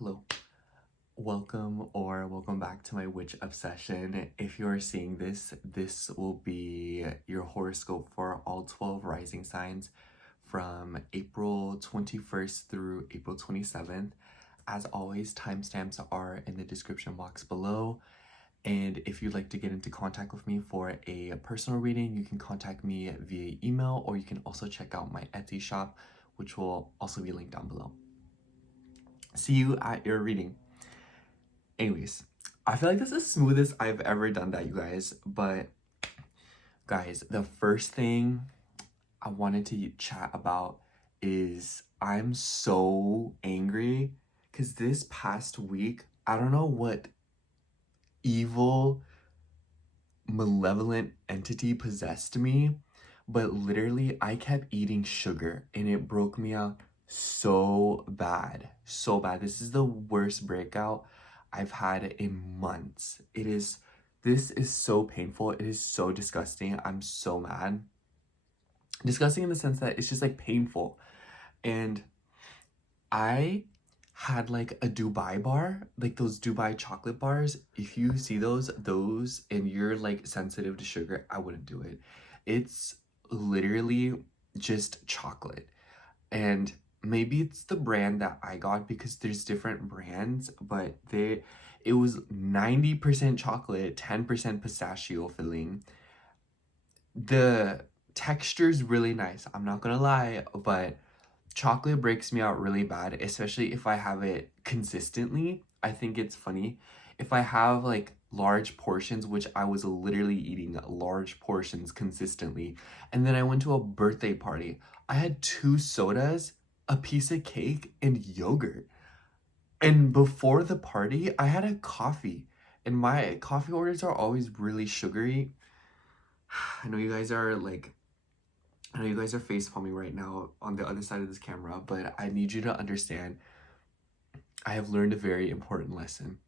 Hello, welcome back to my witch obsession. If you are seeing this, this will be your horoscope for all 12 rising signs from April 21st through April 27th. As always, timestamps are in the description box below. And if you'd like to get into contact with me for a personal reading, you can contact me via email, or you can also check out my Etsy shop, which will also be linked down below. See you at your reading. Anyways, I feel like this is the smoothest I've ever done that, you guys. But guys, the first thing I wanted to chat about is I'm so angry because this past week, I don't know what evil, malevolent entity possessed me, but literally I kept eating sugar and it broke me out so bad. So bad. This is the worst breakout I've had in months. This is so painful. It is so disgusting. I'm so mad. Disgusting in the sense that it's just like painful. And I had like a Dubai bar, like those Dubai chocolate bars. If you see those and you're like sensitive to sugar, I wouldn't do it. It's literally just chocolate. And maybe it's the brand that I got because there's different brands, but it was 90% chocolate, 10% pistachio filling. The texture's really nice, I'm not gonna lie, but chocolate breaks me out really bad, especially if I have it consistently. I think it's funny. If I have like large portions, which I was literally eating large portions consistently, and then I went to a birthday party, I had 2 sodas, a piece of cake, and yogurt. And before the party, I had a coffee. And my coffee orders are always really sugary. I know you guys are face palming right now on the other side of this camera, but I need you to understand I have learned a very important lesson.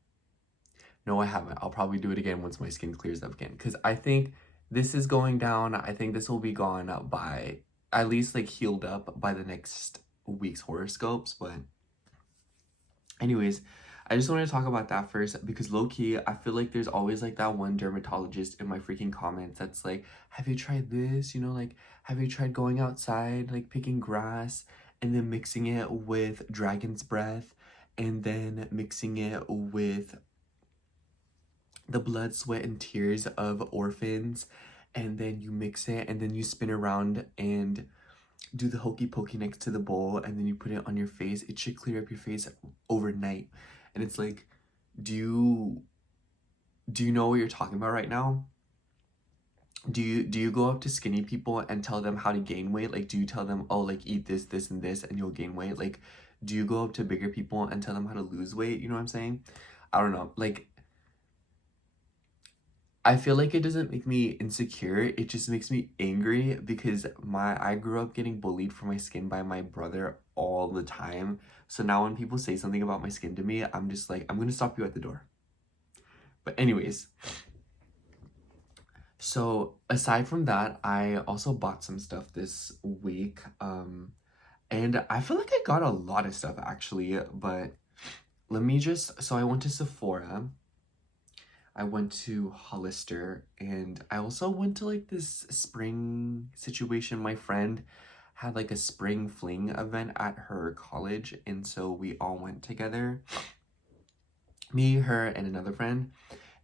No, I haven't. I'll probably do it again once my skin clears up again, because I think this is going down. I think this will be gone by, at least like healed up by the next week's horoscopes. But anyways, I just wanted to talk about that first because low-key, I feel like there's always like that one dermatologist in my freaking comments that's like, have you tried this? You know, like, have you tried going outside, like picking grass and then mixing it with dragon's breath and then mixing it with the blood, sweat, and tears of orphans, and then you mix it and then you spin around and do the hokey pokey next to the bowl and then you put it on your face. It should clear up your face overnight. And it's like, do you know what you're talking about right now? Do you go up to skinny people and tell them how to gain weight? Like, do you tell them, oh, like, eat this, this, and this, and you'll gain weight? Like, do you go up to bigger people and tell them how to lose weight? You know what I'm saying? I don't know. Like, I feel like it doesn't make me insecure. It just makes me angry because I grew up getting bullied for my skin by my brother all the time. So now when people say something about my skin to me, I'm just like, I'm gonna stop you at the door. But anyways, so aside from that, I also bought some stuff this week. And I feel like I got a lot of stuff actually, but so I went to Sephora. I went to Hollister, and I also went to like this spring situation. My friend had like a spring fling event at her college, and so we all went together. Me, her, and another friend.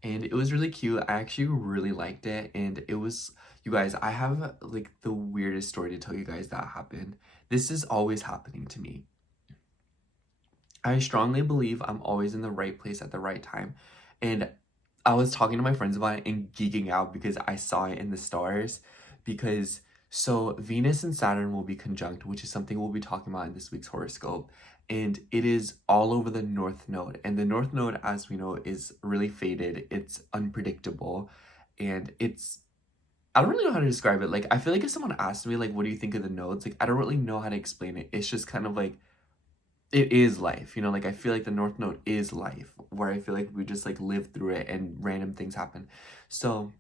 And it was really cute. I actually really liked it. And it was, you guys, I have like the weirdest story to tell you guys that happened. This is always happening to me. I strongly believe I'm always in the right place at the right time. And I was talking to my friends about it and geeking out because I saw it in the stars. Because so Venus and Saturn will be conjunct, which is something we'll be talking about in this week's horoscope. And it is all over the North Node. And the North Node, as we know, is really faded. It's unpredictable. And I don't really know how to describe it. Like, I feel like if someone asked me, like, what do you think of the nodes? Like, I don't really know how to explain it. It's just kind of like, it is life, you know, like I feel like the North Node is life, where I feel like we just like live through it and random things happen. So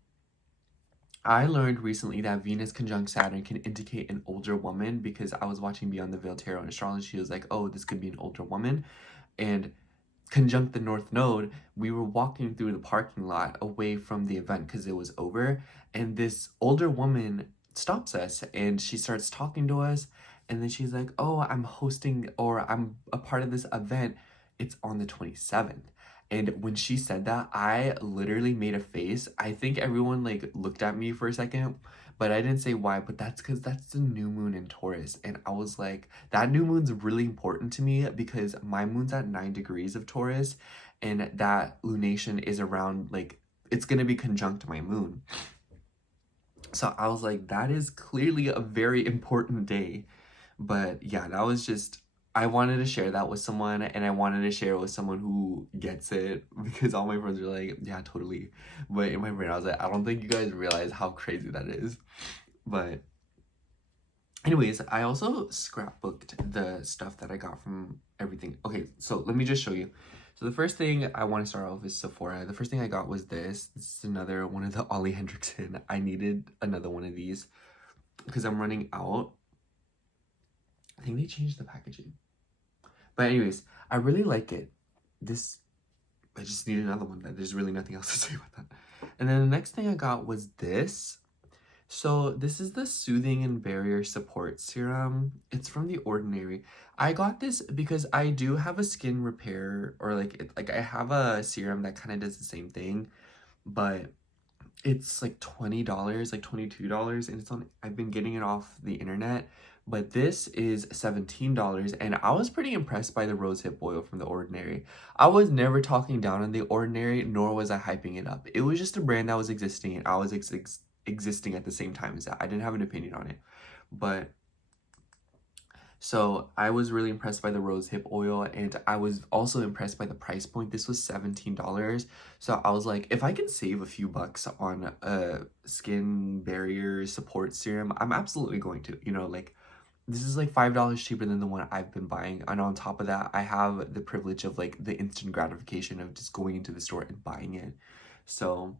I learned recently that Venus conjunct Saturn can indicate an older woman because I was watching Beyond the Veil Tarot and Astrology. She was like, oh, this could be an older woman. And conjunct the North Node, we were walking through the parking lot away from the event because it was over, and this older woman stops us and she starts talking to us, and then she's like, "Oh, I'm hosting, or I'm a part of this event. It's on the 27th." And when she said that, I literally made a face. I think everyone like looked at me for a second, but I didn't say why. But that's because that's the new moon in Taurus. And I was like, that new moon's really important to me because my moon's at 9 degrees of Taurus, and that lunation is around, like, it's going to be conjunct to my moon. So I was like, that is clearly a very important day. But yeah, that was just, I wanted to share that with someone, and I wanted to share it with someone who gets it, because all my friends were like, yeah, totally. But in my brain, I was like, I don't think you guys realize how crazy that is. But anyways, I also scrapbooked the stuff that I got from everything. Okay, so let me just show you. So the first thing I want to start off is Sephora. The first thing I got was this. This is another one of the Ollie Hendrickson. I needed another one of these because I'm running out. I think they changed the packaging. But anyways, I really like it. This, I just need another one. There's really nothing else to say about that. And then the next thing I got was this. So this is the Soothing and Barrier Support Serum. It's from The Ordinary. I got this because I do have a skin repair, or like I have a serum that kind of does the same thing, but it's like $20, like $22, and it's on, I've been getting it off the internet, but this is $17, and I was pretty impressed by the rosehip oil from The Ordinary. I was never talking down on The Ordinary, nor was I hyping it up. It was just a brand that was existing, and I was existing at the same time as that. I didn't have an opinion on it. But so I was really impressed by the rosehip oil, and I was also impressed by the price point. This was $17. So I was like, if I can save a few bucks on a skin barrier support serum, I'm absolutely going to. You know, like, this is like $5 cheaper than the one I've been buying. And on top of that, I have the privilege of like the instant gratification of just going into the store and buying it. So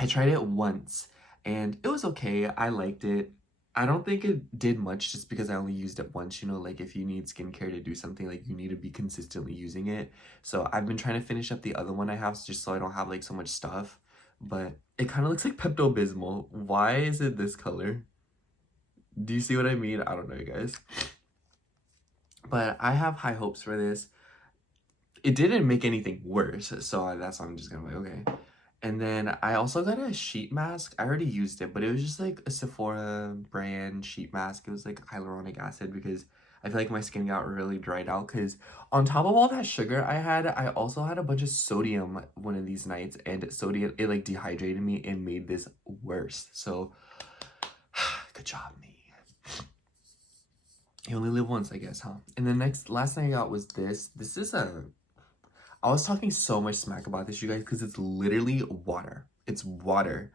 I tried it once and it was okay. I liked it. I don't think it did much just because I only used it once. You know, like if you need skincare to do something, like you need to be consistently using it. So I've been trying to finish up the other one I have just so I don't have like so much stuff. But it kind of looks like Pepto-Bismol. Why is it this color? Do you see what I mean? I don't know, you guys. But I have high hopes for this. It didn't make anything worse, so that's why I'm just gonna be like, okay. And then I also got a sheet mask. I already used it, but it was just like a Sephora brand sheet mask. It was like hyaluronic acid because I feel like my skin got really dried out, because on top of all that sugar I had, I also had a bunch of sodium one of these nights, and sodium, it like dehydrated me and made this worse. So good job, me. You only live once, I guess, huh? And the last thing I got was this. This is I was talking so much smack about this, you guys, because it's literally water. It's water.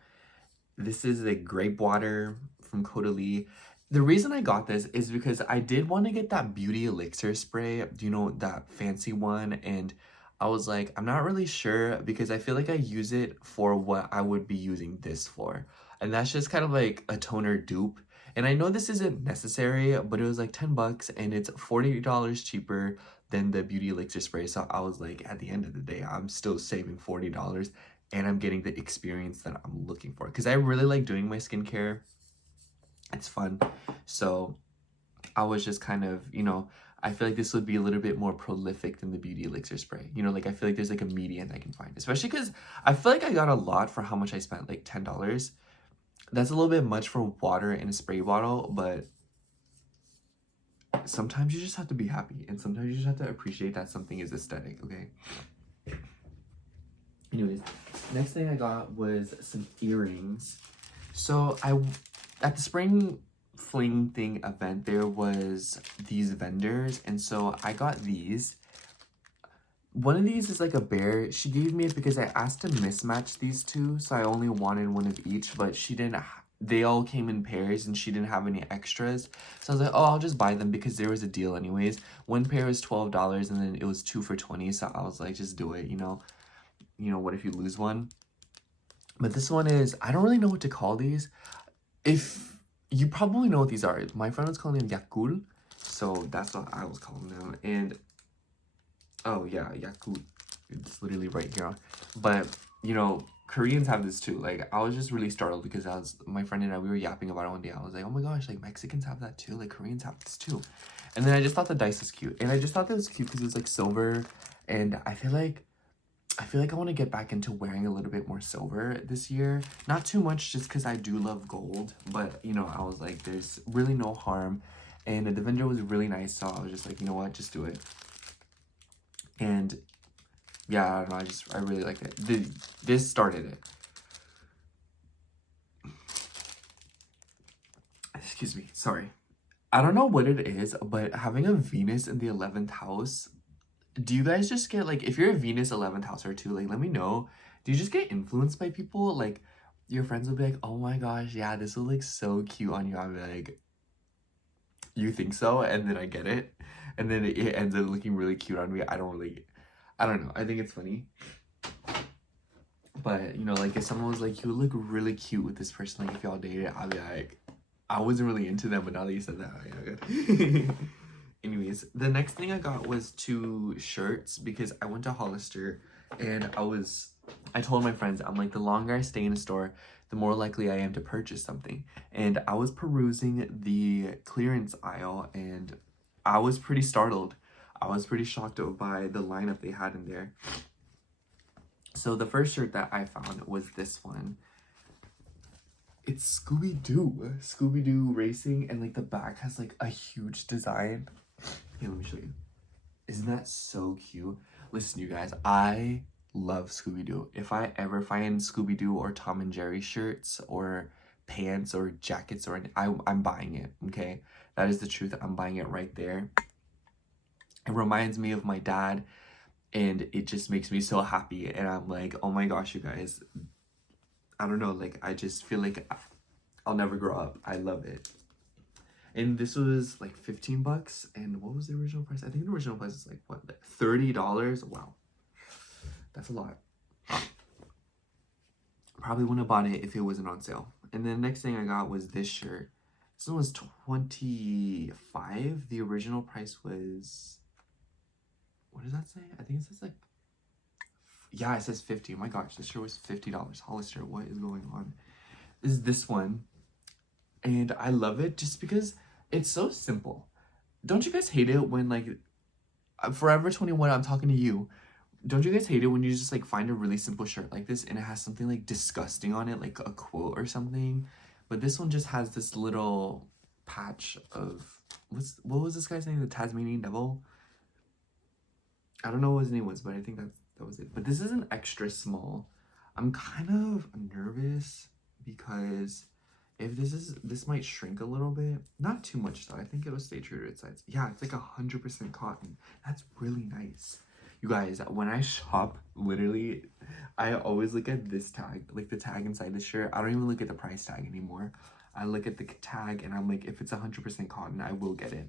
This is a grape water from Caudalie. The reason I got this is because I did want to get that beauty elixir spray, you know, that fancy one, and I was like, I'm not really sure because I feel like I use it for what I would be using this for. And that's just kind of like a toner dupe. And I know this isn't necessary, but it was like 10 bucks and it's $40 cheaper than the beauty elixir spray. So I was like, at the end of the day, I'm still saving $40 and I'm getting the experience that I'm looking for. Because I really like doing my skincare. It's fun. So I was just kind of, you know, I feel like this would be a little bit more prolific than the beauty elixir spray. You know, like I feel like there's like a median I can find. Especially because I feel like I got a lot for how much I spent, like $10. That's a little bit much for water in a spray bottle, but sometimes you just have to be happy, and sometimes you just have to appreciate that something is aesthetic, okay? Anyways, next thing I got was some earrings. So at the spring fling thing event, there was these vendors, and so I got these. One of these is like a bear. She gave me it because I asked to mismatch these two, so I only wanted one of each, but she didn't. They all came in pairs and she didn't have any extras. So I was like, oh, I'll just buy them because there was a deal anyways. One pair was $12 and then it was 2 for $20. So I was like, just do it, you know. You know, what if you lose one? But this one is, I don't really know what to call these. If you probably know what these are. My friend was calling them Yakul. So that's what I was calling them. And Oh, yeah, Yakult. It's literally right here. But, you know, Koreans have this too. Like, I was just really startled because my friend and I, we were yapping about it one day. I was like, oh my gosh, like, Mexicans have that too. Like, Koreans have this too. And then I just thought the dice was cute. And I just thought that was cute because it was, like, silver. And I feel like I want to get back into wearing a little bit more silver this year. Not too much just because I do love gold. But, you know, I was like, there's really no harm. And the vendor was really nice. So I was just like, you know what, just do it. And yeah, I don't know, I really liked it. This started it. Excuse me, sorry. I don't know what it is, but having a Venus in the 11th house, do you guys just get, like, if you're a Venus 11th house or two, like, let me know. Do you just get influenced by people? Like, your friends will be like, oh my gosh, yeah, this will look so cute on you. I'll be like, you think so? And then I get it. And then it ends up looking really cute on me. I don't know. I think it's funny. But, you know, like, if someone was like, you look really cute with this person, like, if y'all dated, I'd be like, I wasn't really into them, but now that you said that, yeah, good. Anyways, the next thing I got was 2 shirts because I went to Hollister and I told my friends, I'm like, the longer I stay in a store, the more likely I am to purchase something. And I was perusing the clearance aisle and I was pretty startled. I was pretty shocked by the lineup they had in there. So the first shirt that I found was this one. It's Scooby-Doo racing, and like the back has like a huge design. Here, let me show you. Isn't that so cute? Listen, you guys, I love Scooby-Doo. If I ever find Scooby-Doo or Tom and Jerry shirts or pants or jackets or I'm buying it, okay? That is the truth. I'm buying it right there. It reminds me of my dad, and it just makes me so happy. And I'm like, oh my gosh, you guys. I don't know, like, I just feel like I'll never grow up. I love it. And this was like 15 bucks. And what was the original price? I think the original price is like, what, like $30? Wow. That's a lot. Probably wouldn't have bought it if it wasn't on sale. And then the next thing I got was this shirt. This one was $25. The original price was, what does that say? I think it says like, yeah, it says 50. My gosh, this shirt was $50. Hollister, what is going on? Is this one. And I love it just because it's so simple. Don't you guys hate it when, like, Forever 21, I'm talking to you. Don't you guys hate it when you just like find a really simple shirt like this and it has something like disgusting on it, like a quote or something? But this one just has this little patch of, what was this guy's name? The Tasmanian Devil? I don't know what his name was, but I think that was it. But this is an extra small. I'm kind of nervous because if this might shrink a little bit. Not too much though. I think it'll stay true to its size. Yeah, it's like 100% cotton. That's really nice. You guys, when I shop, literally, I always look at this tag, like the tag inside the shirt. I don't even look at the price tag anymore. I look at the tag and I'm like, if it's 100% cotton, I will get it.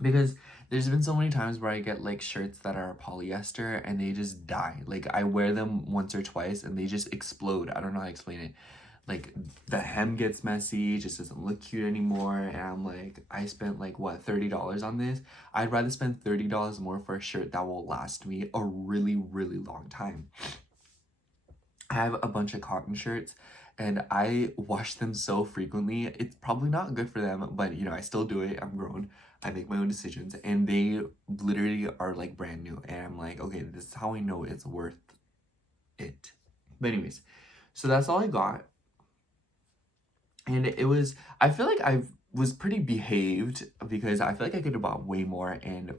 Because there's been so many times where I get like shirts that are polyester and they just die. Like, I wear them once or twice and they just explode. I don't know how to explain it. Like, the hem gets messy, just doesn't look cute anymore. And I'm like, I spent like, what, $30 on this? I'd rather spend $30 more for a shirt that will last me a really, really long time. I have a bunch of cotton shirts and I wash them so frequently. It's probably not good for them, but you know, I still do it. I'm grown. I make my own decisions and they literally are like brand new. And I'm like, okay, this is how I know it's worth it. But anyways, so that's all I got. And it was, I feel like I was pretty behaved because I feel like I could have bought way more. And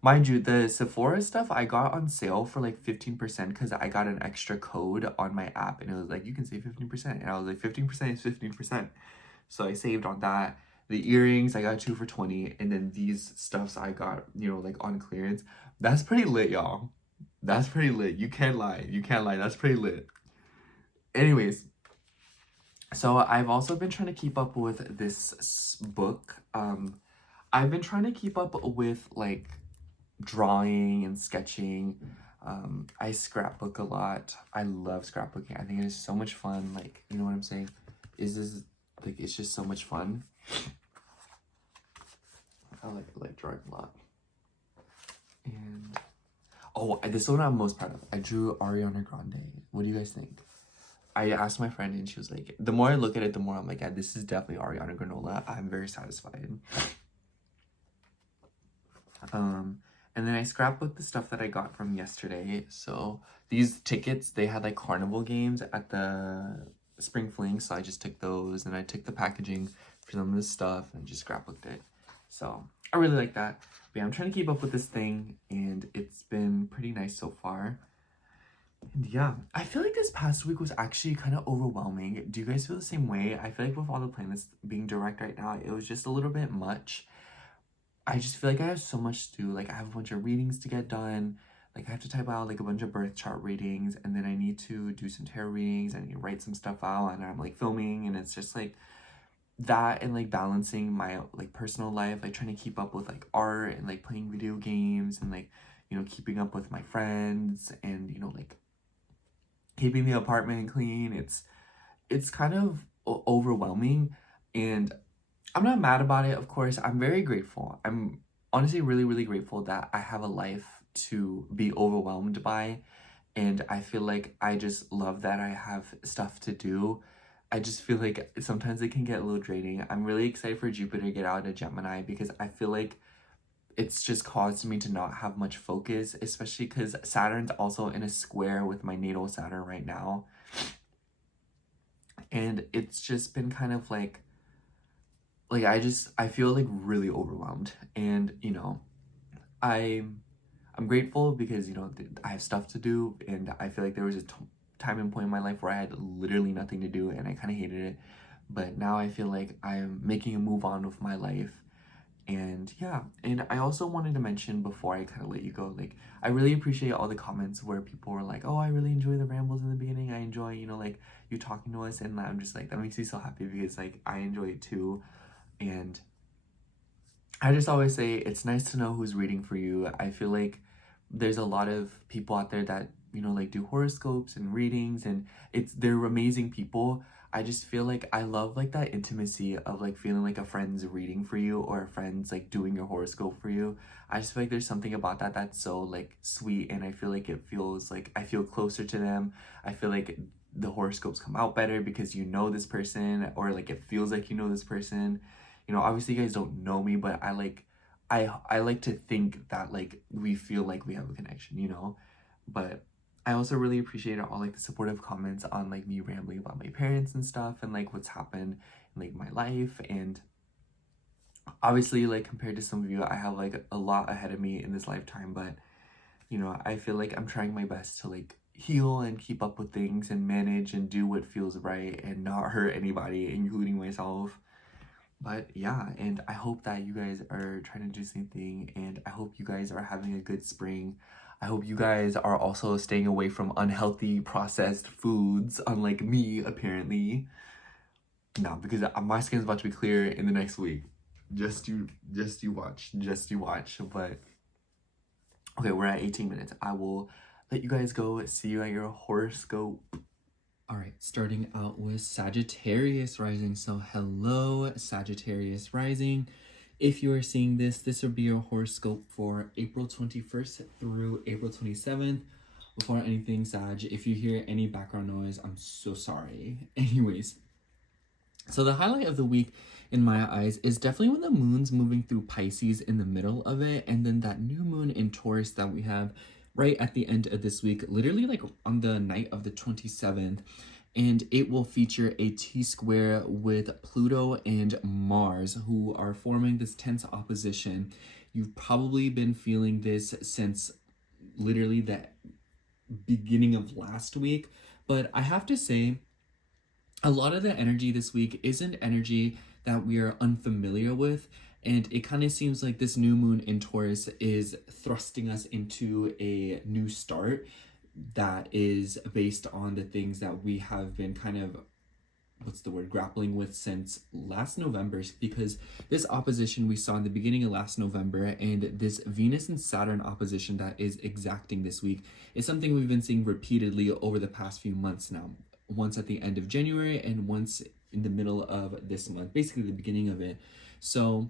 mind you, the Sephora stuff I got on sale for like 15% because I got an extra code on my app and it was like, you can save 15%. And I was like, 15% is 15%. So I saved on that. The earrings, I got 2 for $20. And then these stuffs I got, you know, like on clearance. That's pretty lit, y'all. That's pretty lit. You can't lie. You can't lie. That's pretty lit. Anyways. So I've also been trying to keep up with this book. I've been trying to keep up with like drawing and sketching. I scrapbook a lot. I love scrapbooking. I think it is so much fun. Like, you know what I'm saying? Is like, it's just so much fun. I like drawing a lot. And oh, this is what I'm most proud of. I drew Ariana Grande. What do you guys think? I asked my friend and she was like, the more I look at it, the more I'm like, yeah, this is definitely Ariana Granola. I'm very satisfied. And then I scrapbooked the stuff that I got from yesterday. So these tickets, they had like carnival games at the Spring Fling. So I just took those and I took the packaging for some of this stuff and just scrapbooked it. So I really like that. But yeah, I'm trying to keep up with this thing and it's been pretty nice so far. And yeah, I feel like this past week was actually kind of overwhelming. Do you guys feel the same way? I feel like with all the planets being direct right now, it was just a little bit much. I just feel like I have so much to do. Like I have a bunch of readings to get done. Like I have to type out like a bunch of birth chart readings, and then I need to do some tarot readings. I need to write some stuff out, and I'm like filming, and it's just like that and like balancing my like personal life, like trying to keep up with like art and like playing video games and like, you know, keeping up with my friends and, you know, like keeping the apartment clean. It's kind of overwhelming, and I'm not mad about it, of course. I'm very grateful. I'm honestly really, really grateful that I have a life to be overwhelmed by. And I feel like I just love that I have stuff to do. I just feel like sometimes it can get a little draining. I'm really excited for Jupiter to get out of Gemini because I feel like it's just caused me to not have much focus, especially because Saturn's also in a square with my natal Saturn right now. And it's just been kind of like I feel like really overwhelmed. And you know, I'm grateful because, you know, I have stuff to do, and I feel like there was a time and point in my life where I had literally nothing to do and I kind of hated it. But now I feel like I'm making a move on with my life. And yeah, and I also wanted to mention before I kind of let you go, like I really appreciate all the comments where people were like, oh, I really enjoy the rambles in the beginning. I enjoy, you know, like you talking to us, and I'm just like, that makes me so happy because like I enjoy it too. And I just always say it's nice to know who's reading for you. I feel like there's a lot of people out there that, you know, like do horoscopes and readings, and they're amazing people. I just feel like I love like that intimacy of like feeling like a friend's reading for you or a friend's like doing your horoscope for you. I just feel like there's something about that that's so like sweet, and I feel like it feels like I feel closer to them. I feel like the horoscopes come out better because you know this person, or like it feels like you know this person. You know, obviously you guys don't know me, but I like to think that like we feel like we have a connection, you know. But I also really appreciated all like the supportive comments on like me rambling about my parents and stuff and like what's happened in like my life. And obviously like compared to some of you, I have like a lot ahead of me in this lifetime, but you know, I feel like I'm trying my best to like heal and keep up with things and manage and do what feels right and not hurt anybody, including myself. But yeah, and I hope that you guys are trying to do the same thing, and I hope you guys are having a good spring. I hope you guys are also staying away from unhealthy processed foods, unlike me, apparently. No, because my skin's about to be clear in the next week. Just you watch. But okay, we're at 18 minutes. I will let you guys go. See you at your horoscope. All right, starting out with Sagittarius rising. So hello, Sagittarius rising. If you are seeing this, this will be your horoscope for April 21st through April 27th. Before anything, Sag, if you hear any background noise, I'm so sorry. Anyways, so the highlight of the week in my eyes is definitely when the moon's moving through Pisces in the middle of it, and then that new moon in Taurus that we have right at the end of this week, literally like on the night of the 27th, and it will feature a T-square with Pluto and Mars, who are forming this tense opposition. You've probably been feeling this since literally the beginning of last week, but I have to say, a lot of the energy this week isn't energy that we are unfamiliar with. And it kind of seems like this new moon in Taurus is thrusting us into a new start that is based on the things that we have been kind of, grappling with since last November. Because this opposition we saw in the beginning of last November, and this Venus and Saturn opposition that is exacting this week, is something we've been seeing repeatedly over the past few months now. Once at the end of January and once in the middle of this month, basically the beginning of it. So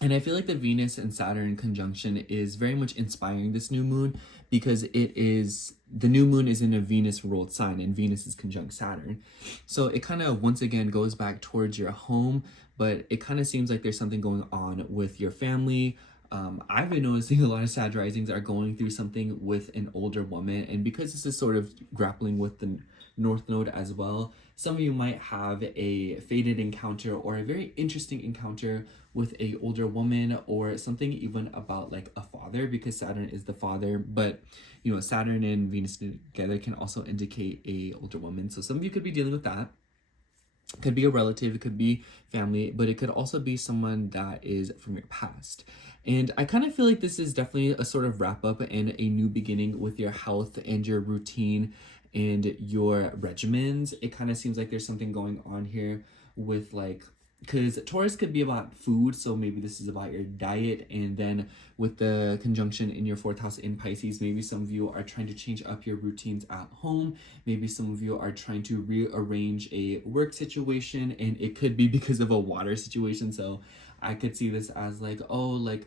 And I feel like the Venus and Saturn conjunction is very much inspiring this new moon, because the new moon is in a Venus ruled sign and Venus is conjunct Saturn. So it kind of once again goes back towards your home, but it kind of seems like there's something going on with your family. I've been noticing a lot of Sag risings are going through something with an older woman, and because this is sort of grappling with the North Node as well, some of you might have a fated encounter or a very interesting encounter with a older woman, or something even about like a father, because Saturn is the father. But you know, Saturn and Venus together can also indicate a older woman. So some of you could be dealing with that. It could be a relative, it could be family, but it could also be someone that is from your past. And I kind of feel like this is definitely a sort of wrap up and a new beginning with your health and your routine and your regimens. It kind of seems like there's something going on here with like, because Taurus could be about food, so maybe this is about your diet. And then with the conjunction in your fourth house in Pisces, maybe some of you are trying to change up your routines at home. Maybe some of you are trying to rearrange a work situation, and it could be because of a water situation. So I could see this as like, oh, like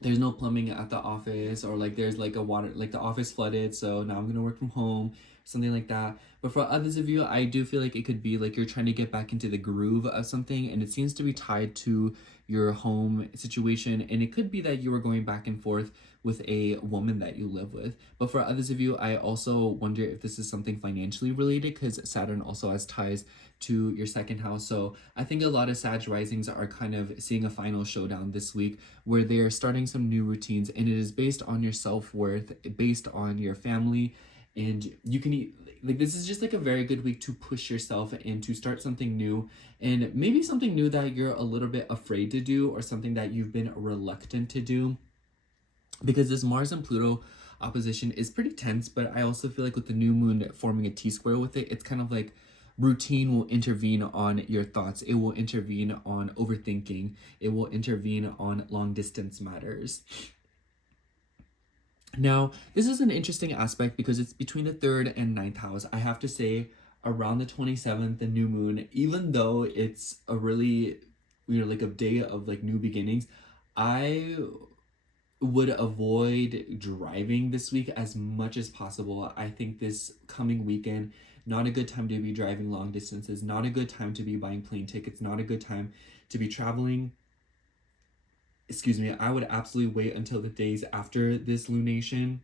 there's no plumbing at the office, or like there's like a water, like the office flooded, so now I'm gonna work from home, something like that. But for others of you, I do feel like it could be like you're trying to get back into the groove of something, and it seems to be tied to your home situation. And it could be that you are going back and forth with a woman that you live with. But for others of you, I also wonder if this is something financially related, because Saturn also has ties to your second house. So I think a lot of Sag risings are kind of seeing a final showdown this week, where they're starting some new routines, and it is based on your self-worth, based on your family. And you can like, this is just like a very good week to push yourself and to start something new, and maybe something new that you're a little bit afraid to do, or something that you've been reluctant to do, because this Mars and Pluto opposition is pretty tense. But I also feel like with the new moon forming a T-square with it, it's kind of like routine will intervene on your thoughts. It will intervene on overthinking. It will intervene on long distance matters. Now, this is an interesting aspect because it's between the 3rd and 9th house. I have to say, around the 27th, the new moon, even though it's a really, you know, like a day of like new beginnings, I would avoid driving this week as much as possible. I think this coming weekend, not a good time to be driving long distances, not a good time to be buying plane tickets, not a good time to be traveling. Excuse me, I would absolutely wait until the days after this lunation,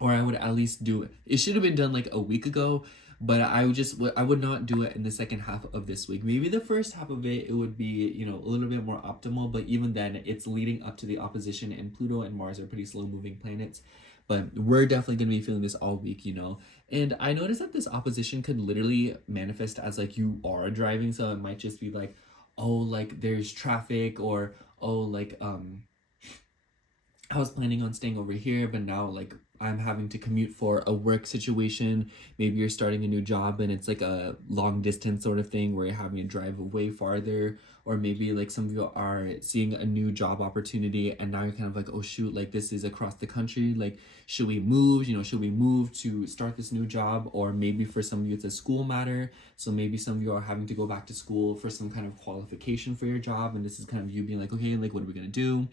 or I would at least do it. It should have been done like a week ago, but I would not do it in the second half of this week. Maybe the first half of it would be, you know, a little bit more optimal, but even then it's leading up to the opposition, and Pluto and Mars are pretty slow moving planets. But we're definitely going to be feeling this all week, you know. And I noticed that this opposition could literally manifest as like you are driving, so it might just be like, oh, like there's traffic, or oh, like I was planning on staying over here, but now like I'm having to commute for a work situation. Maybe you're starting a new job and it's like a long distance sort of thing where you're having to drive way farther. Or maybe like some of you are seeing a new job opportunity and now you're kind of like, oh shoot, like this is across the country. Like, should we move? You know, should we move to start this new job? Or maybe for some of you it's a school matter. So maybe some of you are having to go back to school for some kind of qualification for your job. And this is kind of you being like, okay, like what are we gonna do?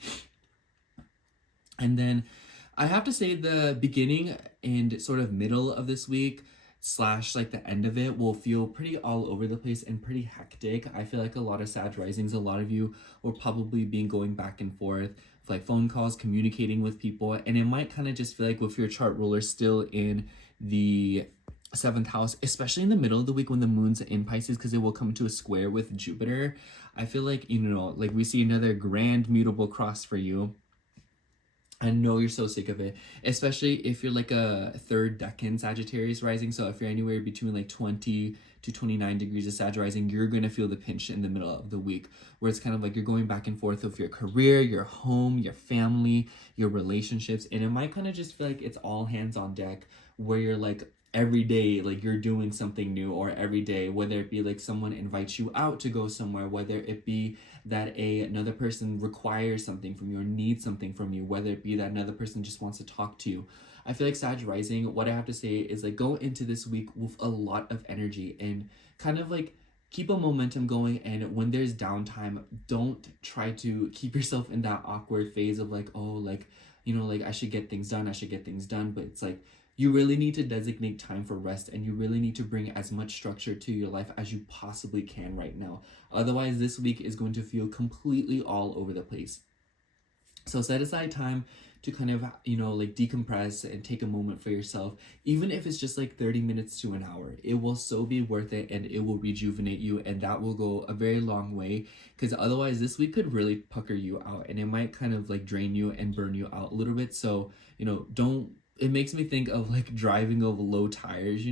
And then I have to say the beginning and sort of middle of this week slash like the end of it will feel pretty all over the place and pretty hectic. I feel like a lot of Sag risings, a lot of you will probably be going back and forth with like phone calls, communicating with people, and it might kind of just feel like with your chart ruler still in the 7th house, especially in the middle of the week when the moon's in Pisces, because it will come to a square with Jupiter. I feel like, you know, like we see another grand mutable cross for you. I know you're so sick of it, especially if you're like a 3rd decan Sagittarius rising. So if you're anywhere between like 20 to 29 degrees of Sag rising, you're going to feel the pinch in the middle of the week, where it's kind of like you're going back and forth with your career, your home, your family, your relationships. And it might kind of just feel like it's all hands on deck, where you're like, every day like you're doing something new, or every day, whether it be like someone invites you out to go somewhere, whether it be that another person requires something from you or needs something from you, whether it be that another person just wants to talk to you. I feel like Sag rising, what I have to say is like go into this week with a lot of energy and kind of like keep a momentum going, and when there's downtime, don't try to keep yourself in that awkward phase of like, oh, like, like I should get things done, but it's like you really need to designate time for rest, and you really need to bring as much structure to your life as you possibly can right now. Otherwise, this week is going to feel completely all over the place. So set aside time to kind of, like decompress and take a moment for yourself. Even if it's just like 30 minutes to an hour, it will so be worth it, and it will rejuvenate you, and that will go a very long way, because otherwise this week could really pucker you out, and it might kind of like drain you and burn you out a little bit. So, don't, it makes me think of like driving over low tires,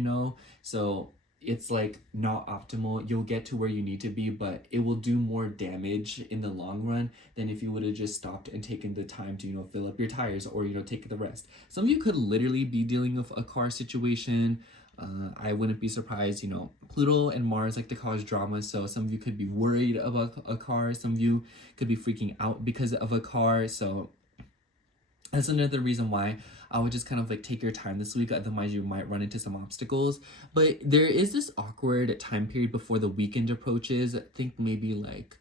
so it's like not optimal. You'll get to where you need to be, but it will do more damage in the long run than if you would have just stopped and taken the time to, fill up your tires, or, take the rest. Some of you could literally be dealing with a car situation. I wouldn't be surprised, Pluto and Mars like to cause drama. So some of you could be worried about a car. Some of you could be freaking out because of a car. So that's another reason why I would just kind of like take your time this week. Otherwise, you might run into some obstacles. But there is this awkward time period before the weekend approaches. I think maybe like,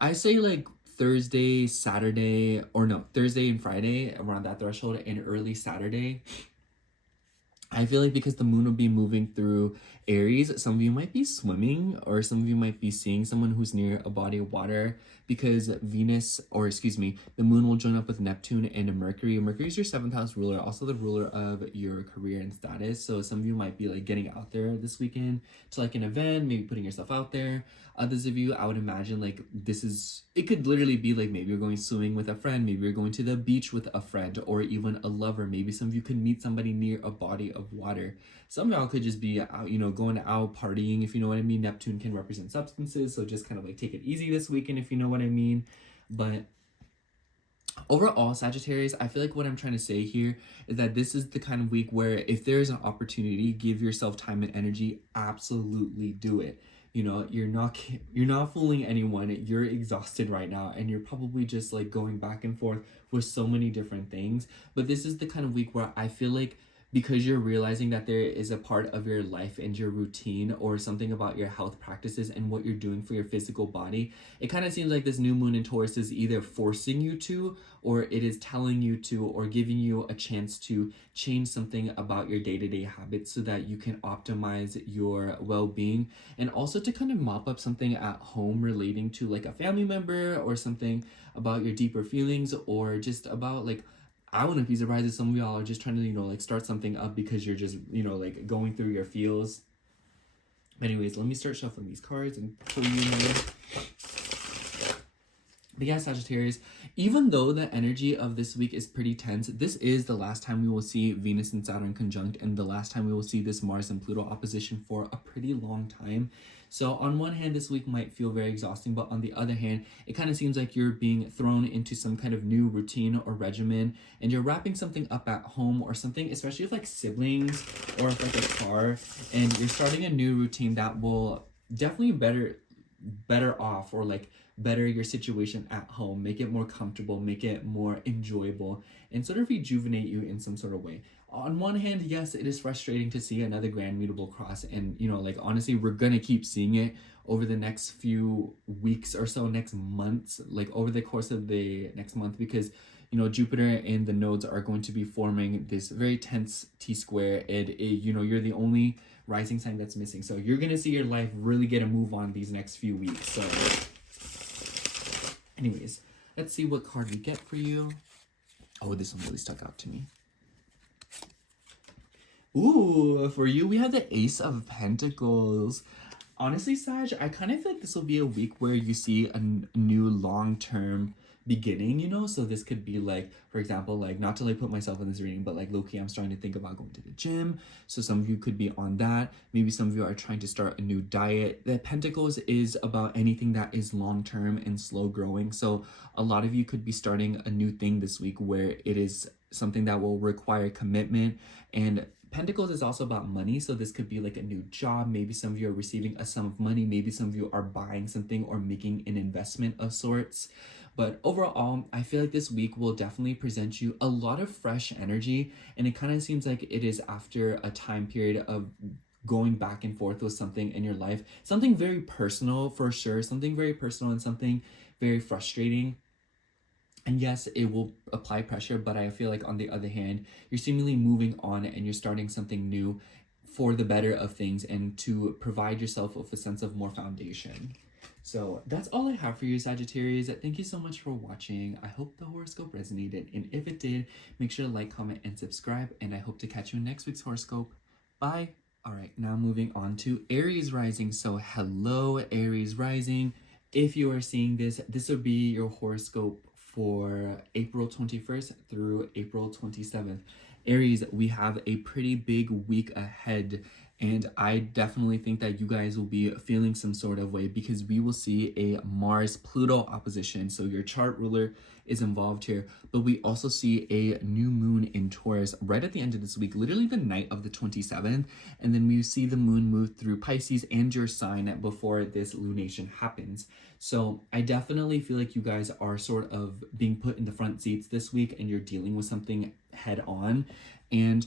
I say like Thursday, Saturday, or no, Thursday and Friday around that threshold, and early Saturday. I feel like because the moon will be moving through Aries, some of you might be swimming, or some of you might be seeing someone who's near a body of water, because Venus, or excuse me, the moon will join up with Neptune and Mercury. Mercury is your 7th house ruler, also the ruler of your career and status. So some of you might be like getting out there this weekend to like an event, maybe putting yourself out there. Others of you, I would imagine like it could literally be like maybe you're going swimming with a friend, maybe you're going to the beach with a friend, or even a lover. Maybe some of you could meet somebody near a body of water. Some of y'all could just be out, going out partying, if you know what I mean. Neptune can represent substances, so just kind of like take it easy this weekend, if you know what I mean. But overall, Sagittarius, I feel like what I'm trying to say here is that this is the kind of week where if there is an opportunity, give yourself time and energy, absolutely do it. You're not fooling anyone. You're exhausted right now, and you're probably just like going back and forth with so many different things. But this is the kind of week where I feel like, because you're realizing that there is a part of your life and your routine, or something about your health practices and what you're doing for your physical body, it kind of seems like this new moon in Taurus is either forcing you to, or it is telling you to, or giving you a chance to change something about your day-to-day habits so that you can optimize your well-being, and also to kind of mop up something at home relating to like a family member, or something about your deeper feelings, or just about like, I wouldn't be surprised if some of y'all are just trying to, like start something up because you're just, like going through your feels. Anyways, let me start shuffling these cards and show you more. But yeah, Sagittarius, even though the energy of this week is pretty tense, this is the last time we will see Venus and Saturn conjunct, and the last time we will see this Mars and Pluto opposition for a pretty long time. So on one hand, this week might feel very exhausting, but on the other hand, it kind of seems like you're being thrown into some kind of new routine or regimen, and you're wrapping something up at home or something, especially with like siblings or with like a car, and you're starting a new routine that will definitely better off, or like better your situation at home, make it more comfortable, make it more enjoyable, and sort of rejuvenate you in some sort of way. On one hand, yes, it is frustrating to see another grand mutable cross, and like honestly, we're gonna keep seeing it over the next few weeks or so, next months, like over the course of the next month, because Jupiter and the nodes are going to be forming this very tense T-square, and you're the only rising sign that's missing, so you're gonna see your life really get a move on these next few weeks. So anyways, let's see what card we get for you. Oh, this one really stuck out to me. Ooh, for you, we have the Ace of Pentacles. Honestly, Sag, I kind of feel like this will be a week where you see a new long-term beginning, so this could be like, for example, like, not to like put myself in this reading, but like low-key, I'm starting to think about going to the gym, so some of you could be on that. Maybe some of you are trying to start a new diet. The Pentacles is about anything that is long-term and slow growing, so a lot of you could be starting a new thing this week where it is something that will require commitment. And Pentacles is also about money, so this could be like a new job. Maybe some of you are receiving a sum of money, maybe some of you are buying something or making an investment of sorts. But overall, I feel like this week will definitely present you a lot of fresh energy, and it kind of seems like it is after a time period of going back and forth with something in your life, something very personal for sure, something very personal and something very frustrating. And yes, it will apply pressure, but I feel like on the other hand, you're seemingly moving on and you're starting something new for the better of things and to provide yourself with a sense of more foundation. So that's all I have for you, Sagittarius. Thank you so much for watching. I hope the horoscope resonated, and if it did, make sure to like, comment, and subscribe, and I hope to catch you in next week's horoscope. Bye! Alright, now moving on to Aries rising. So hello, Aries rising. If you are seeing this, this will be your horoscope for April 21st through April 27th. Aries, we have a pretty big week ahead, and I definitely think that you guys will be feeling some sort of way because we will see a Mars-Pluto opposition. So your chart ruler is involved here, but we also see a new moon in Taurus right at the end of this week, literally the night of the 27th, and then we see the moon move through Pisces and your sign before this lunation happens. So I definitely feel like you guys are sort of being put in the front seats this week and you're dealing with something head on. And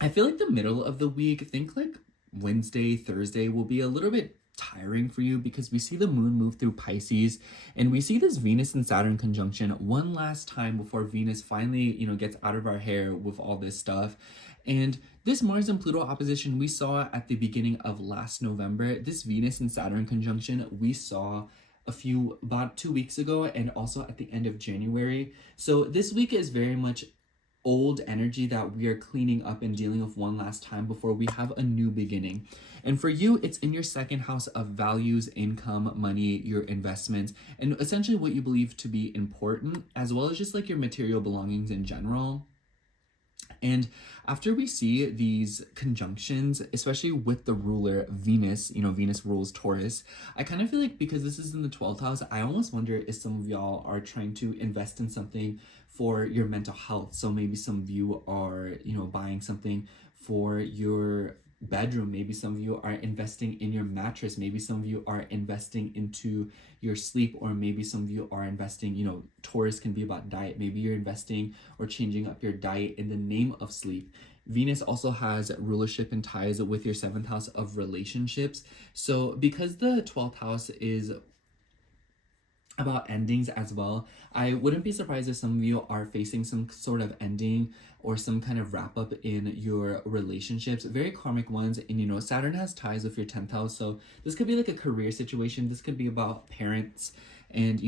I feel like the middle of the week, think like Wednesday, Thursday, will be a little bit tiring for you because we see the moon move through Pisces and we see this Venus and Saturn conjunction one last time before Venus finally, gets out of our hair with all this stuff. And this Mars and Pluto opposition we saw at the beginning of last November. This Venus and Saturn conjunction we saw about 2 weeks ago and also at the end of January. So this week is very much old energy that we are cleaning up and dealing with one last time before we have a new beginning. And for you, it's in your second house of values, income, money, your investments, and essentially what you believe to be important, as well as just like your material belongings in general. And after we see these conjunctions, especially with the ruler Venus, Venus rules Taurus, I kind of feel like because this is in the 12th house, I almost wonder if some of y'all are trying to invest in something for your mental health. So maybe some of you are, buying something for your bedroom. Maybe some of you are investing in your mattress. Maybe some of you are investing into your sleep, or maybe some of you are investing, Taurus can be about diet. Maybe you're investing or changing up your diet in the name of sleep. Venus also has rulership and ties with your 7th house of relationships. So because the 12th house is about endings as well, I wouldn't be surprised if some of you are facing some sort of ending or some kind of wrap up in your relationships, very karmic ones. And Saturn has ties with your 10th house, so this could be like a career situation. This could be about parents, and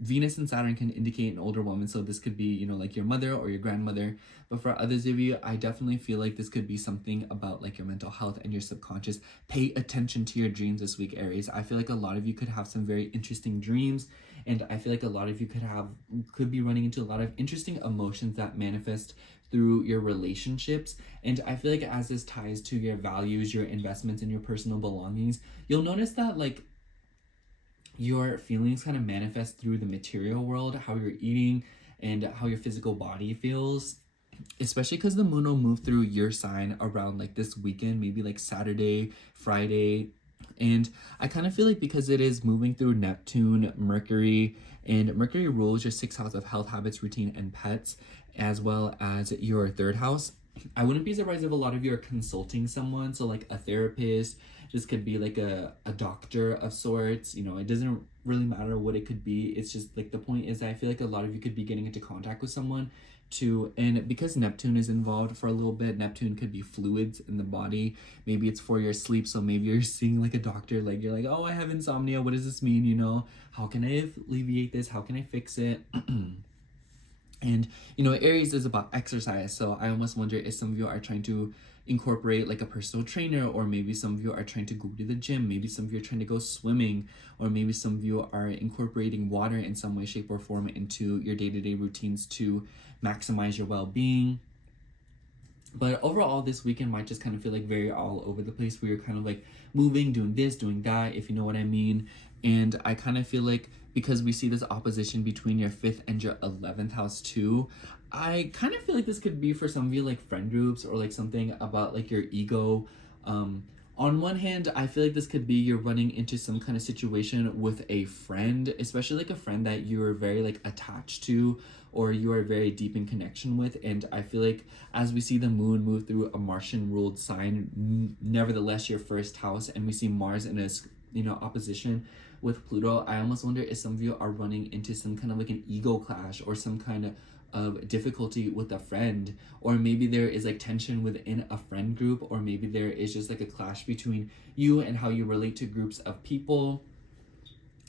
Venus and Saturn can indicate an older woman, so this could be like your mother or your grandmother. But for others of you, I definitely feel like this could be something about like your mental health and your subconscious. Pay attention to your dreams this week, Aries. I feel like a lot of you could have some very interesting dreams, and I feel like a lot of you could be running into a lot of interesting emotions that manifest through your relationships. And I feel like as this ties to your values, your investments, and your personal belongings, you'll notice that like your feelings kind of manifest through the material world, how you're eating and how your physical body feels, especially because the moon will move through your sign around like this weekend, maybe like Saturday, Friday. And I kind of feel like because it is moving through Neptune, Mercury, and Mercury rules your 6th house of health, habits, routine, and pets, as well as your 3rd house. I wouldn't be surprised if a lot of you are consulting someone, so like a therapist. This could be like a doctor of sorts. It doesn't really matter what it could be. It's just like the point is that I feel like a lot of you could be getting into contact with someone and because Neptune is involved for a little bit, Neptune could be fluids in the body. Maybe it's for your sleep, so maybe you're seeing like a doctor, like you're like, oh, I have insomnia, what does this mean? How can I alleviate this? How can I fix it? And Aries is about exercise, so I almost wonder if some of you are trying to incorporate like a personal trainer, or maybe some of you are trying to go to the gym, maybe some of you are trying to go swimming, or maybe some of you are incorporating water in some way, shape, or form into your day-to-day routines to maximize your well-being. But overall, this weekend might just kind of feel like very all over the place, where you're kind of like moving, doing this, doing that, if you know what I mean. And I kind of feel like because we see this opposition between your 5th and your 11th house too, I kind of feel like this could be for some of you like friend groups, or like something about like your ego. On one hand, I feel like this could be you're running into some kind of situation with a friend, especially like a friend that you're very like attached to, or you are very deep in connection with. And I feel like as we see the moon move through a Martian ruled sign, nevertheless your first house, and we see Mars in a opposition with Pluto, I almost wonder if some of you are running into some kind of like an ego clash or some kind of difficulty with a friend, or maybe there is like tension within a friend group, or maybe there is just like a clash between you and how you relate to groups of people.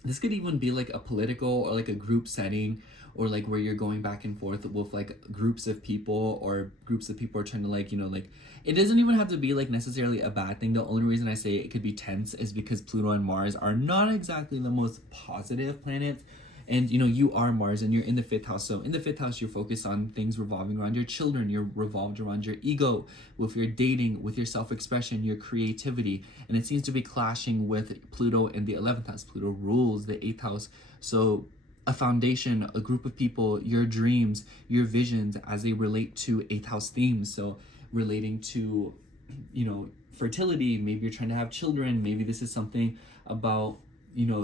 This could even be like a political or like a group setting, or like where you're going back and forth with like groups of people, or groups of people are trying to like, like, it doesn't even have to be like necessarily a bad thing. The only reason I say it could be tense is because Pluto and Mars are not exactly the most positive planets. And you are Mars and you're in the 5th house. So in the 5th house, you're focused on things revolving around your children. You're revolved around your ego, with your dating, with your self-expression, your creativity. And it seems to be clashing with Pluto in the 11th house. Pluto rules the 8th house. So a foundation, a group of people, your dreams, your visions as they relate to 8th house themes. So relating to, fertility, maybe you're trying to have children. Maybe this is something about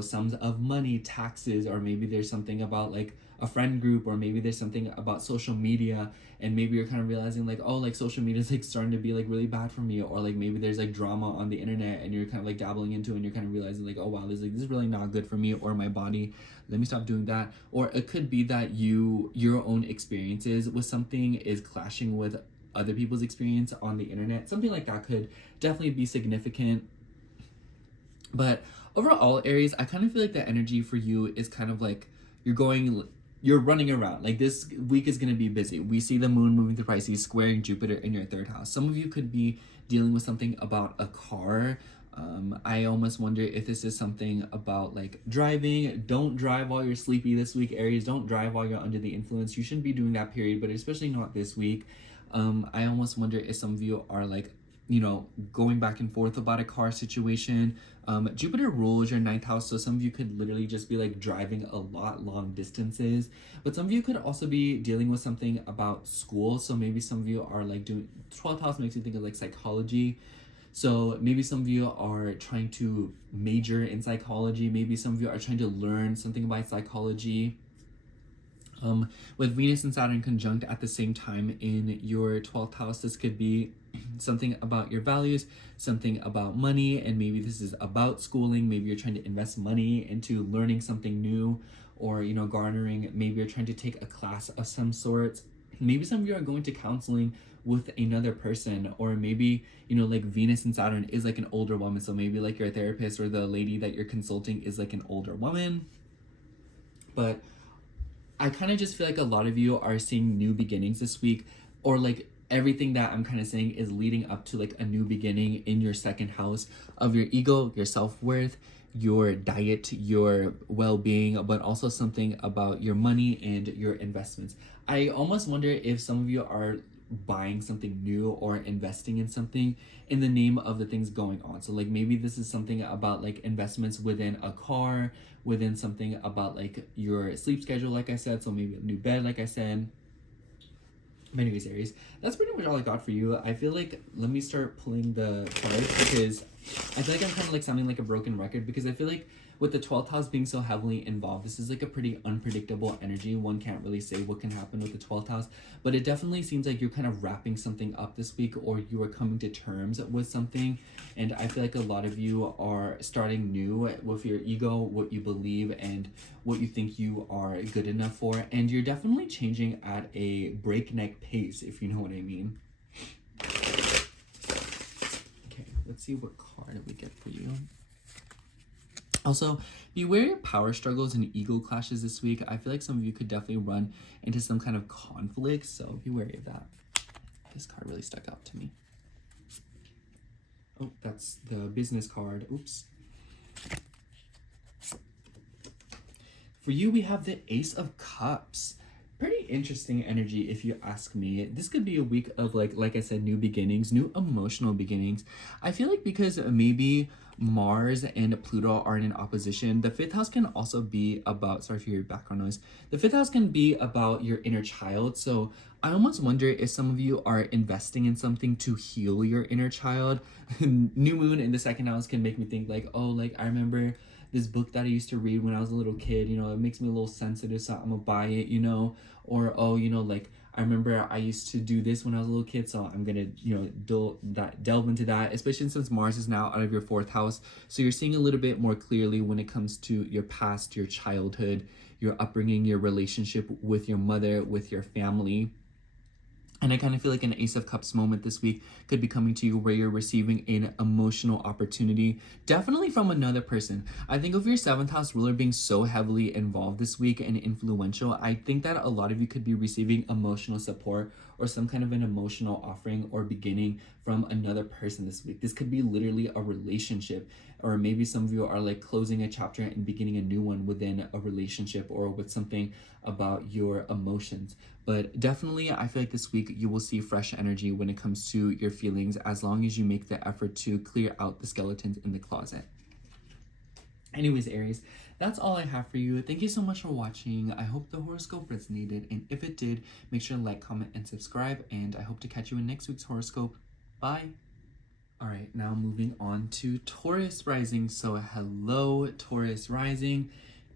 sums of money, taxes, or maybe there's something about like a friend group, or maybe there's something about social media, and maybe you're kind of realizing like, oh, like social media is like starting to be like really bad for me, or like maybe there's like drama on the internet and you're kind of like dabbling into it, and you're kind of realizing like, oh wow, this is really not good for me or my body, let me stop doing that. Or it could be that your own experiences with something is clashing with other people's experience on the internet. Something like that could definitely be significant. But overall, Aries, I kind of feel like the energy for you is kind of like you're running around. Like this week is going to be busy. We see the moon moving through Pisces, squaring Jupiter in your 3rd house. Some of you could be dealing with something about a car. I almost wonder if this is something about like driving. Don't drive while you're sleepy this week, Aries. Don't drive while you're under the influence. You shouldn't be doing that, period, but especially not this week. I almost wonder if some of you are like, going back and forth about a car situation. Jupiter rules your 9th house, so some of you could literally just be like driving a lot long distances, but some of you could also be dealing with something about school. So maybe some of you are like doing 12th house makes you think of like psychology, so maybe some of you are trying to major in psychology. Maybe some of you are trying to learn something about psychology. With Venus and Saturn conjunct at the same time in your 12th house, this could be something about your values, something about money, and maybe this is about schooling. Maybe you're trying to invest money into learning something new, or garnering. Maybe you're trying to take a class of some sort. Maybe some of you are going to counseling with another person, or maybe like Venus and Saturn is like an older woman, so maybe like your therapist or the lady that you're consulting is like an older woman. But I kind of just feel like a lot of you are seeing new beginnings this week, or like everything that I'm kind of saying is leading up to like a new beginning in your 2nd house of your ego, your self-worth, your diet, your well-being, but also something about your money and your investments. I almost wonder if some of you are buying something new or investing in something in the name of the things going on. So like maybe this is something about like investments within a car, within something about like your sleep schedule, like I said, so maybe a new bed, like I said. But anyways, Aries, that's pretty much all I got for you. I feel like, let me start pulling the cards, because I feel like I'm kind of like sounding like a broken record, because I feel like with the 12th house being so heavily involved, this is like a pretty unpredictable energy. One can't really say what can happen with the 12th house, but it definitely seems like you're kind of wrapping something up this week, or you are coming to terms with something. And I feel like a lot of you are starting new with your ego, what you believe, and what you think you are good enough for. And you're definitely changing at a breakneck pace, if you know what I mean. Okay, let's see what card we get for you. Also, beware your power struggles and ego clashes this week. I feel like some of you could definitely run into some kind of conflict, so be wary of that. This card really stuck out to me. Oh, that's the business card. Oops. For you, we have the Ace of Cups. Pretty interesting energy, if you ask me. This could be a week of like I said, new beginnings, new emotional beginnings. I feel like because maybe Mars and Pluto are in an opposition, the 5th house can also be about, sorry for your background noise, the 5th house can be about your inner child. So I almost wonder if some of you are investing in something to heal your inner child. New moon in the 2nd house can make me think like, oh, like I remember this book that I used to read when I was a little kid, you know, it makes me a little sensitive, so I'm gonna buy it, you know. Or, oh, you know, like, I remember I used to do this when I was a little kid, so I'm gonna, you know, delve into that, especially since Mars is now out of your 4th house. So you're seeing a little bit more clearly when it comes to your past, your childhood, your upbringing, your relationship with your mother, with your family. And I kind of feel like an Ace of Cups moment this week could be coming to you where you're receiving an emotional opportunity, definitely from another person. I think of your 7th house ruler being so heavily involved this week and influential, I think that a lot of you could be receiving emotional support or some kind of an emotional offering or beginning from another person this week. This could be literally a relationship, or maybe some of you are like closing a chapter and beginning a new one within a relationship or with something about your emotions. But definitely, I feel like this week you will see fresh energy when it comes to your feelings, as long as you make the effort to clear out the skeletons in the closet. Anyways, Aries, that's all I have for you. Thank you so much for watching. I hope the horoscope resonated, and if it did, make sure to like, comment, and subscribe, and I hope to catch you in next week's horoscope. Bye! Alright, now moving on to Taurus rising. So hello, Taurus rising.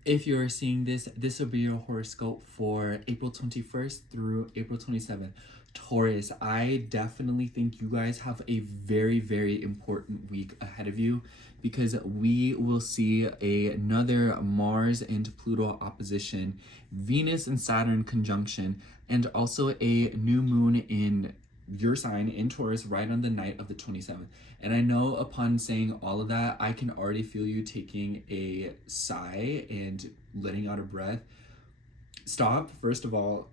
If you're seeing this, this will be your horoscope for April 21st through April 27th. Taurus, I definitely think you guys have a very, very important week ahead of you, because we will see another Mars and Pluto opposition, Venus and Saturn conjunction, and also a new moon in your sign in Taurus right on the night of the 27th. And I know upon saying all of that, I can already feel you taking a sigh and letting out a breath. Stop, first of all.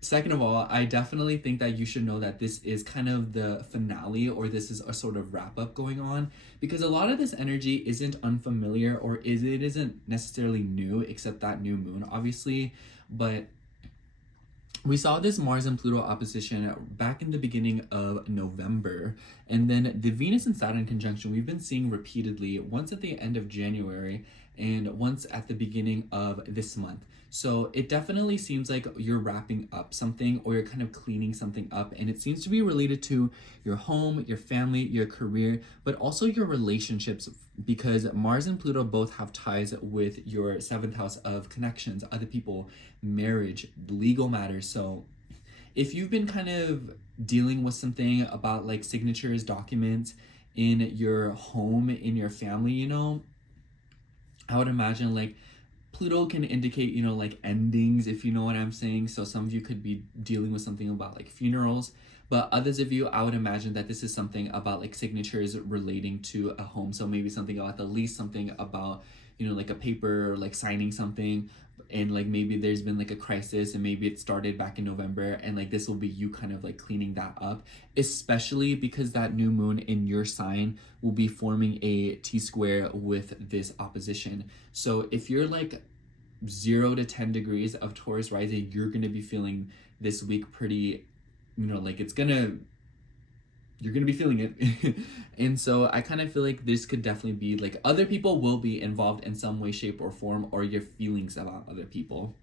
Second of all, I definitely think that you should know that this is kind of the finale, or this is a sort of wrap up going on, because a lot of this energy isn't unfamiliar, or it isn't necessarily new, except that new moon, obviously. But we saw this Mars and Pluto opposition back in the beginning of November, and then the Venus and Saturn conjunction we've been seeing repeatedly, once at the end of January and once at the beginning of this month. So it definitely seems like you're wrapping up something, or you're kind of cleaning something up, and it seems to be related to your home, your family, your career, but also your relationships, because Mars and Pluto both have ties with your 7th house of connections, other people, marriage, legal matters. So if you've been kind of dealing with something about like signatures, documents in your home, in your family, you know, I would imagine like Pluto can indicate, you know, like endings, if you know what I'm saying. So some of you could be dealing with something about like funerals, but others of you, I would imagine that this is something about like signatures relating to a home. So maybe something about the lease, something about, you know, like a paper, or like signing something, and like maybe there's been like a crisis, and maybe it started back in November, and like this will be you kind of like cleaning that up, especially because that new moon in your sign will be forming a T-square with this opposition. So if you're like 0 to 10 degrees of Taurus rising, you're going to be feeling this week pretty, you know, like you're gonna be feeling it. And so I kind of feel like this could definitely be like other people will be involved in some way, shape, or form, or your feelings about other people.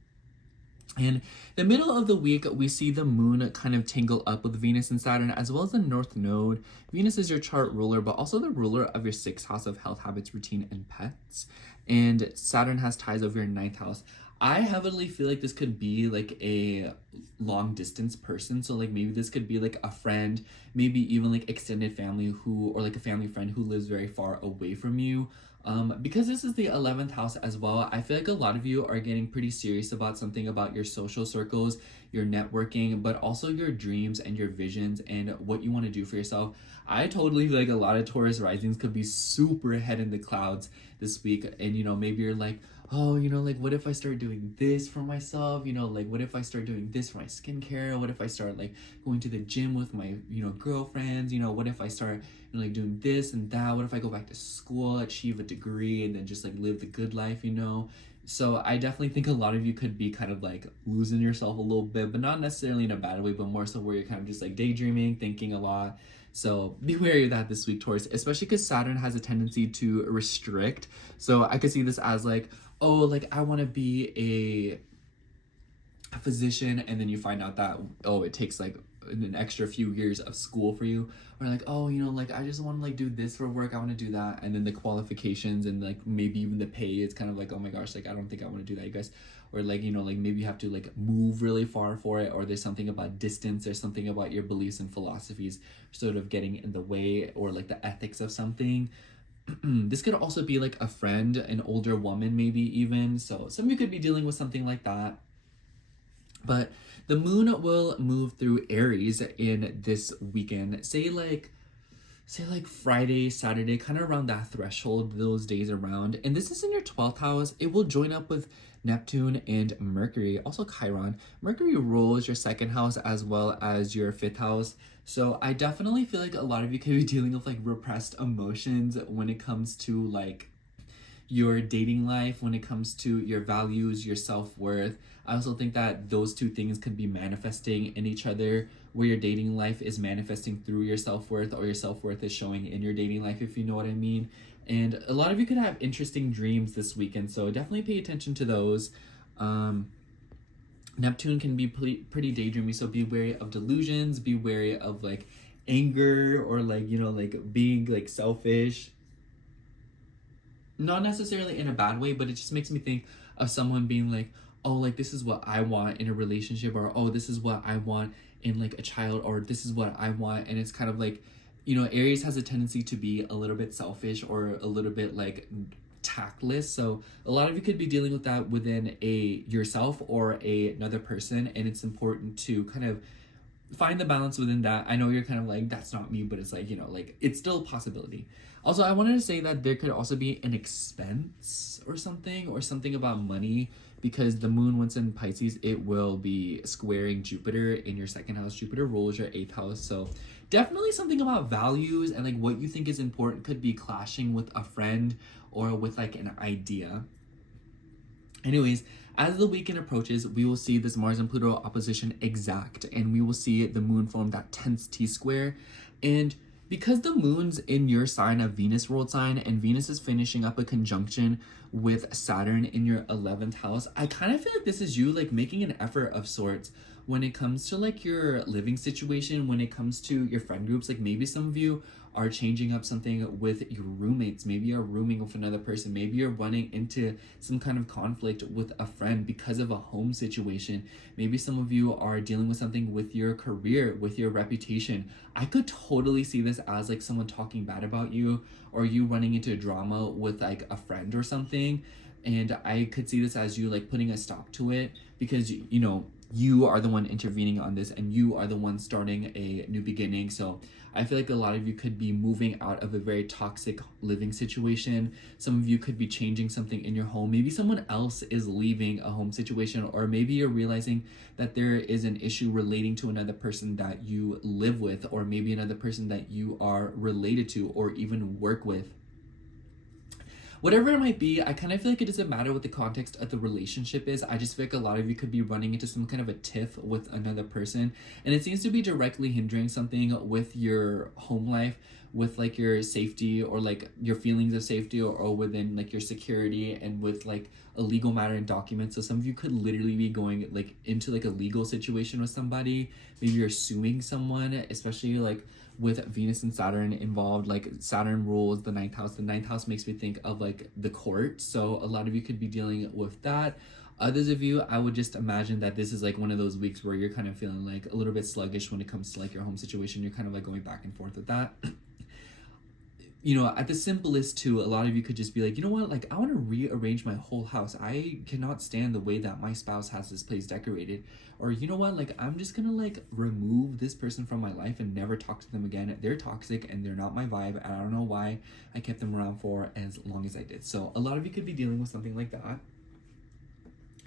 In the middle of the week, we see the moon kind of tangle up with Venus and Saturn, as well as the North Node. Venus is your chart ruler, but also the ruler of your 6th house of health, habits, routine, and pets. And Saturn has ties over your 9th house. I heavily feel like this could be like a long distance person. So like maybe this could be like a friend, maybe even like extended family who, or like a family friend who lives very far away from you. Because this is the 11th house as well, I feel like a lot of you are getting pretty serious about something about your social circles, your networking, but also your dreams and your visions and what you want to do for yourself. I totally feel like a lot of Taurus risings could be super head in the clouds this week. And, you know, maybe you're like, oh, you know, like, what if I start doing this for myself? You know, like, what if I start doing this for my skincare? What if I start, like, going to the gym with my, you know, girlfriends? You know, what if I start, you know, like, doing this and that? What if I go back to school, achieve a degree, and then just, like, live the good life, you know? So I definitely think a lot of you could be kind of, like, losing yourself a little bit, but not necessarily in a bad way, but more so where you're kind of just, like, daydreaming, thinking a lot. So be wary of that this week, Taurus, especially because Saturn has a tendency to restrict. So I could see this as, like, oh, like, I want to be a physician, and then you find out that, oh, it takes like an extra few years of school for you, or like, oh, you know, like I just want to like do this for work, I want to do that, and then the qualifications and like maybe even the pay, it's kind of like, oh my gosh, like I don't think I want to do that, you guys. Or like, you know, like maybe you have to like move really far for it, or there's something about distance or something about your beliefs and philosophies sort of getting in the way, or like the ethics of something. This could also be like a friend, an older woman maybe even, so some of you could be dealing with something like that. But the moon will move through Aries in this weekend, say like Friday, Saturday, kind of around that threshold, those days around. And this is in your 12th house. It will join up with Neptune and Mercury, also Chiron. Mercury rules your second house as well as your fifth house. So I definitely feel like a lot of you could be dealing with like repressed emotions when it comes to like your dating life, when it comes to your values, your self-worth. I also think that those two things could be manifesting in each other, where your dating life is manifesting through your self-worth, or your self-worth is showing in your dating life, if you know what I mean. And a lot of you could have interesting dreams this weekend, so definitely pay attention to those. Neptune can be pretty daydreamy, so be wary of delusions, be wary of like anger, or like, you know, like being like selfish. Not necessarily in a bad way, but it just makes me think of someone being like, oh, like this is what I want in a relationship, or oh, this is what I want in like a child, or this is what I want. And it's kind of like, you know, Aries has a tendency to be a little bit selfish, or a little bit like tactless. So a lot of you could be dealing with that within a yourself or another person, and it's important to kind of find the balance within that. I know you're kind of like, that's not me, but it's like, you know, like it's still a possibility. Also, I wanted to say that there could also be an expense or something about money, because the moon, once in Pisces, it will be squaring Jupiter in your second house. Jupiter rules your eighth house. So definitely something about values and like what you think is important could be clashing with a friend or with like an idea. Anyways, as the weekend approaches, we will see this Mars and Pluto opposition exact, and we will see the moon form that tense T-square. And because the moon's in your sign, a Venus ruled sign, and Venus is finishing up a conjunction with Saturn in your 11th house, I kind of feel like this is you like making an effort of sorts when it comes to like your living situation, when it comes to your friend groups. Like maybe some of you are changing up something with your roommates, maybe you're rooming with another person, maybe you're running into some kind of conflict with a friend because of a home situation, maybe some of you are dealing with something with your career, with your reputation. I could totally see this as like someone talking bad about you, or you running into drama with like a friend or something. And I could see this as you like putting a stop to it, because you know you are the one intervening on this, and you are the one starting a new beginning. So I feel like a lot of you could be moving out of a very toxic living situation. Some of you could be changing something in your home. Maybe someone else is leaving a home situation, or maybe you're realizing that there is an issue relating to another person that you live with, or maybe another person that you are related to or even work with. Whatever it might be, I kind of feel like it doesn't matter what the context of the relationship is. I just feel like a lot of you could be running into some kind of a tiff with another person, and it seems to be directly hindering something with your home life, with like your safety, or like your feelings of safety, or within like your security, and with like a legal matter and documents. So some of you could literally be going like into like a legal situation with somebody. Maybe you're suing someone, especially like with Venus and Saturn involved. Like Saturn rules the ninth house. The ninth house makes me think of like the court. So a lot of you could be dealing with that. Others of you, I would just imagine that this is like one of those weeks where you're kind of feeling like a little bit sluggish when it comes to like your home situation. You're kind of like going back and forth with that. You know, at the simplest too, a lot of you could just be like, you know what, like I want to rearrange my whole house. I cannot stand the way that my spouse has this place decorated. Or you know what, like I'm just gonna like remove this person from my life and never talk to them again. They're toxic and they're not my vibe, and I don't know why I kept them around for as long as I did. So a lot of you could be dealing with something like that.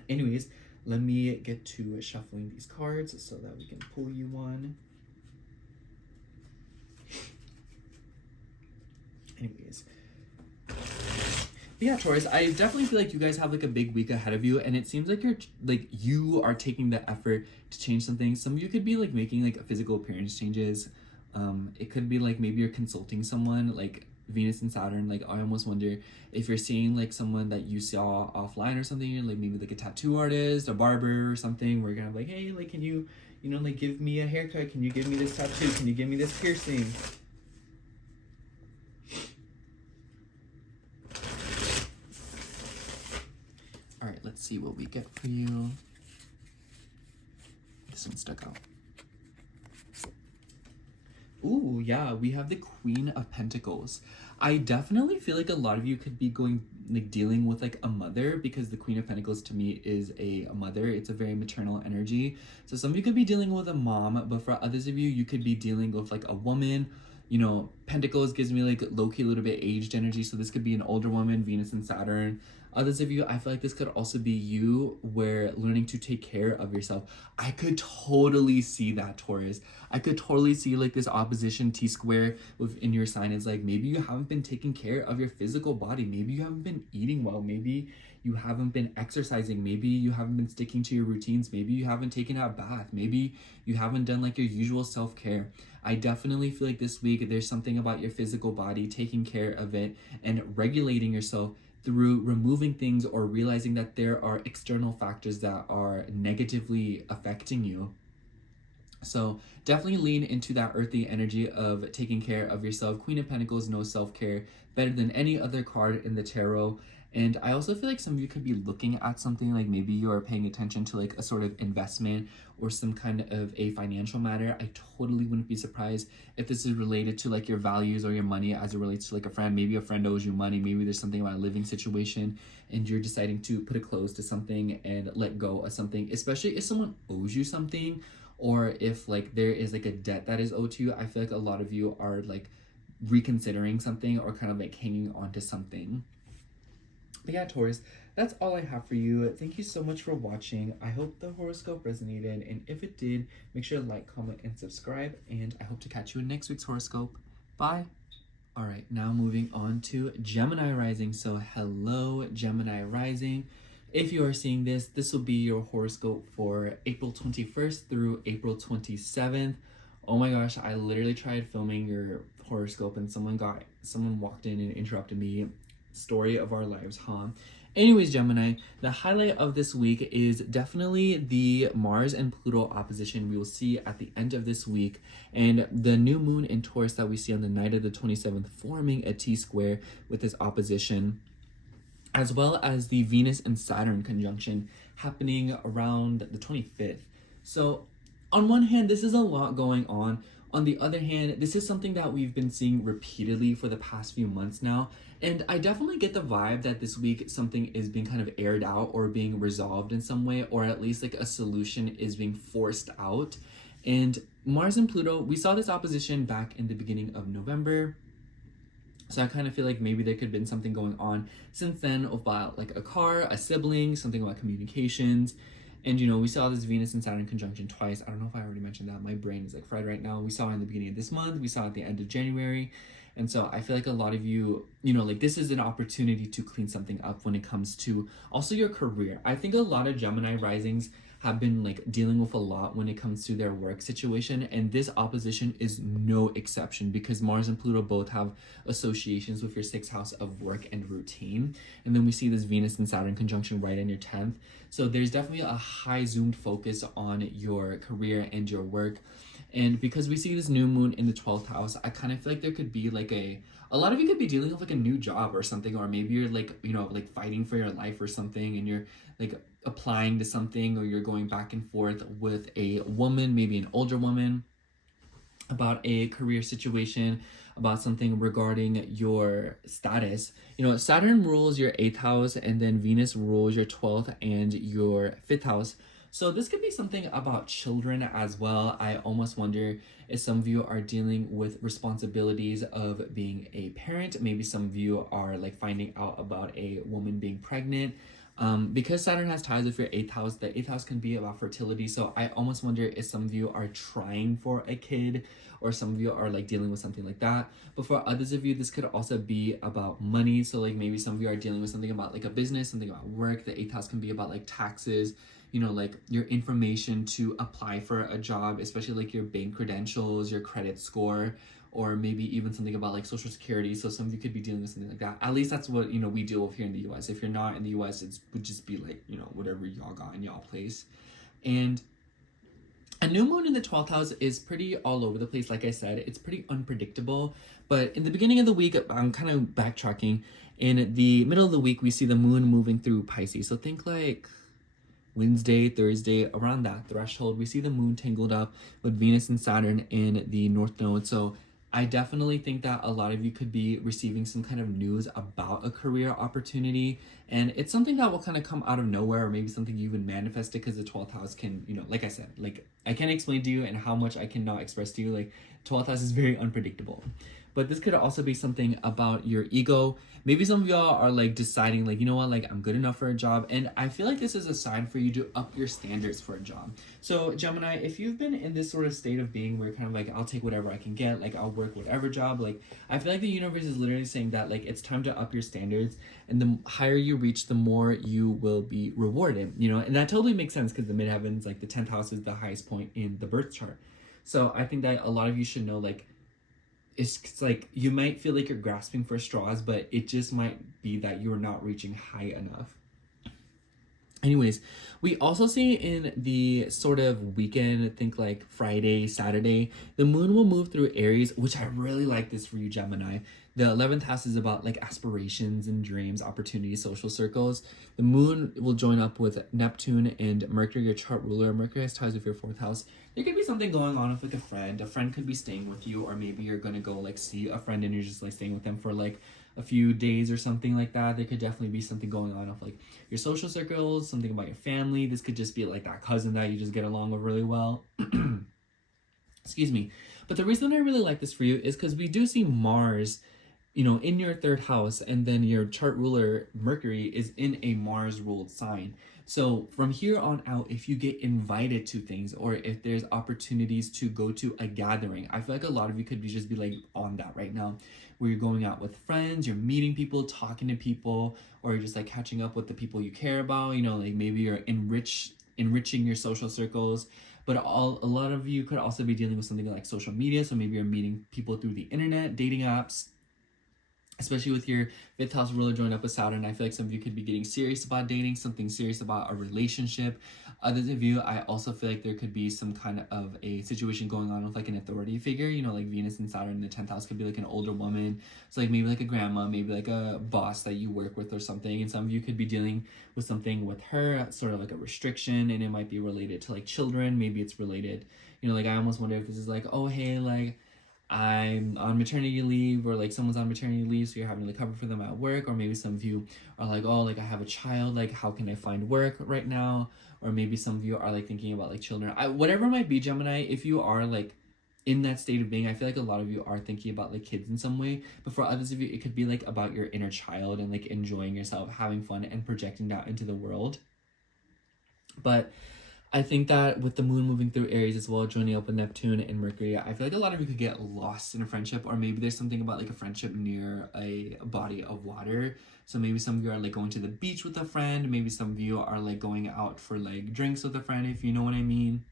Anyways, let me get to shuffling these cards so that we can pull you one. Anyways, but yeah, Taurus, I definitely feel like you guys have like a big week ahead of you, and it seems like you are taking the effort to change something. Some of you could be like making like physical appearance changes. It could be like maybe you're consulting someone, like Venus and Saturn, like I almost wonder if you're seeing like someone that you saw offline or something, like maybe like a tattoo artist, a barber or something, where you're gonna be like, hey, like can you, you know, like give me a haircut, can you give me this tattoo, can you give me this piercing? All right, let's see what we get for you. This one stuck out. Ooh, yeah, we have the Queen of Pentacles. I definitely feel like a lot of you could be going, like, dealing with, like, a mother, because the Queen of Pentacles to me is a mother. It's a very maternal energy. So some of you could be dealing with a mom, but for others of you, you could be dealing with, like, a woman. You know, Pentacles gives me, like, low-key a little bit aged energy, so this could be an older woman, Venus and Saturn. Others of you, I feel like this could also be you, where learning to take care of yourself. I could totally see that, Taurus. I could totally see like this opposition T-square within your sign. It's like maybe you haven't been taking care of your physical body. Maybe you haven't been eating well. Maybe you haven't been exercising. Maybe you haven't been sticking to your routines. Maybe you haven't taken a bath. Maybe you haven't done like your usual self-care. I definitely feel like this week there's something about your physical body, taking care of it and regulating yourself through removing things or realizing that there are external factors that are negatively affecting you. So definitely lean into that earthy energy of taking care of yourself. Queen of Pentacles knows self-care better than any other card in the tarot. And I also feel like some of you could be looking at something, like maybe you're paying attention to like a sort of investment or some kind of a financial matter. I totally wouldn't be surprised if this is related to like your values or your money as it relates to like a friend. Maybe a friend owes you money. Maybe there's something about a living situation and you're deciding to put a close to something and let go of something, especially if someone owes you something, or if like there is like a debt that is owed to you. I feel like a lot of you are like reconsidering something or kind of like hanging on to something. But yeah, Taurus, that's all I have for you. Thank you so much for watching. I hope the horoscope resonated, and if it did, make sure to like, comment, and subscribe, and I hope to catch you in next week's horoscope. Bye! All right, now moving on to Gemini rising. So hello, Gemini rising. If you are seeing this, this will be your horoscope for April 21st through April 27th. Oh my gosh, I literally tried filming your horoscope and someone walked in and interrupted me. Story of our lives, huh? Anyways, Gemini, the highlight of this week is definitely the Mars and Pluto opposition we will see at the end of this week, and the new moon in Taurus that we see on the night of the 27th forming a T-square with this opposition, as well as the Venus and Saturn conjunction happening around the 25th. So on one hand, this is a lot going on. On the other hand, this is something that we've been seeing repeatedly for the past few months now. And I definitely get the vibe that this week something is being kind of aired out or being resolved in some way, or at least like a solution is being forced out. And Mars and Pluto, we saw this opposition back in the beginning of November. So I kind of feel like maybe there could have been something going on since then about like a car, a sibling, something about communications. And, you know, we saw this Venus and Saturn conjunction twice. I don't know if I already mentioned that. My brain is like fried right now. We saw it in the beginning of this month. We saw it at the end of January. And so I feel like a lot of you, you know, like this is an opportunity to clean something up when it comes to also your career. I think a lot of Gemini risings have been like dealing with a lot when it comes to their work situation, and this opposition is no exception, because Mars and Pluto both have associations with your 6th house of work and routine, and then we see this Venus and Saturn conjunction right in your 10th. So there's definitely a high zoomed focus on your career and your work. And because we see this new moon in the 12th house, I kind of feel like there could be like a lot of you could be dealing with like a new job or something, or maybe you're like, you know, like fighting for your life or something, and you're like applying to something, or you're going back and forth with a woman, maybe an older woman, about a career situation, about something regarding your status. You know, Saturn rules your 8th house, and then Venus rules your 12th and your 5th house. So this could be something about children as well. I almost wonder if some of you are dealing with responsibilities of being a parent. Maybe some of you are like finding out about a woman being pregnant. Because Saturn has ties with your 8th house, the 8th house can be about fertility. So I almost wonder if some of you are trying for a kid, or some of you are like dealing with something like that. But for others of you, this could also be about money. So like maybe some of you are dealing with something about like a business, something about work. The 8th house can be about like taxes. like your information to apply for a job, especially like your bank credentials, your credit score, or maybe even something about like social security. So some of you could be dealing with something like that. At least that's what, we deal with here in the US. If you're not in the US, it would just be like, whatever y'all got in y'all place. And a new moon in the 12th house is pretty all over the place. Like I said, it's pretty unpredictable. But in the beginning of the week, I'm kind of backtracking. In the middle of the week, we see the moon moving through Pisces. So think like Wednesday, Thursday, around that threshold, we see the moon tangled up with Venus and Saturn in the North Node. So I definitely think that a lot of you could be receiving some kind of news about a career opportunity. And it's something that will kind of come out of nowhere, or maybe something you even manifested, because the 12th house can, like I said, like I can't explain to you and how much I cannot express to you. Like 12th house is very unpredictable. But this could also be something about your ego. Maybe some of y'all are like deciding like, you know what, like I'm good enough for a job. And I feel like this is a sign for you to up your standards for a job. So Gemini, if you've been in this sort of state of being where kind of like, I'll take whatever I can get, like I'll work whatever job, like I feel like the universe is literally saying that like it's time to up your standards, and the higher you reach, the more you will be rewarded, and that totally makes sense, because the midheavens, like the 10th house, is the highest point in the birth chart. So I think that a lot of you should know, like, it's like you might feel like you're grasping for straws, but it just might be that you're not reaching high enough. Anyways, we also see in the sort of weekend, think like Friday, Saturday, the moon will move through Aries, which I really like this for you, Gemini. The 11th house is about like aspirations and dreams, opportunities, social circles. The moon will join up with Neptune and Mercury, your chart ruler. Mercury has ties with your 4th house. There could be something going on with like a friend. A friend could be staying with you, or maybe you're going to go like see a friend and you're just like staying with them for like a few days or something like that. There could definitely be something going on with like your social circles, something about your family. This could just be like that cousin that you just get along with really well. Excuse me. But the reason I really like this for you is because we do see Mars, in your 3rd house, and then your chart ruler Mercury is in a Mars ruled sign. So from here on out, if you get invited to things, or if there's opportunities to go to a gathering, I feel like a lot of you could just be like on that right now, where you're going out with friends, you're meeting people, talking to people, or you're just like catching up with the people you care about, like maybe you're enriching your social circles. But a lot of you could also be dealing with something like social media. So maybe you're meeting people through the internet, dating apps, especially with your 5th house ruler joined up with Saturn. I feel like some of you could be getting serious about dating, something serious about a relationship. Others of you, I also feel like there could be some kind of a situation going on with like an authority figure, like Venus and Saturn in the 10th house could be like an older woman. So like maybe like a grandma, maybe like a boss that you work with or something. And some of you could be dealing with something with her, sort of like a restriction, and it might be related to like children. Maybe it's related, like I almost wonder if this is like, oh, hey, like I'm on maternity leave, or like someone's on maternity leave, so you're having to cover for them at work. Or maybe some of you are like, oh, like I have a child, like how can I find work right now? Or maybe some of you are like thinking about like children. Whatever it might be, Gemini, if you are like in that state of being, I feel like a lot of you are thinking about like kids in some way. But for others of you, it could be like about your inner child and like enjoying yourself, having fun, and projecting that into the world. But I think that with the moon moving through Aries as well, joining up with Neptune and Mercury, I feel like a lot of you could get lost in a friendship, or maybe there's something about like a friendship near a body of water. So maybe some of you are like going to the beach with a friend. Maybe some of you are like going out for like drinks with a friend, if you know what I mean.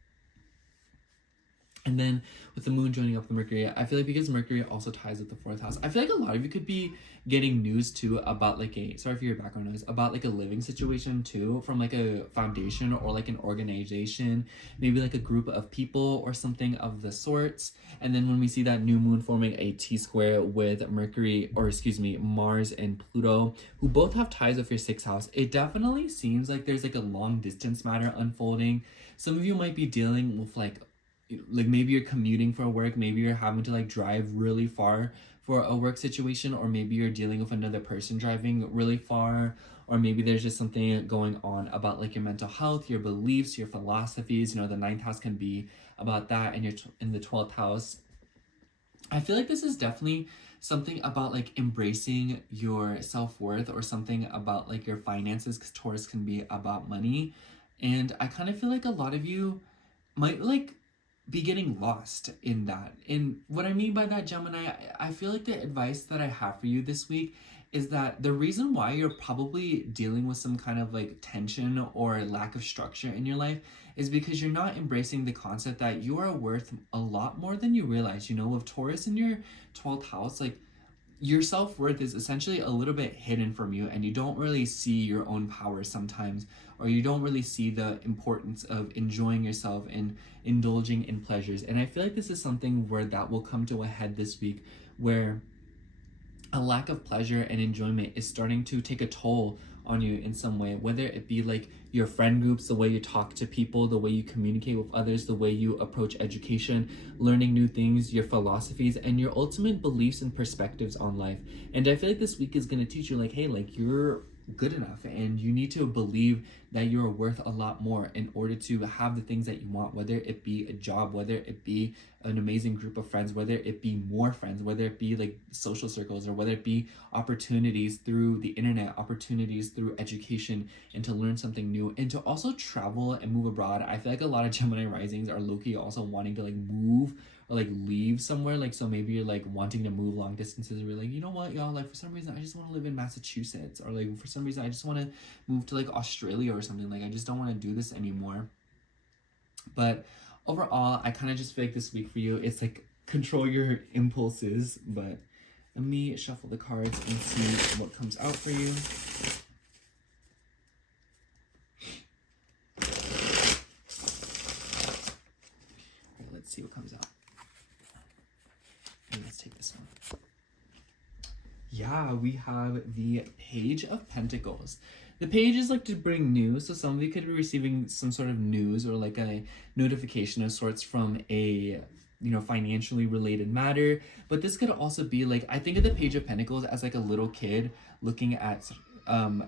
And then with the moon joining up with Mercury, I feel like because Mercury also ties with the 4th house, I feel like a lot of you could be getting news too about like sorry for your background noise, about like a living situation too, from like a foundation or like an organization, maybe like a group of people or something of the sorts. And then when we see that new moon forming a T-square with Mars and Pluto, who both have ties with your 6th house, it definitely seems like there's like a long distance matter unfolding. Some of you might be dealing with like maybe you're commuting for work, maybe you're having to like drive really far for a work situation, or maybe you're dealing with another person driving really far, or maybe there's just something going on about like your mental health, your beliefs, your philosophies. The 9th house can be about that, and you're in the 12th house. I feel like this is definitely something about like embracing your self-worth, or something about like your finances, because Taurus can be about money. And I kind of feel like a lot of you might like be getting lost in that. And what I mean by that, Gemini, I feel like the advice that I have for you this week is that the reason why you're probably dealing with some kind of like tension or lack of structure in your life is because you're not embracing the concept that you are worth a lot more than you realize. You know, with Taurus in your 12th house, like your self-worth is essentially a little bit hidden from you, and you don't really see your own power sometimes, or you don't really see the importance of enjoying yourself and indulging in pleasures. And I feel like this is something where that will come to a head this week, where a lack of pleasure and enjoyment is starting to take a toll on you in some way, whether it be like your friend groups, the way you talk to people, the way you communicate with others, the way you approach education, learning new things, your philosophies, and your ultimate beliefs and perspectives on life. And I feel like this week is going to teach you like, hey, like you're good enough, and you need to believe that you're worth a lot more in order to have the things that you want, whether it be a job, whether it be an amazing group of friends, whether it be more friends, whether it be like social circles, or whether it be opportunities through the internet, opportunities through education, and to learn something new, and to also travel and move abroad. I feel like a lot of Gemini risings are low-key also wanting to like move or like leave somewhere. Like, so maybe you're like wanting to move long distances, or you're like, you know what, y'all, like for some reason I just want to live in Massachusetts, or like for some reason I just want to move to like Australia or something. Like I just don't want to do this anymore. But overall, I kind of just feel like this week for you, it's like control your impulses. But let me shuffle the cards and see what comes out for you. Right, let's see what comes out. And let's take this one. Yeah, we have the Page of Pentacles. The page is like to bring news, so somebody could be receiving some sort of news or like a notification of sorts from a, you know, financially related matter. But this could also be like, I think of the Page of Pentacles as like a little kid looking at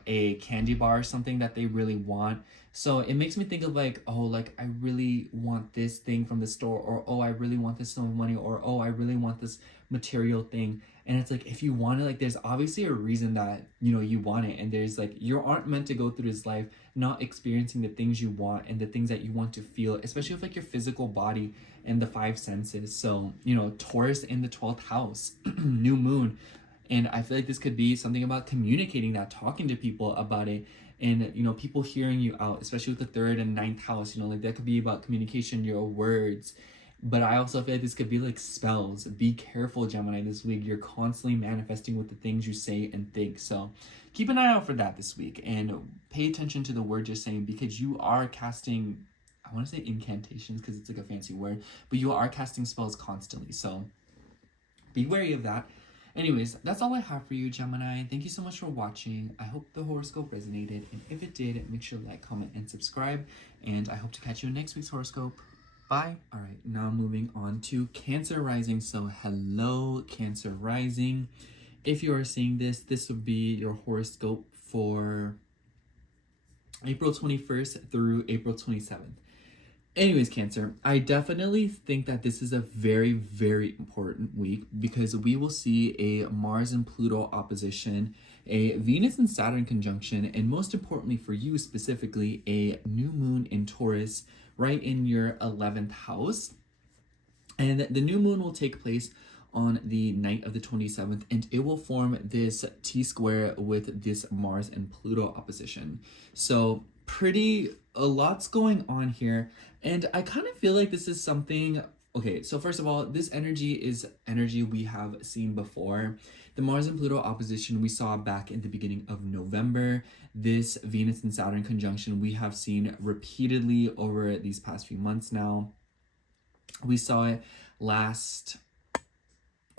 a candy bar or something that they really want. So it makes me think of like, oh, like I really want this thing from the store, or oh, I really want this sum of money, or oh, I really want this material thing. And it's like, if you want it, like there's obviously a reason that, you know, you want it. And there's like, you aren't meant to go through this life not experiencing the things you want and the things that you want to feel, especially with like your physical body and the five senses. So, you know, Taurus in the 12th house, new moon. And I feel like this could be something about communicating that, talking to people about it, and, you know, people hearing you out, especially with the 3rd and 9th house, you know, like that could be about communication, your words. But I also feel like this could be like spells. Be careful, Gemini, this week. You're constantly manifesting with the things you say and think. So keep an eye out for that this week, and pay attention to the words you're saying, because you are casting, I want to say incantations because it's like a fancy word, but you are casting spells constantly. So be wary of that. Anyways, that's all I have for you, Gemini. Thank you so much for watching. I hope the horoscope resonated, and if it did, make sure to like, comment, and subscribe. And I hope to catch you in next week's horoscope. Bye. All right, now moving on to Cancer rising. So hello, Cancer rising. If you are seeing this, this would be your horoscope for April 21st through April 27th. Anyways, Cancer, I definitely think that this is a very, very important week, because we will see a Mars and Pluto opposition, a Venus and Saturn conjunction, and most importantly for you specifically, a new moon in Taurus right in your 11th house. And the new moon will take place on the night of the 27th, and it will form this T-square with this Mars and Pluto opposition. So a lot's going on here, and I kind of feel like this is something. Okay, so first of all, this energy is energy we have seen before. The Mars and Pluto opposition we saw back in the beginning of November. This Venus and Saturn conjunction we have seen repeatedly over these past few months now. We saw it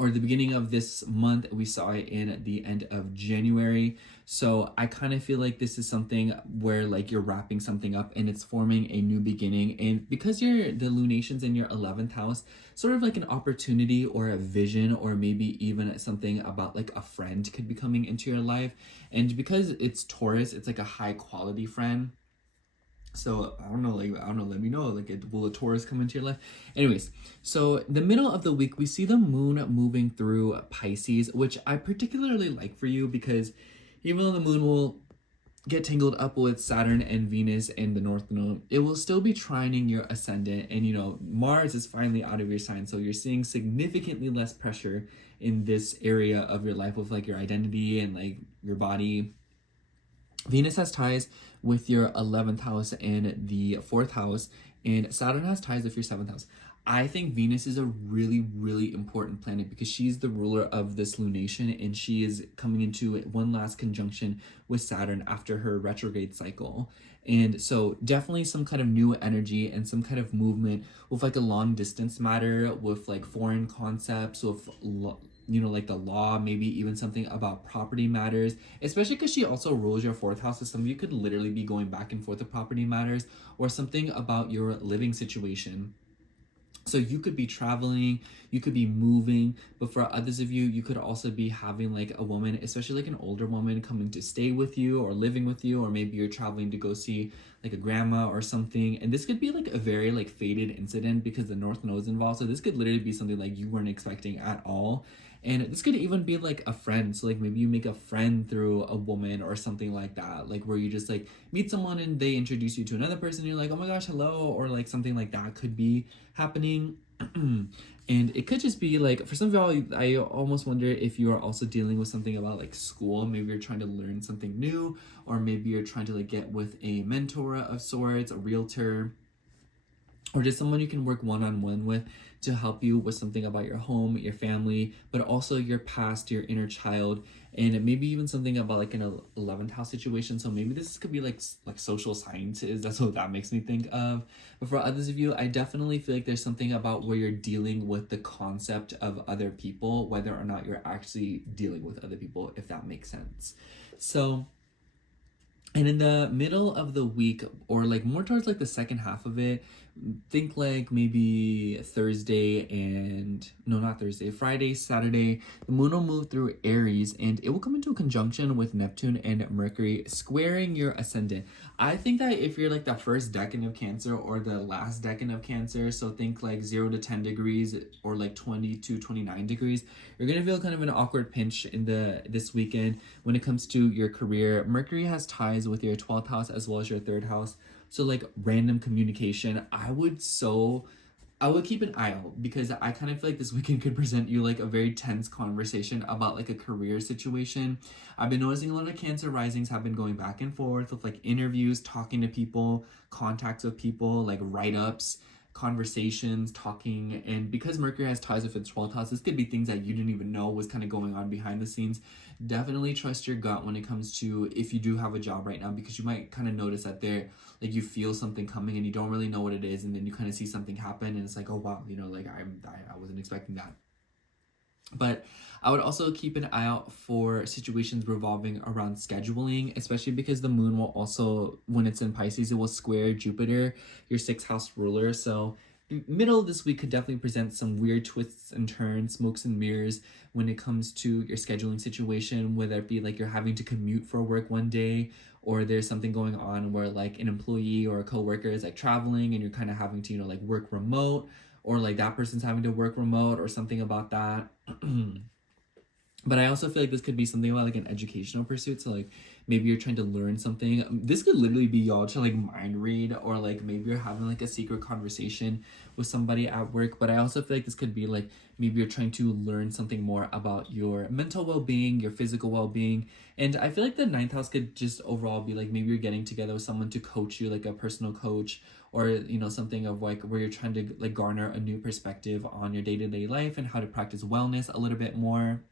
the beginning of this month. We saw it in the end of January. So I kind of feel like this is something where like you're wrapping something up and it's forming a new beginning. And because the lunation's in your 11th house, sort of like an opportunity or a vision, or maybe even something about like a friend could be coming into your life. And because it's Taurus, it's like a high quality friend. So I don't know, let me know, like, will a Taurus come into your life? Anyways, so the middle of the week, we see the moon moving through Pisces, which I particularly like for you, because even though the moon will get tangled up with Saturn and Venus and the North Node, it will still be trining your ascendant. And Mars is finally out of your sign. So you're seeing significantly less pressure in this area of your life with like your identity and like your body. Venus has ties with your 11th house and the 4th house, and Saturn has ties with your 7th house. I think Venus is a really, really important planet because she's the ruler of this lunation, and she is coming into one last conjunction with Saturn after her retrograde cycle. And so definitely some kind of new energy and some kind of movement with like a long distance matter, with like foreign concepts, with like the law, maybe even something about property matters, especially because she also rules your 4th house. So some of you could literally be going back and forth with property matters or something about your living situation. So you could be traveling, you could be moving, but for others of you, you could also be having like a woman, especially like an older woman, coming to stay with you or living with you, or maybe you're traveling to go see like a grandma or something. And this could be like a very like fated incident because the North Node is involved. So this could literally be something like you weren't expecting at all. And this could even be like a friend. So like maybe you make a friend through a woman or something like that. Like where you just like meet someone and they introduce you to another person. And you're like, oh my gosh, hello. Or like something like that could be happening. And it could just be like, for some of y'all, I almost wonder if you are also dealing with something about like school. Maybe you're trying to learn something new, or maybe you're trying to like get with a mentor of sorts, a realtor, or just someone you can work one-on-one with to help you with something about your home, your family, but also your past, your inner child, and maybe even something about like an 11th house situation. So maybe this could be like social sciences. That's what that makes me think of. But for others of you, I definitely feel like there's something about where you're dealing with the concept of other people, whether or not you're actually dealing with other people, if that makes sense. So, and in the middle of the week, or like more towards like the second half of it, think like maybe Friday, Saturday, the moon will move through Aries and it will come into a conjunction with Neptune and Mercury, squaring your ascendant. I think that if you're like the first decan of Cancer or the last decan of Cancer, so think like 0 to 10 degrees or like 20 to 29 degrees, you're gonna feel kind of an awkward pinch in this weekend when it comes to your career. Mercury has ties with your 12th house as well as your 3rd house. So like random communication, I would keep an eye out because I kind of feel like this weekend could present you like a very tense conversation about like a career situation. I've been noticing a lot of Cancer risings have been going back and forth with like interviews, talking to people, contacts with people, like write-ups, conversations, talking. And because Mercury has ties with its 12th house, this could be things that you didn't even know was kind of going on behind the scenes. Definitely trust your gut when it comes to if you do have a job right now, because you might kind of notice that like you feel something coming and you don't really know what it is, and then you kind of see something happen and it's like, oh wow, like I wasn't expecting that. But I would also keep an eye out for situations revolving around scheduling, especially because the moon will also, when it's in Pisces, it will square Jupiter, your 6th house ruler. So middle of this week could definitely present some weird twists and turns, smokes and mirrors when it comes to your scheduling situation, whether it be like you're having to commute for work one day, or there's something going on where like an employee or a coworker is like traveling and you're kind of having to, like work remote, or like that person's having to work remote or something about that. But I also feel like this could be something about like an educational pursuit. So like maybe you're trying to learn something. This could literally be y'all to like mind read, or like maybe you're having like a secret conversation with somebody at work. But I also feel like this could be like maybe you're trying to learn something more about your mental well-being, your physical well-being. And I feel like the 9th house could just overall be like maybe you're getting together with someone to coach you, like a personal coach, or something of like where you're trying to like garner a new perspective on your day-to-day life and how to practice wellness a little bit more.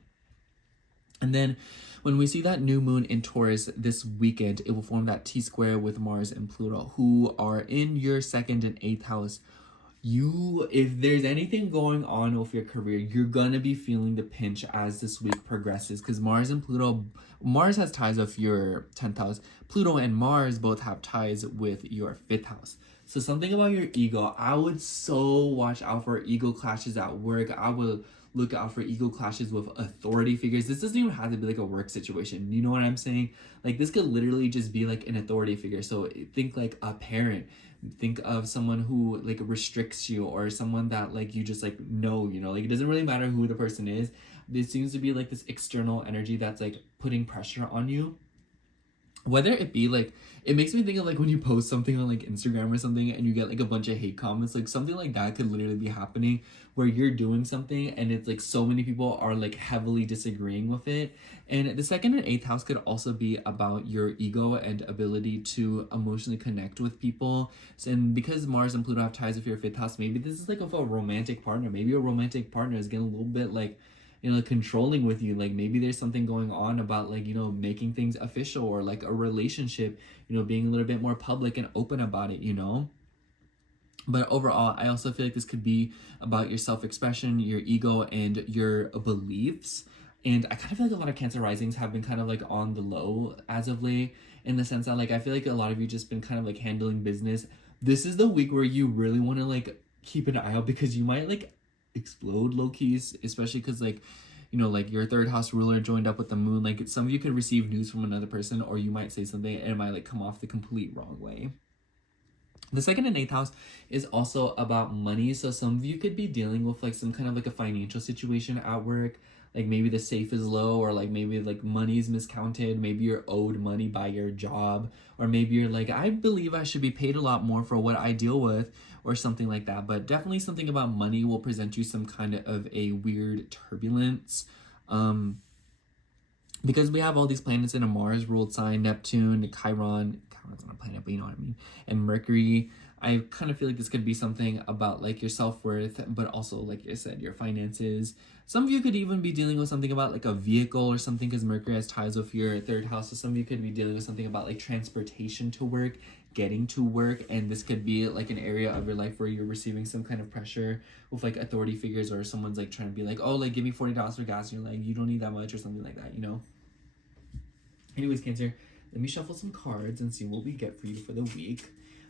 And then when we see that new moon in Taurus this weekend, it will form that T-square with Mars and Pluto, who are in your 2nd and 8th house. If there's anything going on with your career, you're gonna be feeling the pinch as this week progresses, because Mars has ties with your 10th house. Pluto and Mars both have ties with your 5th house. So something about your ego, I would so watch out for ego clashes at work. I would look out for ego clashes with authority figures. This doesn't even have to be like a work situation. You know what I'm saying? Like this could literally just be like an authority figure. So think like a parent. Think of someone who like restricts you, or someone that like you just like like it doesn't really matter who the person is. There seems to be like this external energy that's like putting pressure on you. whether it be like, it makes me think of like when you post something on like Instagram or something and you get like a bunch of hate comments, like something like that could literally be happening where you're doing something and it's like so many people are like heavily disagreeing with it. And the second and eighth house could also be about your ego and ability to emotionally connect with people. And because Mars and Pluto have ties with your fifth house, maybe this is like of a romantic partner. Maybe your romantic partner is getting a little bit like, you know, controlling with you. Like maybe there's something going on about like, you know, making things official, or like a relationship, you know, being a little bit more public and open about it, you know. But overall, I also feel like this could be about your self-expression, your ego, and your beliefs. And I kind of feel like a lot of Cancer risings have been kind of like on the low as of late, in the sense that like I feel like a lot of you just been kind of like handling business. This is the week where you really want to like keep an eye out, because you might like explode low keys, especially because like, you know, like your third house ruler joined up with the moon. Like some of you could receive news from another person, or you might say something and it might like come off the complete wrong way. The second and eighth house is also about money. So some of you could be dealing with like some kind of like a financial situation at work. Like maybe the safe is low, or like maybe like money is miscounted. Maybe you're owed money by your job, or maybe you're like, I believe I should be paid a lot more for what I deal with, or something like that. But definitely something about money will present you some kind of a weird turbulence. Because we have all these planets in a Mars ruled sign, Neptune, Chiron's not a planet, but you know what I mean, and Mercury. I kind of feel like this could be something about like your self-worth, but also like I said, your finances. Some of you could even be dealing with something about like a vehicle or something, because Mercury has ties with your third house. So some of you could be dealing with something about like transportation to work, getting to work, and this could be like an area of your life where you're receiving some kind of pressure with like authority figures, or someone's like trying to be like, oh, like give me $40 for gas, and you're like, you don't need that much, or something like that, you know. Anyways, Cancer, let me shuffle some cards and see what we get for you for the week.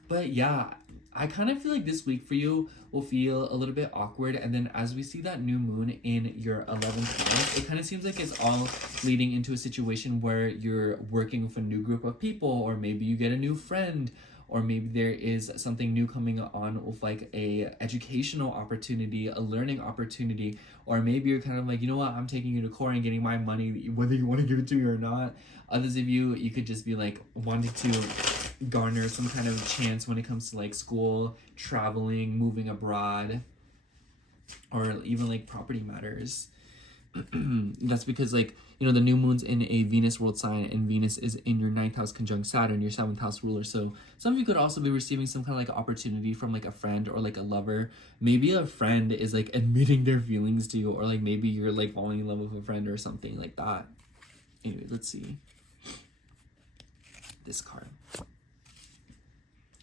But yeah, I kind of feel like this week for you will feel a little bit awkward. And then as we see that new moon in your 11th house, it kind of seems like it's all leading into a situation where you're working with a new group of people, or maybe you get a new friend, or maybe there is something new coming on with like a educational opportunity, a learning opportunity, or maybe you're kind of like, you know what, I'm taking you to court and getting my money, whether you want to give it to me or not. Others of you, you could just be like wanting to garner some kind of chance when it comes to like school, traveling, moving abroad, or even like property matters. That's because like, you know, the new moon's in a Venus world sign, and Venus is in your 9th house conjunct Saturn, your 7th house ruler. So some of you could also be receiving some kind of like opportunity from like a friend or like a lover. Maybe a friend is like admitting their feelings to you, or like maybe you're like falling in love with a friend or something like that. Anyway, let's see this card.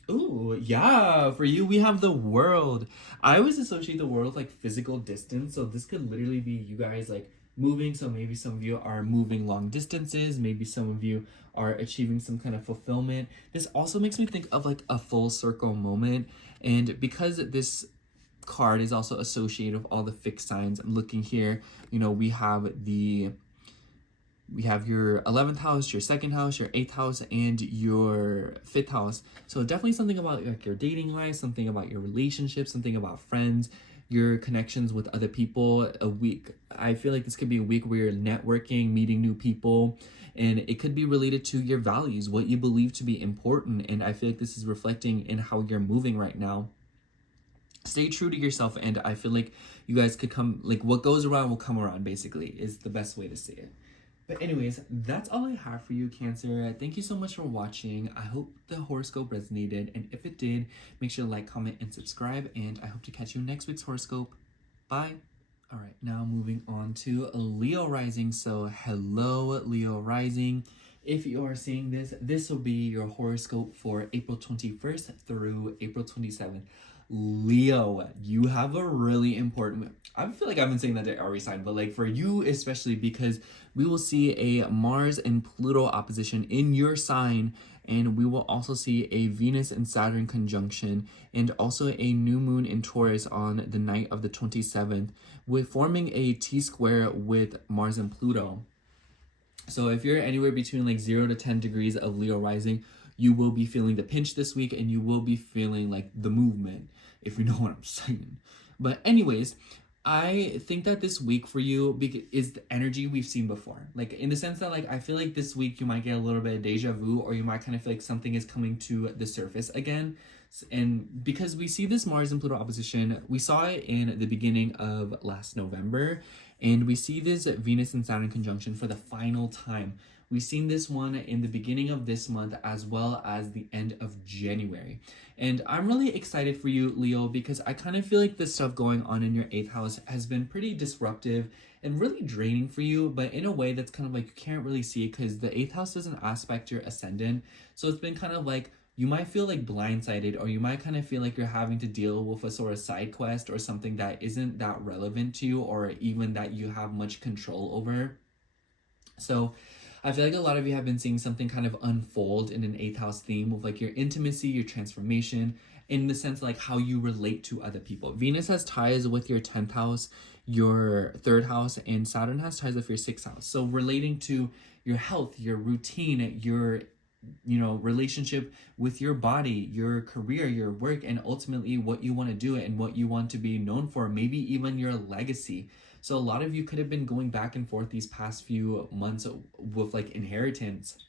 Ooh, yeah, for you we have the World. I always associate the World with like physical distance, so this could literally be you guys like moving. So maybe some of you are moving long distances, maybe some of you are achieving some kind of fulfillment. This also makes me think of like a full circle moment, and because this card is also associated with all the fixed signs, I'm looking here, you know, we have your 11th house, your 2nd house, your 8th house, and your 5th house. So definitely something about like your dating life, something about your relationships, something about friends, your connections with other people. A week, I feel like this could be a week where you're networking, meeting new people, and it could be related to your values, what you believe to be important. And I feel like this is reflecting in how you're moving right now. Stay true to yourself, and I feel like you guys could come, like what goes around will come around, basically, is the best way to say it. But anyways, that's all I have for you, Cancer. Thank you so much for watching. I hope the horoscope resonated, and if it did, make sure to like, comment, and subscribe, and I hope to catch you in next week's horoscope. Bye. All right, now moving on to Leo rising. So hello, Leo rising. If you are seeing this, this will be your horoscope for April 21st through April 27th. Leo, you have a really important, I feel like I've been saying that to every sign, but like for you especially, because we will see a Mars and Pluto opposition in your sign, and we will also see a Venus and Saturn conjunction, and also a new moon in Taurus on the night of the 27th, with forming a T-square with Mars and Pluto. So if you're anywhere between like 0 to 10 degrees of Leo rising, you will be feeling the pinch this week, and you will be feeling like the movement, if you know what I'm saying. But anyways, I think that this week for you is the energy we've seen before. Like in the sense that like I feel like this week you might get a little bit of deja vu, or you might kind of feel like something is coming to the surface again. And because we see this Mars and Pluto opposition, we saw it in the beginning of last November, and we see this Venus and Saturn conjunction for the final time. We've seen this one in the beginning of this month as well as the end of January. And I'm really excited for you, Leo, because I kind of feel like the stuff going on in your 8th house has been pretty disruptive and really draining for you, but in a way that's kind of like you can't really see it because the 8th house doesn't aspect your ascendant. So it's been kind of like you might feel like blindsided, or you might kind of feel like you're having to deal with a sort of side quest or something that isn't that relevant to you, or even that you have much control over. So I feel like a lot of you have been seeing something kind of unfold in an 8th house theme with like your intimacy, your transformation, in the sense like how you relate to other people. Venus has ties with your 10th house, your 3rd house, and Saturn has ties with your 6th house. So relating to your health, your routine, your relationship with your body, your career, your work, and ultimately what you want to do and what you want to be known for, maybe even your legacy. So a lot of you could have been going back and forth these past few months with like inheritance,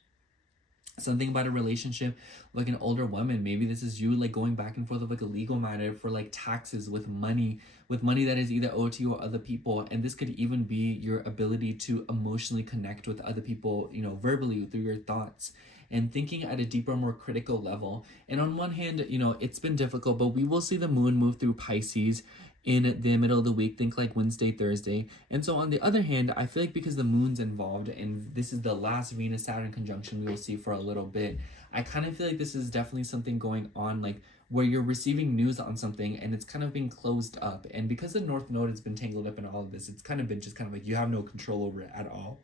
something about a relationship with like an older woman. Maybe this is you like going back and forth of like a legal matter for like taxes with money that is either owed to you or other people. And this could even be your ability to emotionally connect with other people, verbally through your thoughts and thinking at a deeper, more critical level. And on one hand, it's been difficult, but we will see the moon move through Pisces in the middle of the week, think like Wednesday, Thursday. And so on the other hand, I feel like because the moon's involved and this is the last Venus Saturn conjunction we will see for a little bit, I kind of feel like this is definitely something going on, like where you're receiving news on something and it's kind of being closed up. And because the North Node has been tangled up in all of this, it's kind of been just kind of like you have no control over it at all.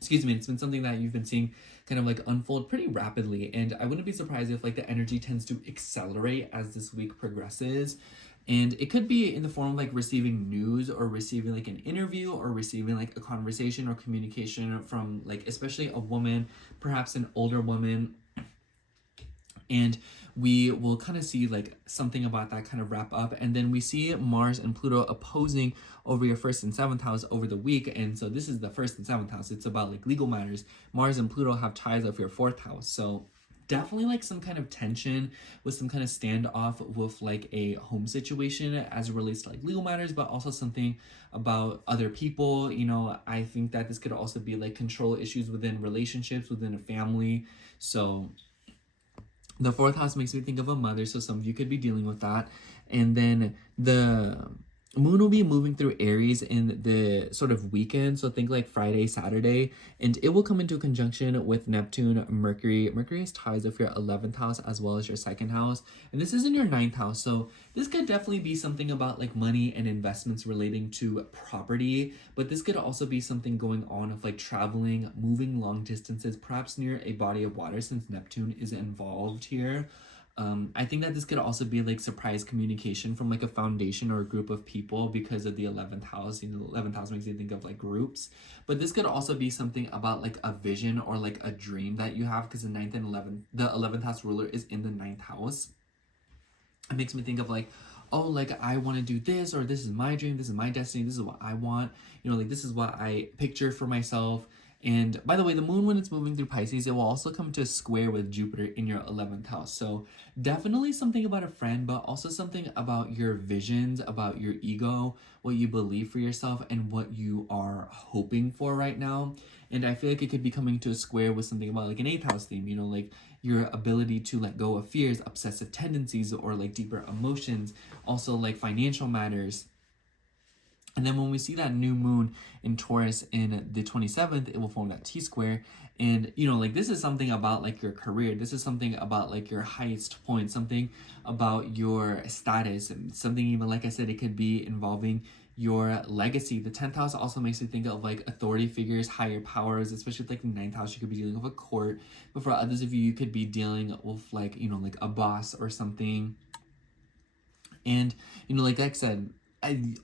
Excuse me, it's been something that you've been seeing kind of like unfold pretty rapidly. And I wouldn't be surprised if like the energy tends to accelerate as this week progresses. And it could be in the form of like receiving news or receiving like an interview or receiving like a conversation or communication from like especially a woman, perhaps an older woman. And we will kind of see like something about that kind of wrap up. And then we see Mars and Pluto opposing over your 1st and 7th house over the week. And so this is the 1st and 7th house. It's about like legal matters. Mars and Pluto have ties of your 4th house. So definitely like some kind of tension with some kind of standoff with like a home situation as it relates to like legal matters, but also something about other people. I think that this could also be like control issues within relationships, within a family. So the 4th house makes me think of a mother, so some of you could be dealing with that. And then the moon will be moving through Aries in the sort of weekend, so think like Friday, Saturday, and it will come into conjunction with Neptune, Mercury. Mercury has ties of your 11th house as well as your 2nd house, and this is in your 9th house, so this could definitely be something about like money and investments relating to property, but this could also be something going on of like traveling, moving long distances, perhaps near a body of water since Neptune is involved here. I think that this could also be like surprise communication from like a foundation or a group of people because of the 11th house. The 11th house makes you think of like groups, but this could also be something about like a vision or like a dream that you have because the 9th and 11th, the 11th house ruler is in the 9th house. It makes me think of like, oh, like I want to do this, or this is my dream, this is my destiny, this is what I want, like this is what I picture for myself. And by the way, the moon, when it's moving through Pisces, it will also come to a square with Jupiter in your 11th house. So definitely something about a friend, but also something about your visions, about your ego, what you believe for yourself, and what you are hoping for right now. And I feel like it could be coming to a square with something about like an 8th house theme, like your ability to let go of fears, obsessive tendencies, or like deeper emotions, also like financial matters. And then when we see that new moon in Taurus in the 27th, it will form that T-square. And, like this is something about like your career. This is something about like your highest point, something about your status, and something even, like I said, it could be involving your legacy. The 10th house also makes me think of like authority figures, higher powers, especially like the 9th house. You could be dealing with a court, but for others of you, you could be dealing with like, like a boss or something. And, like I said,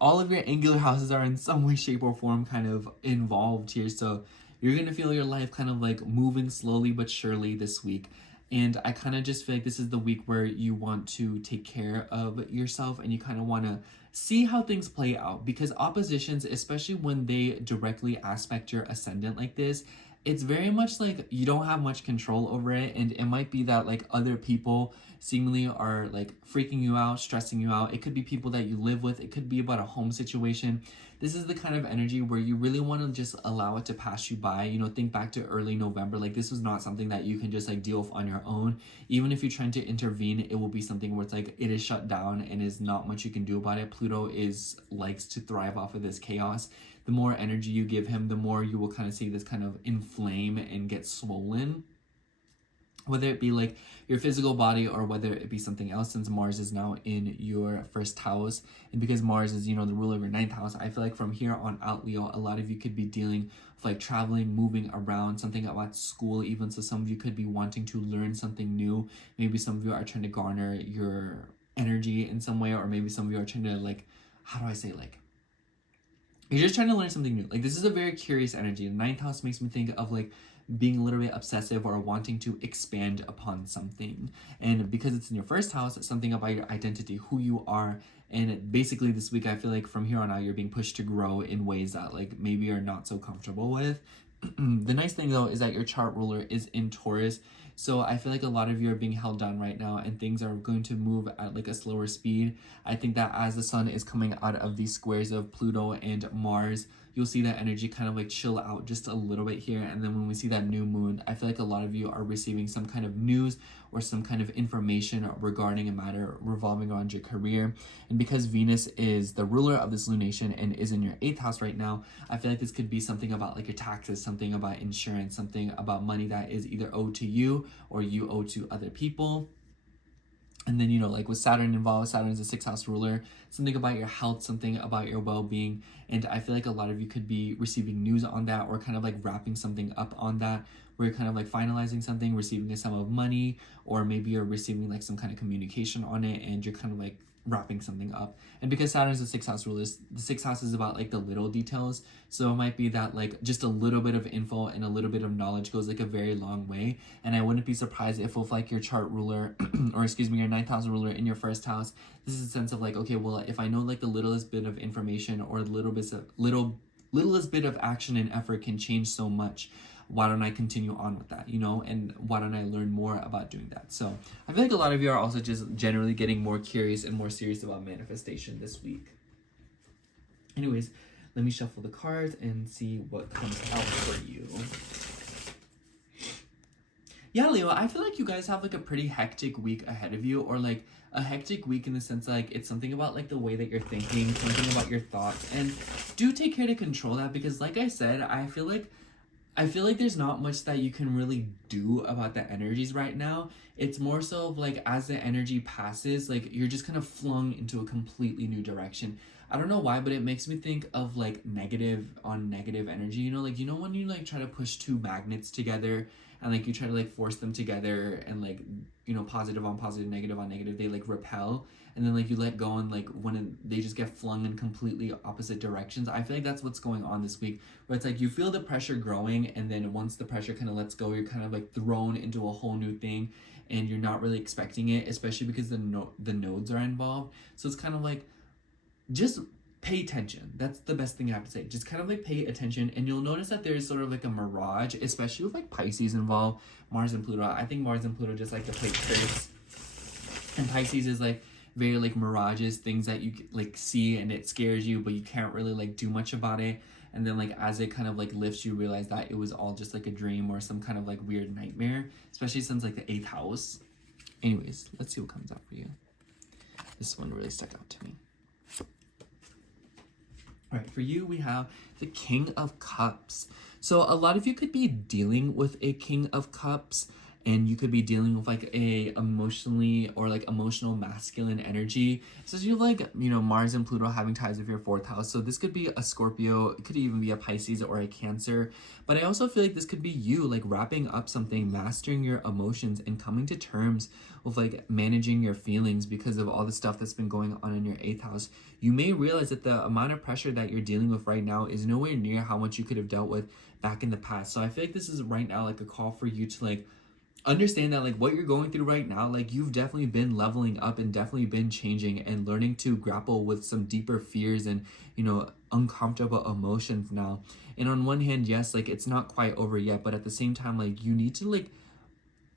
all of your angular houses are in some way, shape, or form kind of involved here. So you're going to feel your life kind of like moving slowly but surely this week. And I kind of just feel like this is the week where you want to take care of yourself and you kind of want to see how things play out, because oppositions, especially when they directly aspect your ascendant like this, it's very much like you don't have much control over it. And it might be that like other people seemingly are like freaking you out, stressing you out. It could be people that you live with. It could be about a home situation. This is the kind of energy where you really want to just allow it to pass you by. You know, think back to early November. Like, this was not something that you can just like deal with on your own. Even if you're trying to intervene, it will be something where it's like it is shut down and is not much you can do about it. Pluto likes to thrive off of this chaos. The more energy you give him, the more you will kind of see this kind of inflame and get swollen, whether it be like your physical body or whether it be something else, since Mars is now in your first house. And because Mars is, you know, the ruler of your ninth house, I feel like from here on out, Leo, a lot of you could be dealing with like traveling, moving around, something about school even. So some of you could be wanting to learn something new. Maybe some of you are trying to garner your energy in some way, or maybe some of you are trying to like, how do I say, like, you're just trying to learn something new. Like, this is a very curious energy. The ninth house makes me think of like being a little bit obsessive or wanting to expand upon something. And because it's in your first house, it's something about your identity, who you are. And basically this week, I feel like from here on out, you're being pushed to grow in ways that like maybe you're not so comfortable with. The nice thing though is that your chart ruler is in Taurus. So I feel like a lot of you are being held down right now and things are going to move at like a slower speed. I think that as the sun is coming out of these squares of Pluto and Mars, you'll see that energy kind of like chill out just a little bit here. And then when we see that new moon, I feel like a lot of you are receiving some kind of news or some kind of information regarding a matter revolving around your career. And because Venus is the ruler of this lunation and is in your 8th house right now, I feel like this could be something about like your taxes, something about insurance, something about money that is either owed to you or you owe to other people. And then, you know, like with Saturn involved, Saturn is a 6th house ruler, something about your health, something about your well-being. And I feel like a lot of you could be receiving news on that, or kind of like wrapping something up on that, where you're kind of like finalizing something, receiving a sum of money, or maybe you're receiving like some kind of communication on it and you're kind of like wrapping something up. And because Saturn is the 6th house ruler, the 6th house is about like the little details. So it might be that like just a little bit of info and a little bit of knowledge goes like a very long way. And I wouldn't be surprised if with like your chart ruler or excuse me, your 9th house ruler in your first house, this is a sense of like, okay, well, if I know like the littlest bit of information or the littlest bit of action and effort can change so much, why don't I continue on with that, you know? And why don't I learn more about doing that? So I feel like a lot of you are also just generally getting more curious and more serious about manifestation this week. Anyways, let me shuffle the cards and see what comes out for you. Yeah, Leo, I feel like you guys have like a pretty hectic week ahead of you, or like a hectic week in the sense like it's something about like the way that you're thinking, something about your thoughts, and do take care to control that, because like I said, I feel like there's not much that you can really do about the energies right now. It's more so of like as the energy passes, like you're just kind of flung into a completely new direction. I don't know why, but it makes me think of like negative on negative energy, you know, like, you know, when you like try to push two magnets together and like you try to like force them together and like, you know, positive on positive, negative on negative, they like repel. And then like you let go and like when they just get flung in completely opposite directions. I feel like that's what's going on this week, where it's like you feel the pressure growing, and then once the pressure kind of lets go, you're kind of like thrown into a whole new thing and you're not really expecting it, especially because the nodes are involved. So it's kind of like, just pay attention. That's the best thing I have to say. Just kind of like pay attention, and you'll notice that there's sort of like a mirage, especially with like Pisces involved, Mars and Pluto. I think Mars and Pluto just like to play tricks, and Pisces is like very like mirages, things that you like see and it scares you, but you can't really like do much about it. And then like as it kind of like lifts, you realize that it was all just like a dream or some kind of like weird nightmare, especially since like the 8th house. Anyways, let's see what comes out for you. This one really stuck out to me. All right, for you, we have the King of Cups. So a lot of you could be dealing with a King of Cups, and you could be dealing with like a emotionally or like emotional masculine energy. So you have like, you know, Mars and Pluto having ties with your 4th house. So this could be a Scorpio, it could even be a Pisces or a Cancer. But I also feel like this could be you like wrapping up something, mastering your emotions and coming to terms with like managing your feelings because of all the stuff that's been going on in your 8th house. You may realize that the amount of pressure that you're dealing with right now is nowhere near how much you could have dealt with back in the past. So I feel like this is right now like a call for you to like understand that like what you're going through right now, like you've definitely been leveling up and definitely been changing and learning to grapple with some deeper fears and, you know, uncomfortable emotions now. And on one hand, yes, like it's not quite over yet, but at the same time, like you need to like,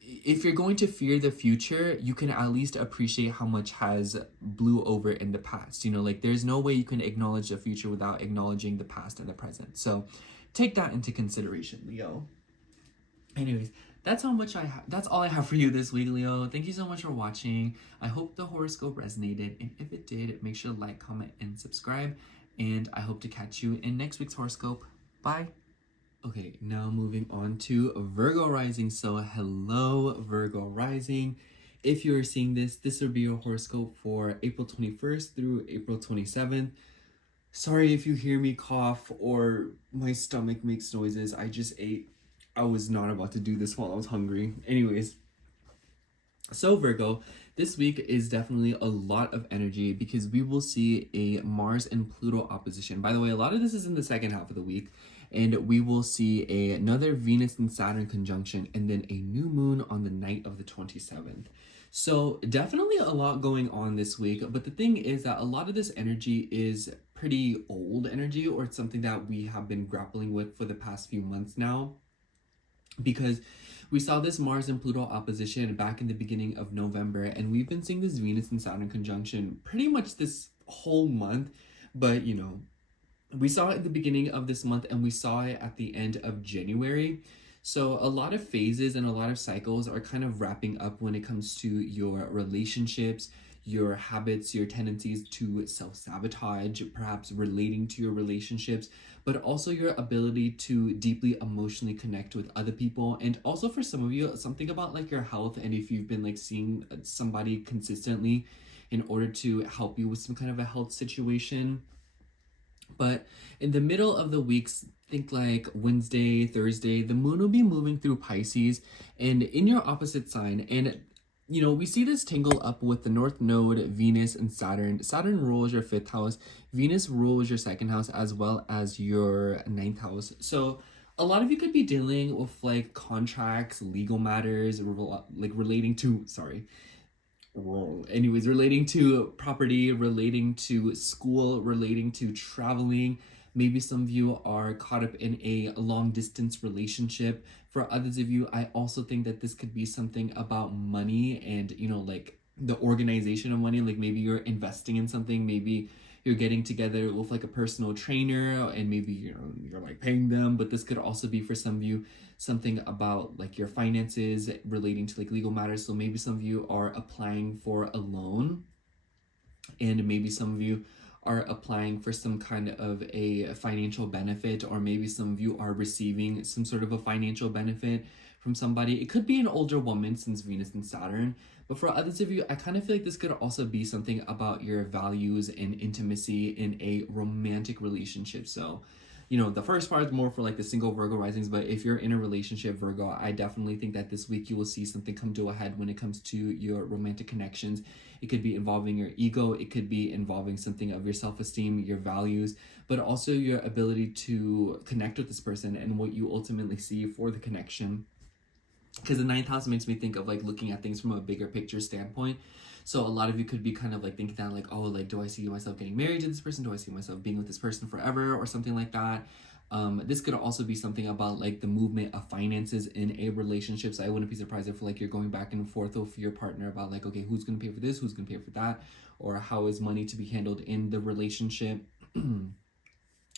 if you're going to fear the future, you can at least appreciate how much has blew over in the past. You know, like there's no way you can acknowledge the future without acknowledging the past and the present. So take that into consideration, Leo. Anyways, that's all I have for you this week, Leo. Thank you so much for watching. I hope the horoscope resonated, and if it did, make sure to like, comment, and subscribe. And I hope to catch you in next week's horoscope. Bye. Okay, now moving on to Virgo rising. So hello, Virgo rising. If you're seeing this, this will be your horoscope for April 21st through April 27th. Sorry if you hear me cough or my stomach makes noises. I just ate. I was not about to do this while I was hungry. Anyways, so Virgo, this week is definitely a lot of energy because we will see a Mars and Pluto opposition. By the way, a lot of this is in the second half of the week, and we will see another Venus and Saturn conjunction and then a new moon on the night of the 27th. So definitely a lot going on this week, but the thing is that a lot of this energy is pretty old energy, or it's something that we have been grappling with for the past few months now, because we saw this Mars and Pluto opposition back in the beginning of November, and we've been seeing this Venus and Saturn conjunction pretty much this whole month. But you know, we saw it at the beginning of this month and we saw it at the end of January. So a lot of phases and a lot of cycles are kind of wrapping up when it comes to your relationships, your habits, your tendencies to self-sabotage, perhaps relating to your relationships, but also your ability to deeply emotionally connect with other people. And also for some of you, something about like your health, and if you've been like seeing somebody consistently in order to help you with some kind of a health situation. But in the middle of the weeks, think like Wednesday, Thursday, the moon will be moving through Pisces and in your opposite sign. And you know, we see this tangle up with the North Node, Venus, and Saturn. Saturn rules your fifth house, Venus rules your second house, as well as your ninth house. So a lot of you could be dealing with like contracts, legal matters, like relating to, relating to property, relating to school, relating to traveling. Maybe some of you are caught up in a long distance relationship. For others of you, I also think that this could be something about money and, you know, like the organization of money. Like maybe you're investing in something, maybe you're getting together with like a personal trainer, and maybe you're like paying them. But this could also be for some of you something about like your finances relating to like legal matters. So maybe some of you are applying for a loan, and maybe some of you are applying for some kind of a financial benefit, or maybe some of you are receiving some sort of a financial benefit from somebody. It could be an older woman since Venus and Saturn. But for others of you, I kind of feel like this could also be something about your values and intimacy in a romantic relationship. So, you know, the first part is more for like the single Virgo risings, but if you're in a relationship, Virgo, I definitely think that this week you will see something come to a head when it comes to your romantic connections. It could be involving your ego, it could be involving something of your self-esteem, your values, but also your ability to connect with this person and what you ultimately see for the connection. Because the ninth house makes me think of like looking at things from a bigger picture standpoint. So a lot of you could be kind of like thinking that like, oh, like, do I see myself getting married to this person? Do I see myself being with this person forever or something like that? This could also be something about like the movement of finances in a relationship. So I wouldn't be surprised if like you're going back and forth with your partner about like, okay, who's going to pay for this? Who's going to pay for that? Or how is money to be handled in the relationship?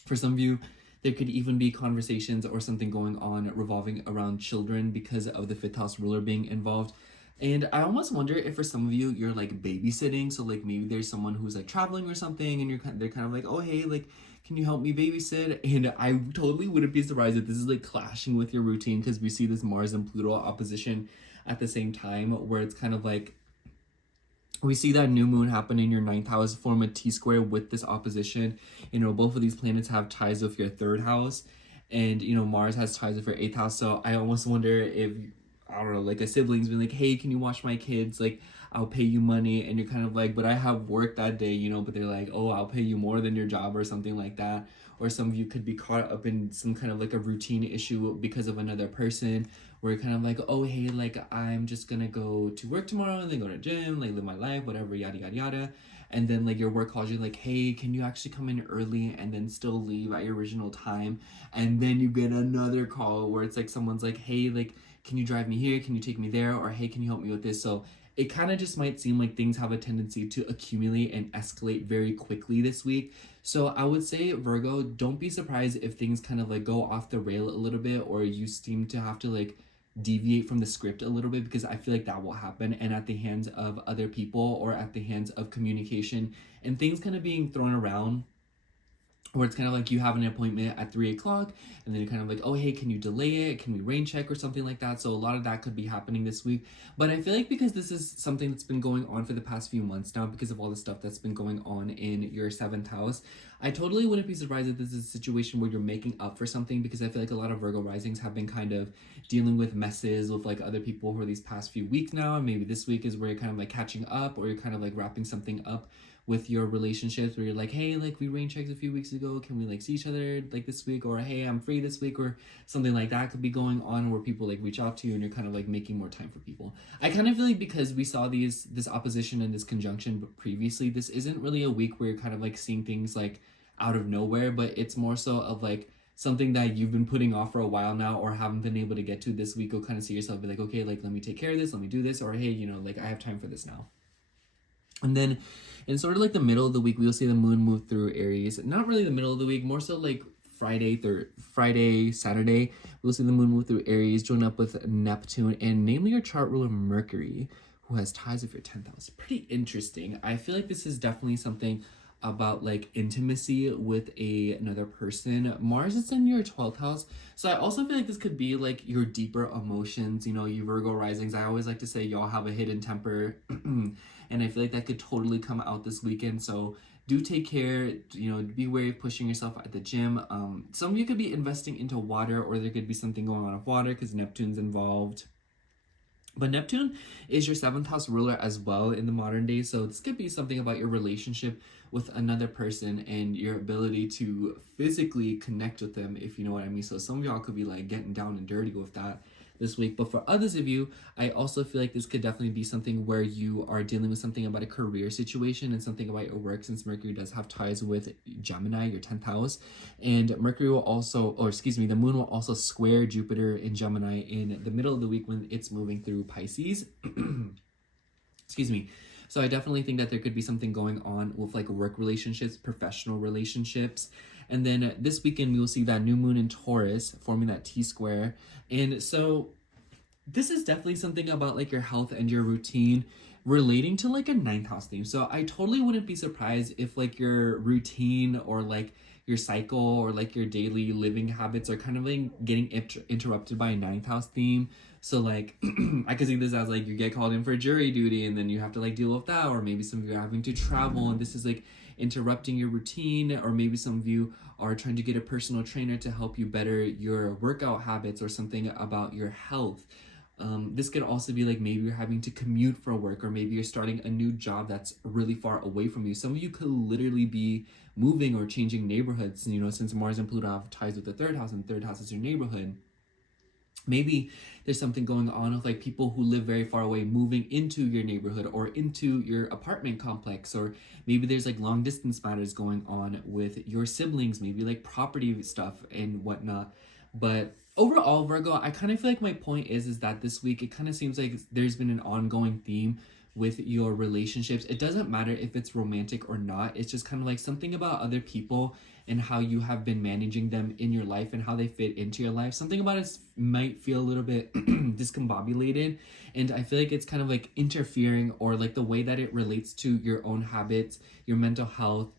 For some of you, there could even be conversations or something going on revolving around children because of the fifth house ruler being involved. And I almost wonder if for some of you, you're like babysitting. So like maybe there's someone who's like traveling or something, and they're kind of like, oh, hey, like, can you help me babysit? And I totally wouldn't be surprised if this is like clashing with your routine, because we see this Mars and Pluto opposition at the same time, where it's kind of like, we see that new moon happen in your ninth house, form a T-square with this opposition. You know, both of these planets have ties with your third house, and, you know, Mars has ties with your eighth house. So I almost wonder if, I don't know, like a sibling's been like, hey, can you watch my kids? Like, I'll pay you money, and you're kind of like, but I have work that day, you know, but they're like, oh, I'll pay you more than your job or something like that. Or some of you could be caught up in some kind of like a routine issue because of another person, where you're kind of like, oh, hey, like I'm just gonna go to work tomorrow and then go to the gym, like live my life, whatever, yada yada yada. And then like your work calls you like, hey, can you actually come in early and then still leave at your original time? And then you get another call where it's like someone's like, hey, like, can you drive me here? Can you take me there? Or hey, can you help me with this? So it kind of just might seem like things have a tendency to accumulate and escalate very quickly this week. So I would say, Virgo, don't be surprised if things kind of like go off the rail a little bit, or you seem to have to like deviate from the script a little bit, because I feel like that will happen, and at the hands of other people or at the hands of communication and things kind of being thrown around, where it's kind of like you have an appointment at 3 o'clock and then you're kind of like, oh, hey, can you delay it? Can we rain check or something like that? So a lot of that could be happening this week. But I feel like because this is something that's been going on for the past few months now, because of all the stuff that's been going on in your 7th house, I totally wouldn't be surprised if this is a situation where you're making up for something, because I feel like a lot of Virgo risings have been kind of dealing with messes with like other people for these past few weeks now. And maybe this week is where you're kind of like catching up, or you're kind of like wrapping something up with your relationships, where you're like, hey, like we rain checked a few weeks ago, can we like see each other like this week? Or hey, I'm free this week, or something like that could be going on, where people like reach out to you and you're kind of like making more time for people. I kind of feel like because we saw this opposition and this conjunction previously, this isn't really a week where you're kind of like seeing things like out of nowhere, but it's more so of like something that you've been putting off for a while now, or haven't been able to get to this week. You'll kind of see yourself be like, okay, like let me take care of this, let me do this, or hey, you know, like I have time for this now. And then in sort of like the middle of the week, we'll see the moon move through Aries. Not really the middle of the week, more so like Friday, Saturday. We'll see the moon move through Aries, join up with Neptune, and namely your chart ruler Mercury, who has ties with your 10th house. Pretty interesting. I feel like this is definitely something about like intimacy with another person. Mars is in your 12th house, so I also feel like this could be like your deeper emotions. You know, you Virgo risings, I always like to say y'all have a hidden temper and I feel like that could totally come out this weekend. So do take care, you know, be wary of pushing yourself at the gym. Some of you could be investing into water, or there could be something going on with water because Neptune's involved. But Neptune is your 7th house ruler as well in the modern day. So this could be something about your relationship with another person and your ability to physically connect with them, if you know what I mean. So some of y'all could be like getting down and dirty with that this week. But for others of you, I also feel like this could definitely be something where you are dealing with something about a career situation and something about your work, since Mercury does have ties with Gemini, your 10th house. And Mercury will also, or excuse me, the moon will also square Jupiter in Gemini in the middle of the week when it's moving through Pisces. Excuse me. So I definitely think that there could be something going on with like work relationships, professional relationships. And then this weekend, we will see that new moon in Taurus forming that T-square. And so this is definitely something about like your health and your routine relating to like a 9th house theme. So I totally wouldn't be surprised if like your routine or like your cycle or like your daily living habits are kind of like getting interrupted by a 9th house theme. So like I could see this as like you get called in for jury duty and then you have to like deal with that, or maybe some of you are having to travel and this is like interrupting your routine, or maybe some of you are trying to get a personal trainer to help you better your workout habits or something about your health. This could also be like maybe you're having to commute for work, or maybe you're starting a new job that's really far away from you. Some of you could literally be moving or changing neighborhoods, you know, since Mars and Pluto have ties with the 3rd house, and the 3rd house is your neighborhood. Maybe there's something going on with like people who live very far away moving into your neighborhood or into your apartment complex, or maybe there's like long distance matters going on with your siblings, maybe like property stuff and whatnot. But overall, Virgo, I kind of feel like my point is that this week it kind of seems like there's been an ongoing theme with your relationships. It doesn't matter if it's romantic or not. It's just kind of like something about other people and how you have been managing them in your life and how they fit into your life. Something about it might feel a little bit discombobulated, and I feel like it's kind of like interfering, or like the way that it relates to your own habits, your mental health,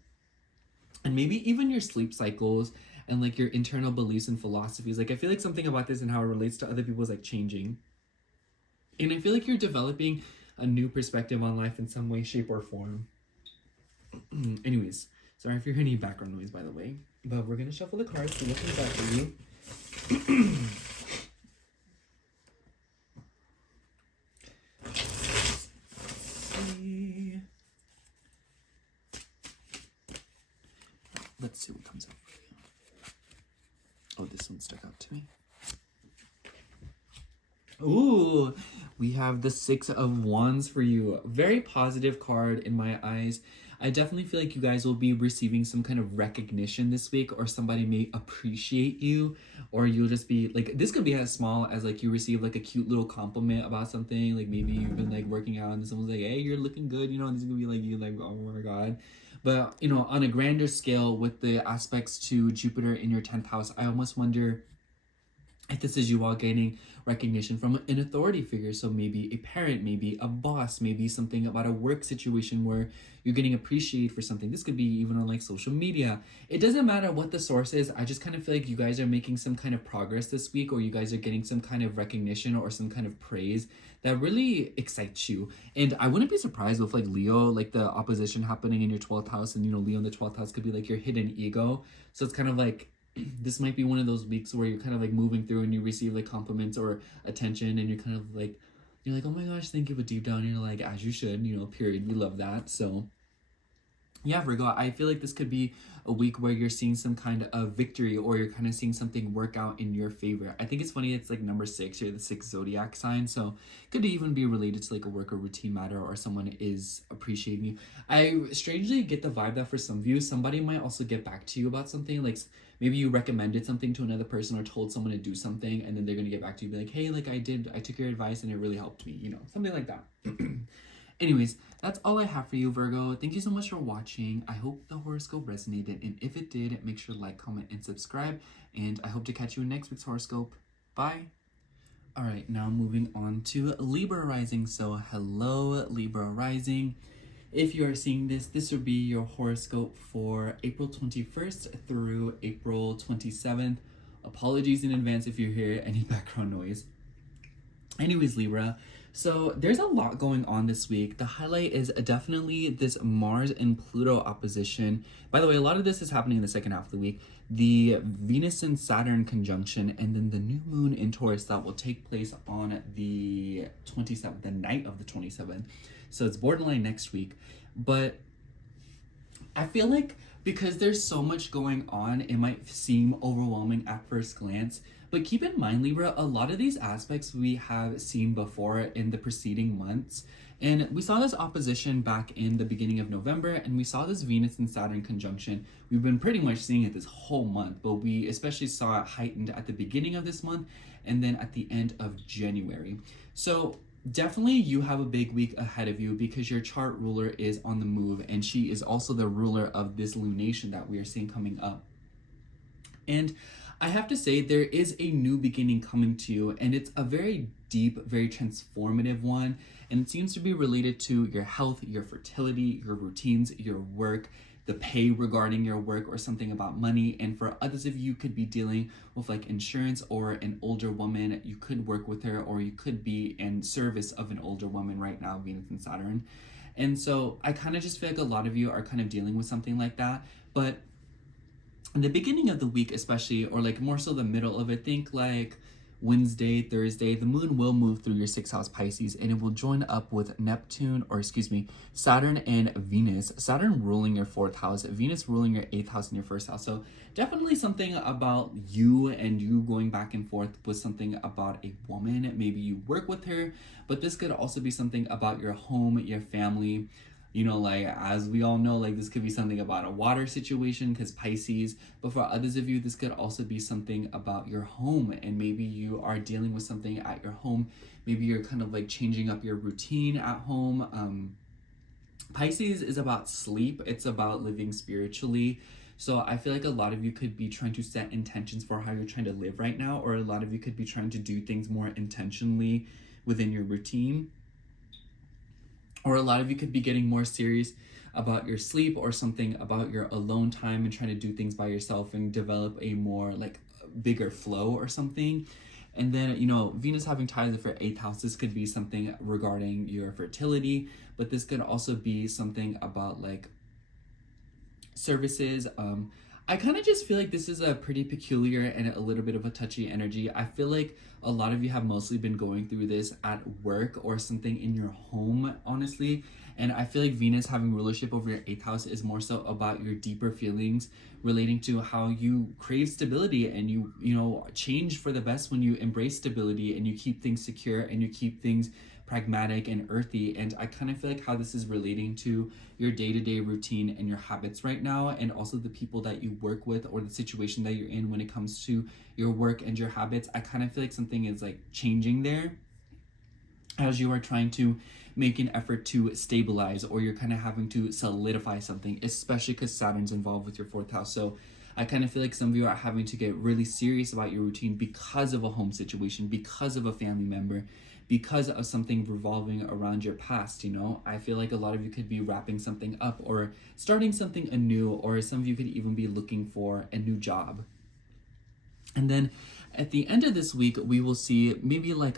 and maybe even your sleep cycles and like your internal beliefs and philosophies. Like I feel like something about this and how it relates to other people is like changing. And I feel like you're developing a new perspective on life in some way, shape, or form. Anyways, sorry if you hear any background noise, by the way. But we're going to shuffle the cards, see what comes out for you. Let's see what comes up for you. Oh, this one stuck out to me. Ooh, we have the Six of Wands for you. Very positive card in my eyes. I definitely feel like you guys will be receiving some kind of recognition this week, or somebody may appreciate you, or you'll just be like, this could be as small as like you receive like a cute little compliment about something, like maybe you've been like working out and someone's like, hey, you're looking good, you know, and this is gonna be like you like, oh my god. But you know, on a grander scale with the aspects to Jupiter in your 10th house, I almost wonder if this is you all gaining recognition from an authority figure. So maybe a parent, maybe a boss, maybe something about a work situation where you're getting appreciated for something. This could be even on like social media. It doesn't matter what the source is. I just kind of feel like you guys are making some kind of progress this week, or you guys are getting some kind of recognition or some kind of praise that really excites you. And I wouldn't be surprised with like Leo, like the opposition happening in your 12th house, and you know, Leo in the 12th house could be like your hidden ego. So it's kind of like, this might be one of those weeks where you're kind of like moving through and you receive like compliments or attention, and you're kind of like, you're like, oh my gosh, thank you, but deep down you're like, as you should, you know, period. We love that. So yeah, Virgo, I feel like this could be a week where you're seeing some kind of victory, or you're kind of seeing something work out in your favor. I think it's funny, it's like number 6, you're the 6th zodiac sign, so it could even be related to like a work or routine matter, or someone is appreciating you. I strangely get the vibe that for some of you, somebody might also get back to you about something, like maybe you recommended something to another person or told someone to do something, and then they're gonna get back to you, be like, hey, like I took your advice and it really helped me, you know, something like that. Anyways, that's all I have for you, Virgo. Thank you so much for watching. I hope the horoscope resonated, and if it did, make sure to like, comment, and subscribe, and I hope to catch you in next week's horoscope. Bye! Alright, now moving on to Libra rising. So hello, Libra rising. If you are seeing this, this would be your horoscope for April 21st through April 27th. Apologies in advance if you hear any background noise. Anyways, Libra, so there's a lot going on this week. The highlight is definitely this Mars and Pluto opposition. By the way, a lot of this is happening in the second half of the week. The Venus and Saturn conjunction, and then the new moon in Taurus that will take place on the 27th, the night of the 27th. So it's borderline next week. But I feel like because there's so much going on, it might seem overwhelming at first glance. But keep in mind, Libra, a lot of these aspects we have seen before in the preceding months. And we saw this opposition back in the beginning of November, and we saw this Venus and Saturn conjunction. We've been pretty much seeing it this whole month, but we especially saw it heightened at the beginning of this month and then at the end of January. So definitely you have a big week ahead of you, because your chart ruler is on the move, and she is also the ruler of this lunation that we are seeing coming up. And I have to say, there is a new beginning coming to you, and it's a very deep, very transformative one, and it seems to be related to your health, your fertility, your routines, your work, the pay regarding your work, or something about money. And for others of you, could be dealing with like insurance or an older woman. You could work with her, or you could be in service of an older woman right now, Venus and Saturn. And so I kind of just feel like a lot of you are kind of dealing with something like that. But in the beginning of the week especially, or like more so the middle of it, think like Wednesday, Thursday, the moon will move through your 6th house Pisces, and it will join up with Saturn and Venus. Saturn ruling your 4th house, Venus ruling your 8th house and your 1st house. So definitely something about you, and you going back and forth with something about a woman. Maybe you work with her, but this could also be something about your home, your family. You know, like, as we all know, like, this could be something about a water situation, because Pisces. But for others of you, this could also be something about your home, and maybe you are dealing with something at your home. Maybe you're kind of like changing up your routine at home. Pisces is about sleep. It's about living spiritually. So I feel like a lot of you could be trying to set intentions for how you're trying to live right now, or a lot of you could be trying to do things more intentionally within your routine. Or a lot of you could be getting more serious about your sleep, or something about your alone time, and trying to do things by yourself and develop a more like bigger flow or something. And then, you know, Venus having ties with your 8th house, this could be something regarding your fertility, but this could also be something about like services. I kind of just feel like this is a pretty peculiar and a little bit of a touchy energy. I feel like a lot of you have mostly been going through this at work or something in your home, honestly. And I feel like Venus having rulership over your eighth house is more so about your deeper feelings relating to how you crave stability, and you change for the best when you embrace stability and you keep things secure and you keep things pragmatic and earthy. And I kind of feel like how this is relating to your day-to-day routine and your habits right now, and also the people that you work with or the situation that you're in when it comes to your work and your habits. I kind of feel like something is like changing there as you are trying to make an effort to stabilize, or you're kind of having to solidify something, especially because Saturn's involved with your fourth house. So I kind of feel like some of you are having to get really serious about your routine because of a home situation, because of a family member, because of something revolving around your past. I feel like a lot of you could be wrapping something up or starting something anew, or some of you could even be looking for a new job. And then at the end of this week, we will see maybe like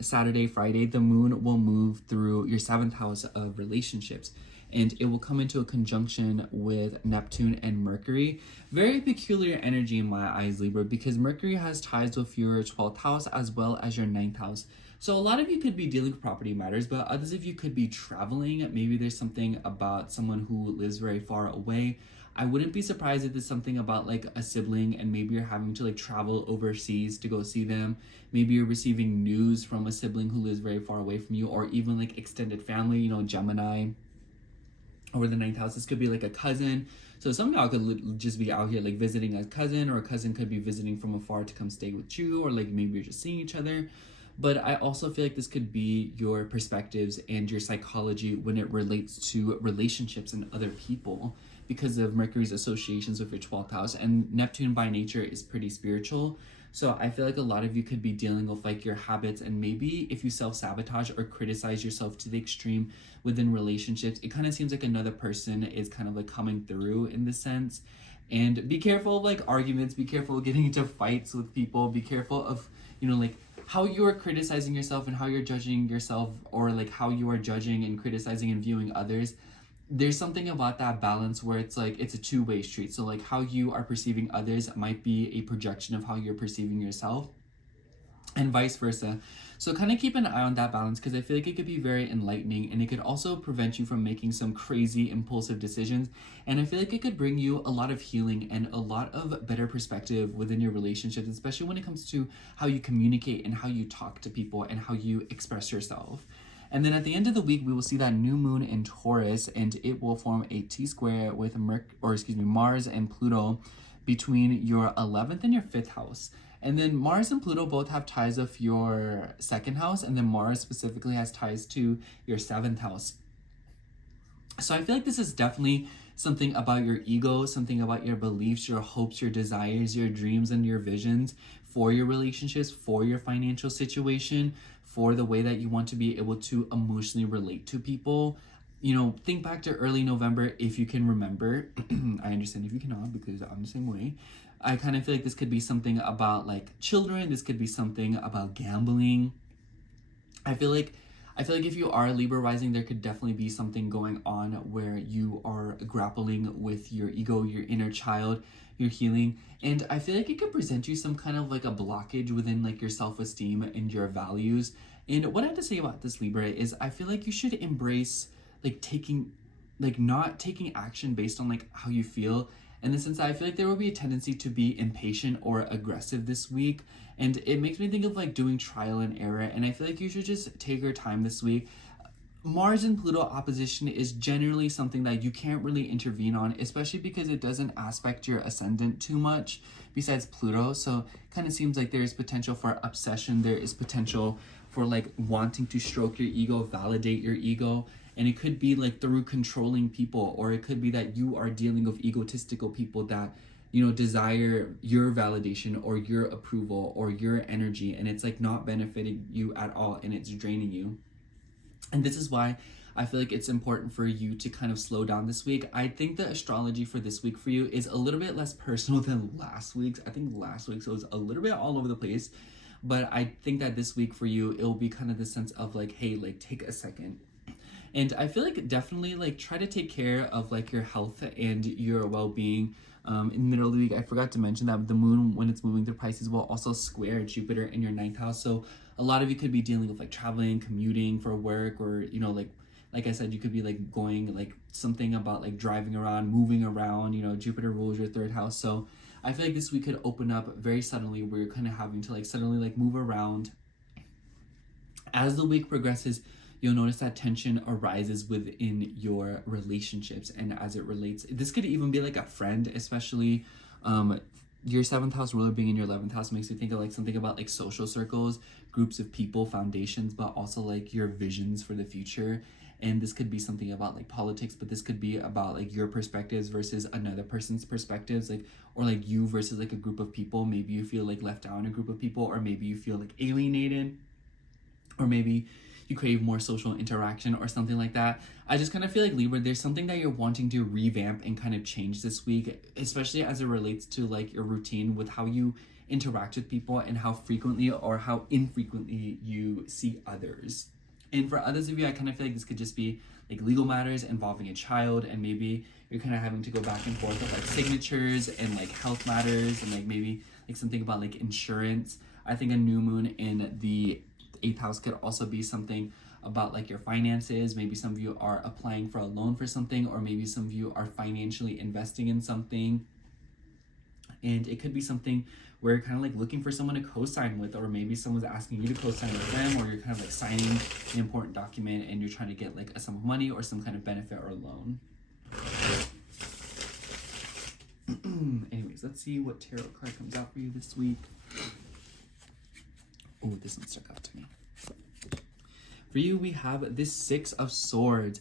Saturday, Friday, the moon will move through your seventh house of relationships, and it will come into a conjunction with Neptune and Mercury. Very peculiar energy in my eyes, Libra, because Mercury has ties with your 12th house as well as your 9th house. So a lot of you could be dealing with property matters, but others of you could be traveling. Maybe there's something about someone who lives very far away. I wouldn't be surprised if there's something about like a sibling, and maybe you're having to like travel overseas to go see them. Maybe you're receiving news from a sibling who lives very far away from you, or even like extended family, Gemini over the 9th house. This could be like a cousin. So some of y'all could just be out here like visiting a cousin, or a cousin could be visiting from afar to come stay with you, or like maybe you're just seeing each other. But I also feel like this could be your perspectives and your psychology when it relates to relationships and other people, because of Mercury's associations with your 12th house. And Neptune by nature is pretty spiritual. So I feel like a lot of you could be dealing with like your habits, and maybe if you self-sabotage or criticize yourself to the extreme within relationships, it kind of seems like another person is kind of like coming through in this sense. And be careful of like arguments, be careful of getting into fights with people, be careful of, like how you are criticizing yourself and how you're judging yourself, or like how you are judging and criticizing and viewing others. There's something about that balance where it's like it's a two-way street. So like how you are perceiving others might be a projection of how you're perceiving yourself, and vice versa. So kind of keep an eye on that balance, because I feel like it could be very enlightening, and it could also prevent you from making some crazy impulsive decisions. And I feel like it could bring you a lot of healing and a lot of better perspective within your relationships, especially when it comes to how you communicate and how you talk to people and how you express yourself. And then at the end of the week, we will see that new moon in Taurus, and it will form a T-square with Mars and Pluto between your 11th and your 5th house. And then Mars and Pluto both have ties of your 2nd house, and then Mars specifically has ties to your 7th house. So I feel like this is definitely something about your ego, something about your beliefs, your hopes, your desires, your dreams, and your visions for your relationships, for your financial situation, for the way that you want to be able to emotionally relate to people. Think back to early November if you can remember. I understand if you cannot, because I'm the same way. I kind of feel like this could be something about like children. This could be something about gambling. I feel like if you are Libra rising, there could definitely be something going on where you are grappling with your ego, your inner child, your healing. And I feel like it could present you some kind of like a blockage within like your self-esteem and your values. And what I have to say about this, Libra, is I feel like you should embrace not taking action based on like how you feel, in the sense that I feel like there will be a tendency to be impatient or aggressive this week. And it makes me think of like doing trial and error. And I feel like you should just take your time this week. Mars and Pluto opposition is generally something that you can't really intervene on, especially because it doesn't aspect your ascendant too much besides Pluto. So kind of seems like there is potential for obsession. There is potential for like wanting to stroke your ego, validate your ego. And it could be like through controlling people, or it could be that you are dealing with egotistical people that, desire your validation or your approval or your energy, and it's like not benefiting you at all, and it's draining you. And this is why I feel like it's important for you to kind of slow down this week. I think the astrology for this week for you is a little bit less personal than last week's. I think last week's was a little bit all over the place, but I think that this week for you, it'll be kind of the sense of like, hey, like take a second. And I feel like definitely like try to take care of like your health and your well-being. in the middle of the week. I forgot to mention that the moon, when it's moving through Pisces, will also square Jupiter in your ninth house. So a lot of you could be dealing with like traveling, commuting for work, or like I said, you could be like going like something about like driving around, moving around. Jupiter rules your third house. So I feel like this week could open up very suddenly where you're kind of having to like suddenly like move around. As the week progresses, you'll notice that tension arises within your relationships, and as it relates, this could even be like a friend, especially your 7th house ruler being in your 11th house makes me think of like something about like social circles, groups of people, foundations, but also like your visions for the future. And this could be something about like politics, but this could be about like your perspectives versus another person's perspectives, like, or like you versus like a group of people. Maybe you feel like left out in a group of people, or maybe you feel like alienated, or maybe you crave more social interaction or something like that. I just kind of feel like Libra, there's something that you're wanting to revamp and kind of change this week, especially as it relates to like your routine with how you interact with people and how frequently or how infrequently you see others. And for others of you, I kind of feel like this could just be like legal matters involving a child, and maybe you're kind of having to go back and forth with like signatures and like health matters, and like maybe like something about like insurance. I think a new moon in the 8th house could also be something about like your finances. Maybe some of you are applying for a loan for something, or maybe some of you are financially investing in something. And it could be something where you're kind of like looking for someone to co-sign with, or maybe someone's asking you to co-sign with them, or you're kind of like signing an important document and you're trying to get like a sum of money or some kind of benefit or loan. Anyways, let's see what tarot card comes out for you this week. Oh, this one stuck out to me. For you, we have this 6 of Swords.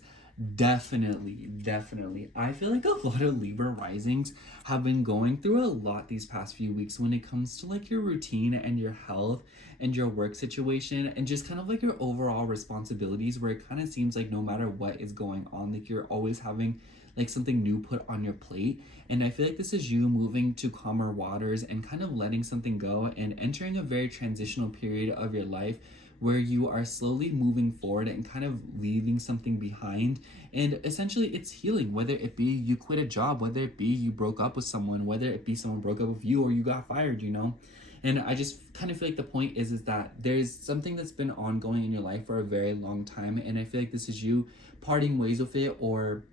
Definitely. I feel like a lot of Libra risings have been going through a lot these past few weeks when it comes to like your routine and your health and your work situation and just kind of like your overall responsibilities, where it kind of seems like no matter what is going on, like you're always having like something new put on your plate. And I feel like this is you moving to calmer waters and kind of letting something go and entering a very transitional period of your life where you are slowly moving forward and kind of leaving something behind. And essentially it's healing, whether it be you quit a job, whether it be you broke up with someone, whether it be someone broke up with you or you got fired, And I just kind of feel like the point is that there's something that's been ongoing in your life for a very long time. And I feel like this is you parting ways with it, or